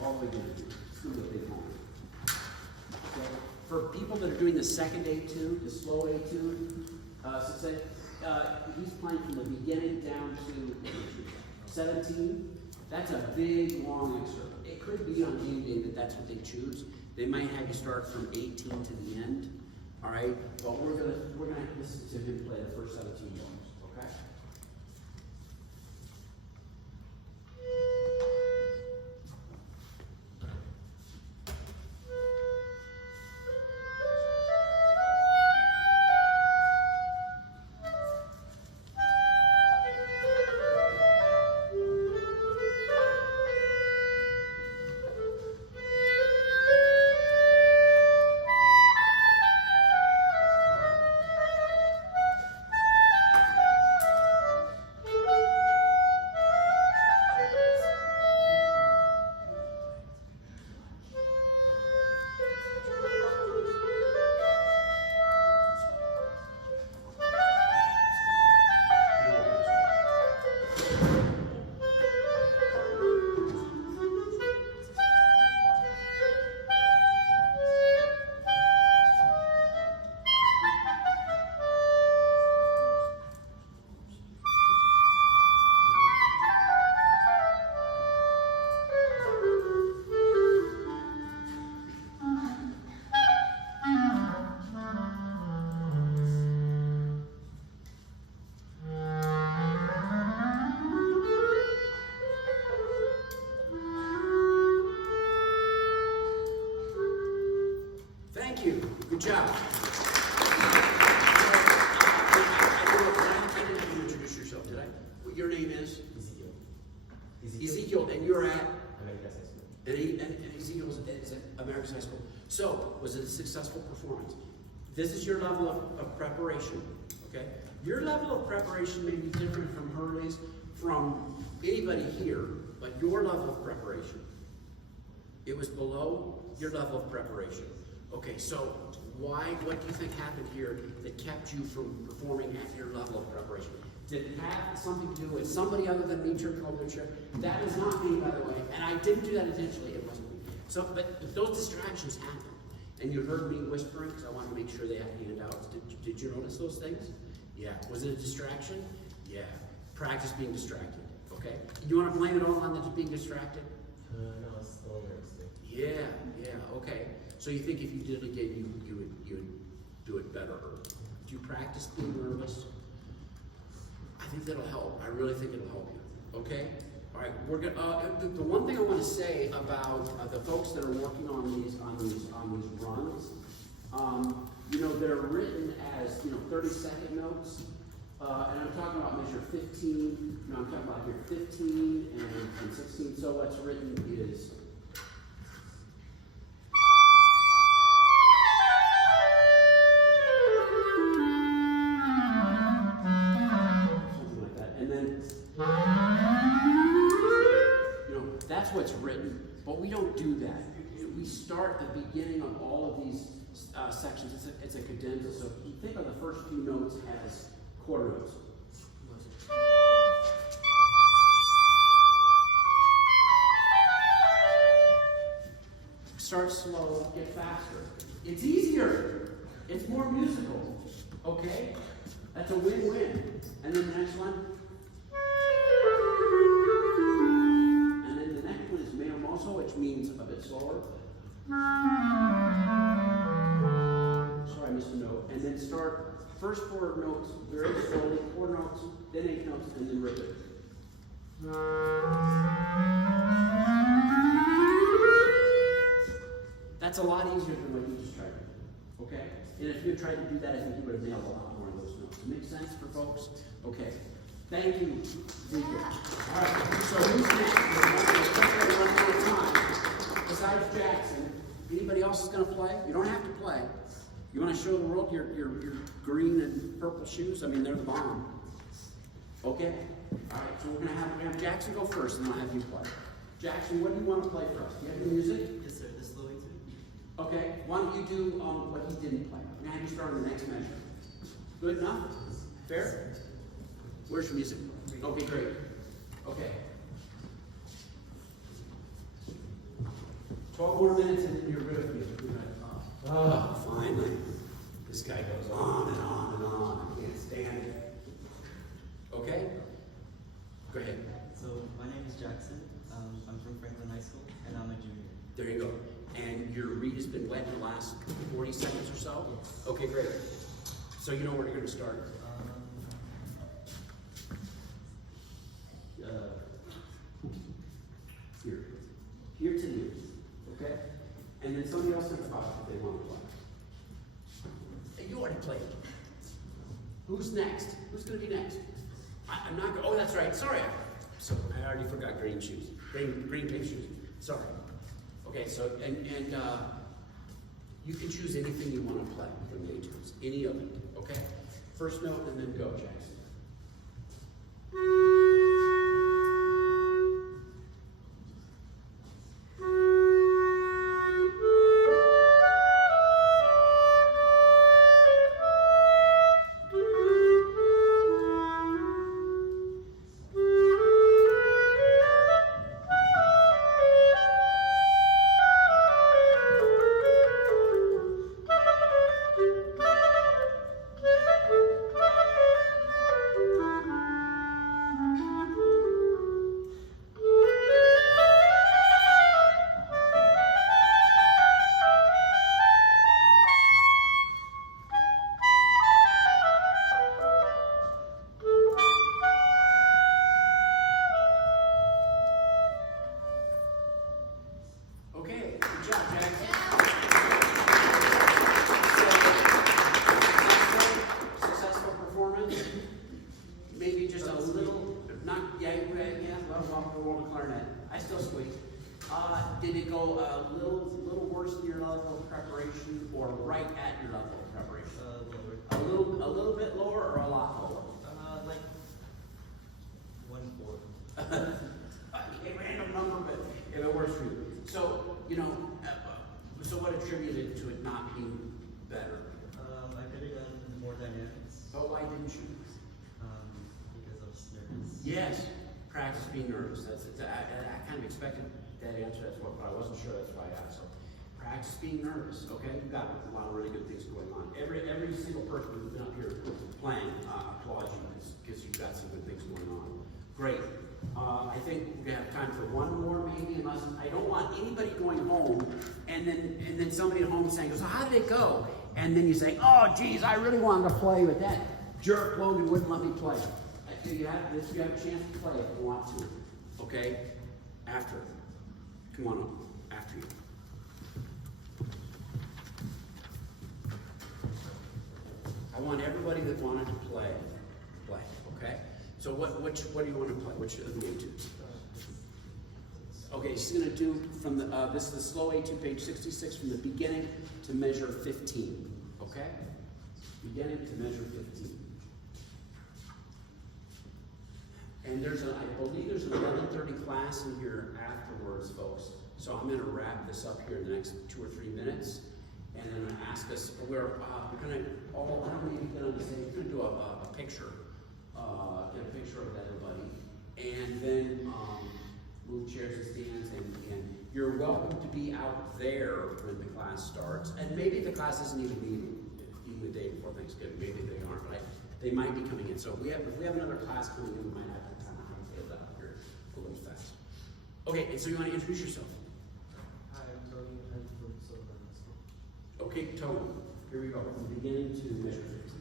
all the way down to, it's going to be a big moment. Okay. For people that are doing the second etude, the slow etude, he's playing from the beginning down to 17. That's a big, long excerpt. It could be on game day that that's what they choose. They might have you start from 18 to the end. All right, but we're gonna listen to him play the first 17 songs. Okay. Thank you. Good job. I didn't have you introduce yourself, did I? What your name is? Ezekiel. Ezekiel, and you're at? America's High School. And Ezekiel's at America's High School. So, was it a successful performance? This is your level of preparation, okay? Your level of preparation may be different from Hurley's, from anybody here, but your level of preparation, it was below your level of preparation. Okay, so what do you think happened here that kept you from performing at your level of preparation? Did it have something to do with somebody other than me tripping over the chair? That is not me, by the way, and I didn't do that intentionally, it wasn't me. So, but those distractions happened. And you heard me whispering, because I wanted to make sure they had handouts. Did you notice those things? Yeah. Was it a distraction? Yeah. Practice being distracted, okay? You want to blame it all on the being distracted? No, it's still nervous. Yeah, okay. So you think if you did it again, you would do it better? Do you practice being nervous? I think that'll help. I really think it'll help you. Okay. All right. We're gonna. The one thing I want to say about the folks that are working on these runs, you know, they're written as 30-second notes, and I'm talking about measure 15. No, I'm talking about here 15 and 16. So what's written is. That's what's written, but we don't do that. We start the beginning of all of these sections. It's a cadenza. So you think of the first few notes as quarter notes. Start slow, get faster. It's easier. It's more musical. Okay? That's a win-win. And then the next one. Which means a bit slower. Sorry, I missed a note. And then start first 4 notes very slowly, 4 notes, then 8 notes, and then rip it. That's a lot easier than what you just tried to do. Okay? And if you had tried to do that, I think you would have nailed a lot more of those notes. Make sense for folks? Okay. Thank you, Ezekiel. All right, so who's next? One more time. Besides Jackson, anybody else is going to play? You don't have to play. You want to show the world your green and purple shoes? I mean, they're the bomb. Okay? All right, so we're going to have Jackson go first, and then I'll have you play. Jackson, what do you want to play for us? Do you have any music? Yes, sir. The slow etude. Okay, why don't you do what he didn't play? We're going to have you start on the next measure. Good enough? Fair? Where's your music? Okay, great. Okay. 12 more minutes and then you're good. Oh, finally. This guy goes on and on and on. I can't stand it. last 40 seconds or so? Okay, great. So you know where you're gonna start? Here. Here to here, okay? And then somebody else can talk if they want to play. Hey, you already played. Who's next? Who's gonna be next? I'm not, oh, that's right, sorry. So, I already forgot green shoes. Green pink shoes, sorry. Okay, so, and you can choose anything you want to play from the Etudes, any of it, okay? First note and then go, Jackson. Clarinet. I still squeak. Did it go a little worse than your level of preparation, or right at your level of preparation? Lower. A little bit lower, or a lot lower? Like 1/4. A random number, but if it works for you. So so what attributed to it not being better? I could have done more dynamics. Oh, why didn't you? Because I was nervous. Yes, practice being nervous. I kind of expected that answer. That's what, but I wasn't sure. That's why I asked. So, practice being nervous. Okay, you've got a lot of really good things going on. Every single person who's been up here playing, applaud you because you've got some good things going on. Great. I think we have time for one more, maybe. Unless I don't want anybody going home and then somebody at home saying, "So how did it go?" And then you say, "Oh, geez, I really wanted to play, but that jerk Logan wouldn't let me play." You have a chance to play if you want to. Okay? After. Come on up. After you. I want everybody that wanted to play. Okay? So what do you want to play? Which of the Etudes? Okay, she's going to do from the this is the slow Etude, page 66, from the beginning to measure 15. Okay? Beginning to measure 15. And I believe there's an 11:30 class in here afterwards, folks. So I'm going to wrap this up here in the next 2 or 3 minutes, and then ask us. We're going to all. I don't know if you get on the stage. We're going to do a picture, get a picture of everybody, and then move chairs and stands. And you're welcome to be out there when the class starts. And maybe the class isn't even the day before Thanksgiving. Maybe they aren't, but they might be coming in. So if we have another class coming in, we might have to kind of tail that up here a little fast. Okay, and so you want to introduce yourself? Hi, I'm Tony. I'm from Silver. Okay, Tony. Here we go. From the beginning to measure 15.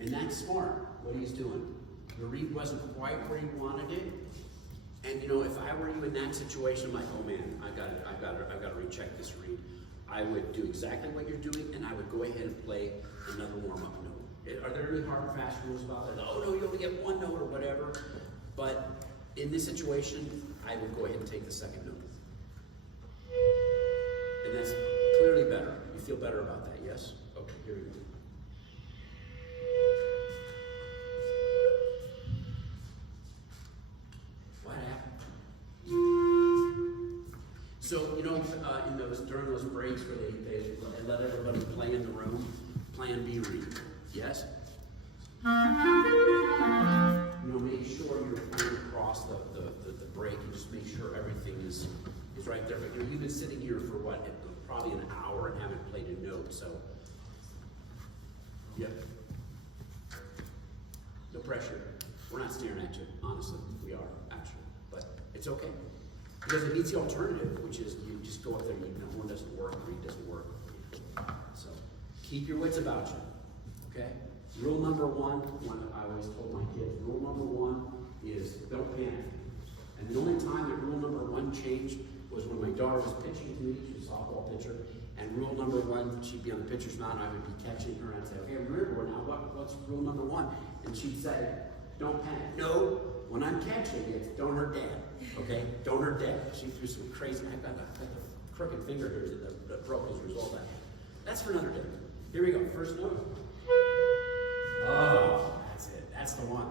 And that's smart, what he's doing. The reed wasn't quite where he wanted it. And if I were you in that situation, I'm like, oh man, I've got to recheck this reed. I would do exactly what you're doing, and I would go ahead and play another warm-up note. Are there any hard and fast rules about that? Oh no, you only get one note or whatever. But in this situation, I would go ahead and take the second note. And that's clearly better. You feel better about that, yes? Okay, here we go. What happened? So, during those breaks where they let everybody play in the room, plan B read. Yes? Make sure you're playing across the break and just make sure everything is right there. But you've been sitting here for what? Probably an hour and haven't played a note, so. Yep. No pressure. We're not staring at you, honestly. We are, actually. But it's okay. Because it beats the alternative, which is you just go up there and you know, one doesn't work, or it doesn't work. So keep your wits about you. Okay? Rule number one I always told my kids, rule number one is don't panic. And the only time that rule number one changed was when my daughter was pitching to me. She was a softball pitcher. And rule number one, she'd be on the pitcher's mound, I would be catching her, and I'd say, okay, remember now, what's rule number one? And she'd say, don't panic. No, when I'm catching, it's don't hurt dad. Okay? Don't hurt dad. She threw some crazy, I got the crooked finger here that broke as a result of that. That's for another day. Here we go, first note. Oh, that's it. That's the one.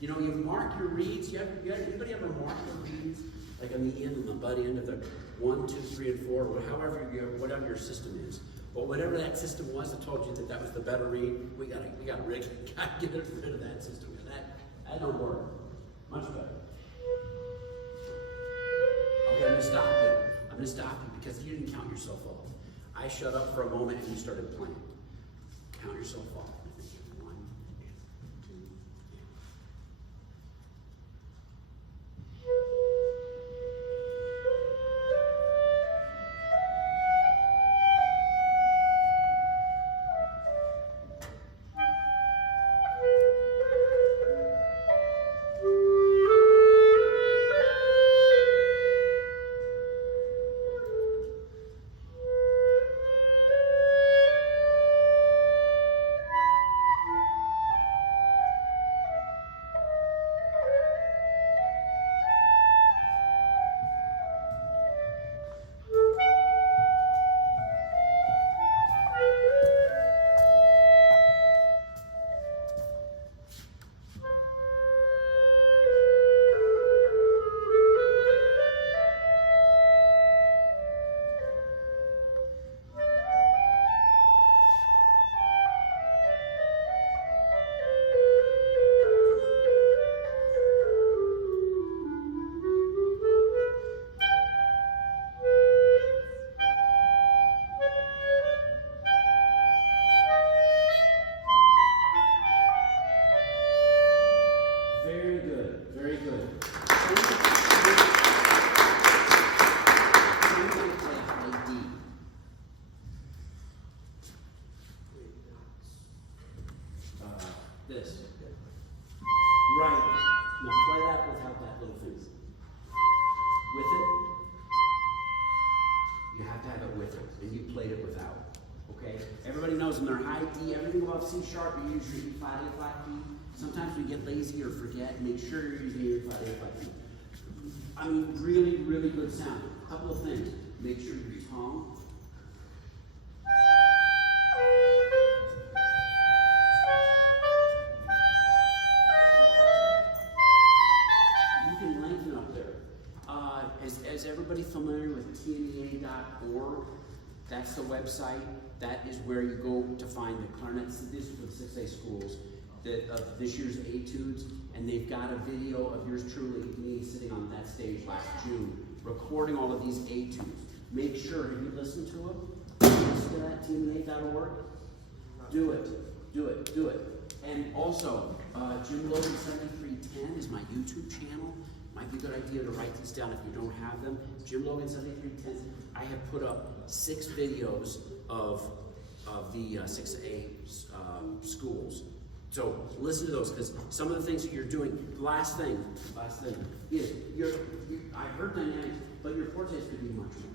You know, you mark your reeds. Anybody ever mark your reeds? Like on the end and the butt end of the 1, 2, 3, and 4, or whatever your system is. But whatever that system was that told you that was the better reed, we gotta get rid of that system. That don't work. Much better. Okay, I'm gonna stop you because you didn't count yourself off. I shut up for a moment and you started playing. Count yourself off. 1, 2, 3. This. Right. Now play that without that little thing. With it. You have to have it with it. And you played it without. Okay? Everybody knows in their high D, everything above C sharp, you use your E flat, A flat, D. Sometimes we get lazy or forget. Make sure you're using your E flat, A flat, D. I mean, really, really good sound. A couple of things. Make sure your tongue. Is everybody familiar with TMEA.org? That's the website. That is where you go to find the clarinet. This is for the 6A schools of this year's Etudes, and they've got a video of yours truly, me sitting on that stage last June, recording all of these Etudes. Make sure, have you listened to them? Listen to that, TMEA.org? Do it, do it, do it. And also, Jim Logan 7310 is my YouTube channel. Might be a good idea to write these down if you don't have them. Jim Logan 7310. I have put up 6 videos of the 6A schools. So listen to those, because some of the things that you're doing. Last thing is I heard dynamics, but your fortes could be much more.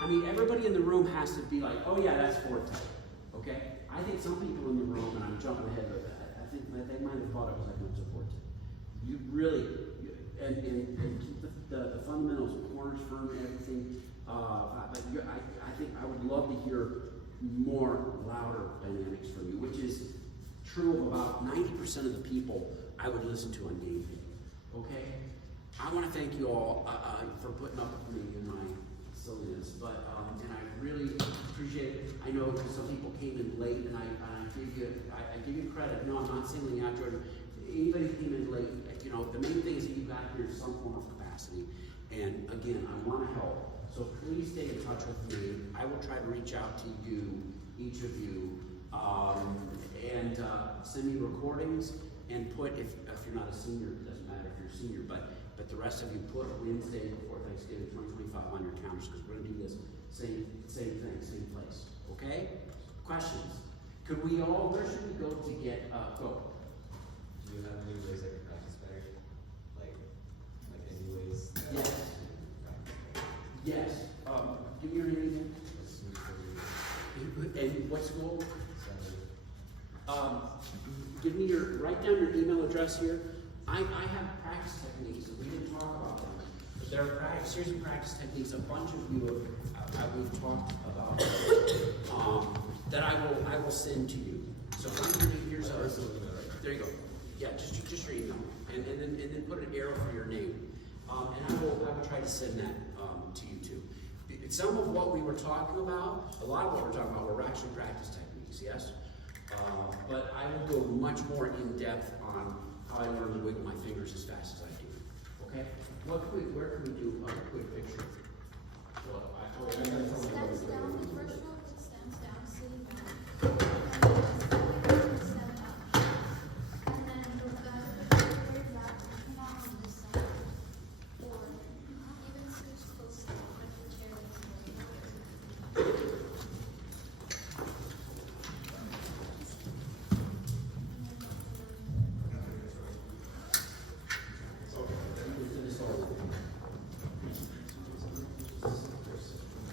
I mean, everybody in the room has to be like, oh yeah, that's forte, okay? I think some people in the room, and I'm jumping ahead, but I think they might have thought it was like notes of forte. You really, and keep the fundamentals, corners firm, and everything. I think I would love to hear more louder dynamics from you, which is true of about 90% of the people I would listen to on game day, okay? I want to thank you all for putting up with me in my silliness, but and I really appreciate it. I know some people came in late, and I give you credit. No, I'm not singling out Jordan. Anybody who came in late, you know, the main thing is that you got here in some form of capacity, And again, I wanna help, so please stay in touch with me. I will try to reach out to you, each of you, and send me recordings and put, if you're not a senior, it doesn't matter if you're a senior, but the rest of you put Wednesday before Thanksgiving 2025 on your calendars, because we're gonna do this same thing, same place, okay? Questions? Could we all, where should we go to get, go? Do you have any ways I can practice better? Like any ways? that Yes. I can practice better? Yes, give me your name again. Let's move forward. And what school? So, Give me write down your email address here. I have practice techniques, and we didn't talk about them. But there are series of practice techniques, a bunch of you we've talked about, that I will send to you. So here's a, there you go. Yeah, just your email. And then put an arrow for your name. And I will try to send that, to you too. Some of what we were talking about, a lot of what we're talking about were actually practice techniques, yes? But I will go much more in depth on how I learn to wiggle my fingers as fast as I do. Okay? Where can we do a quick picture? Well, I gotta Stands down, the first one that stands down, sitting down.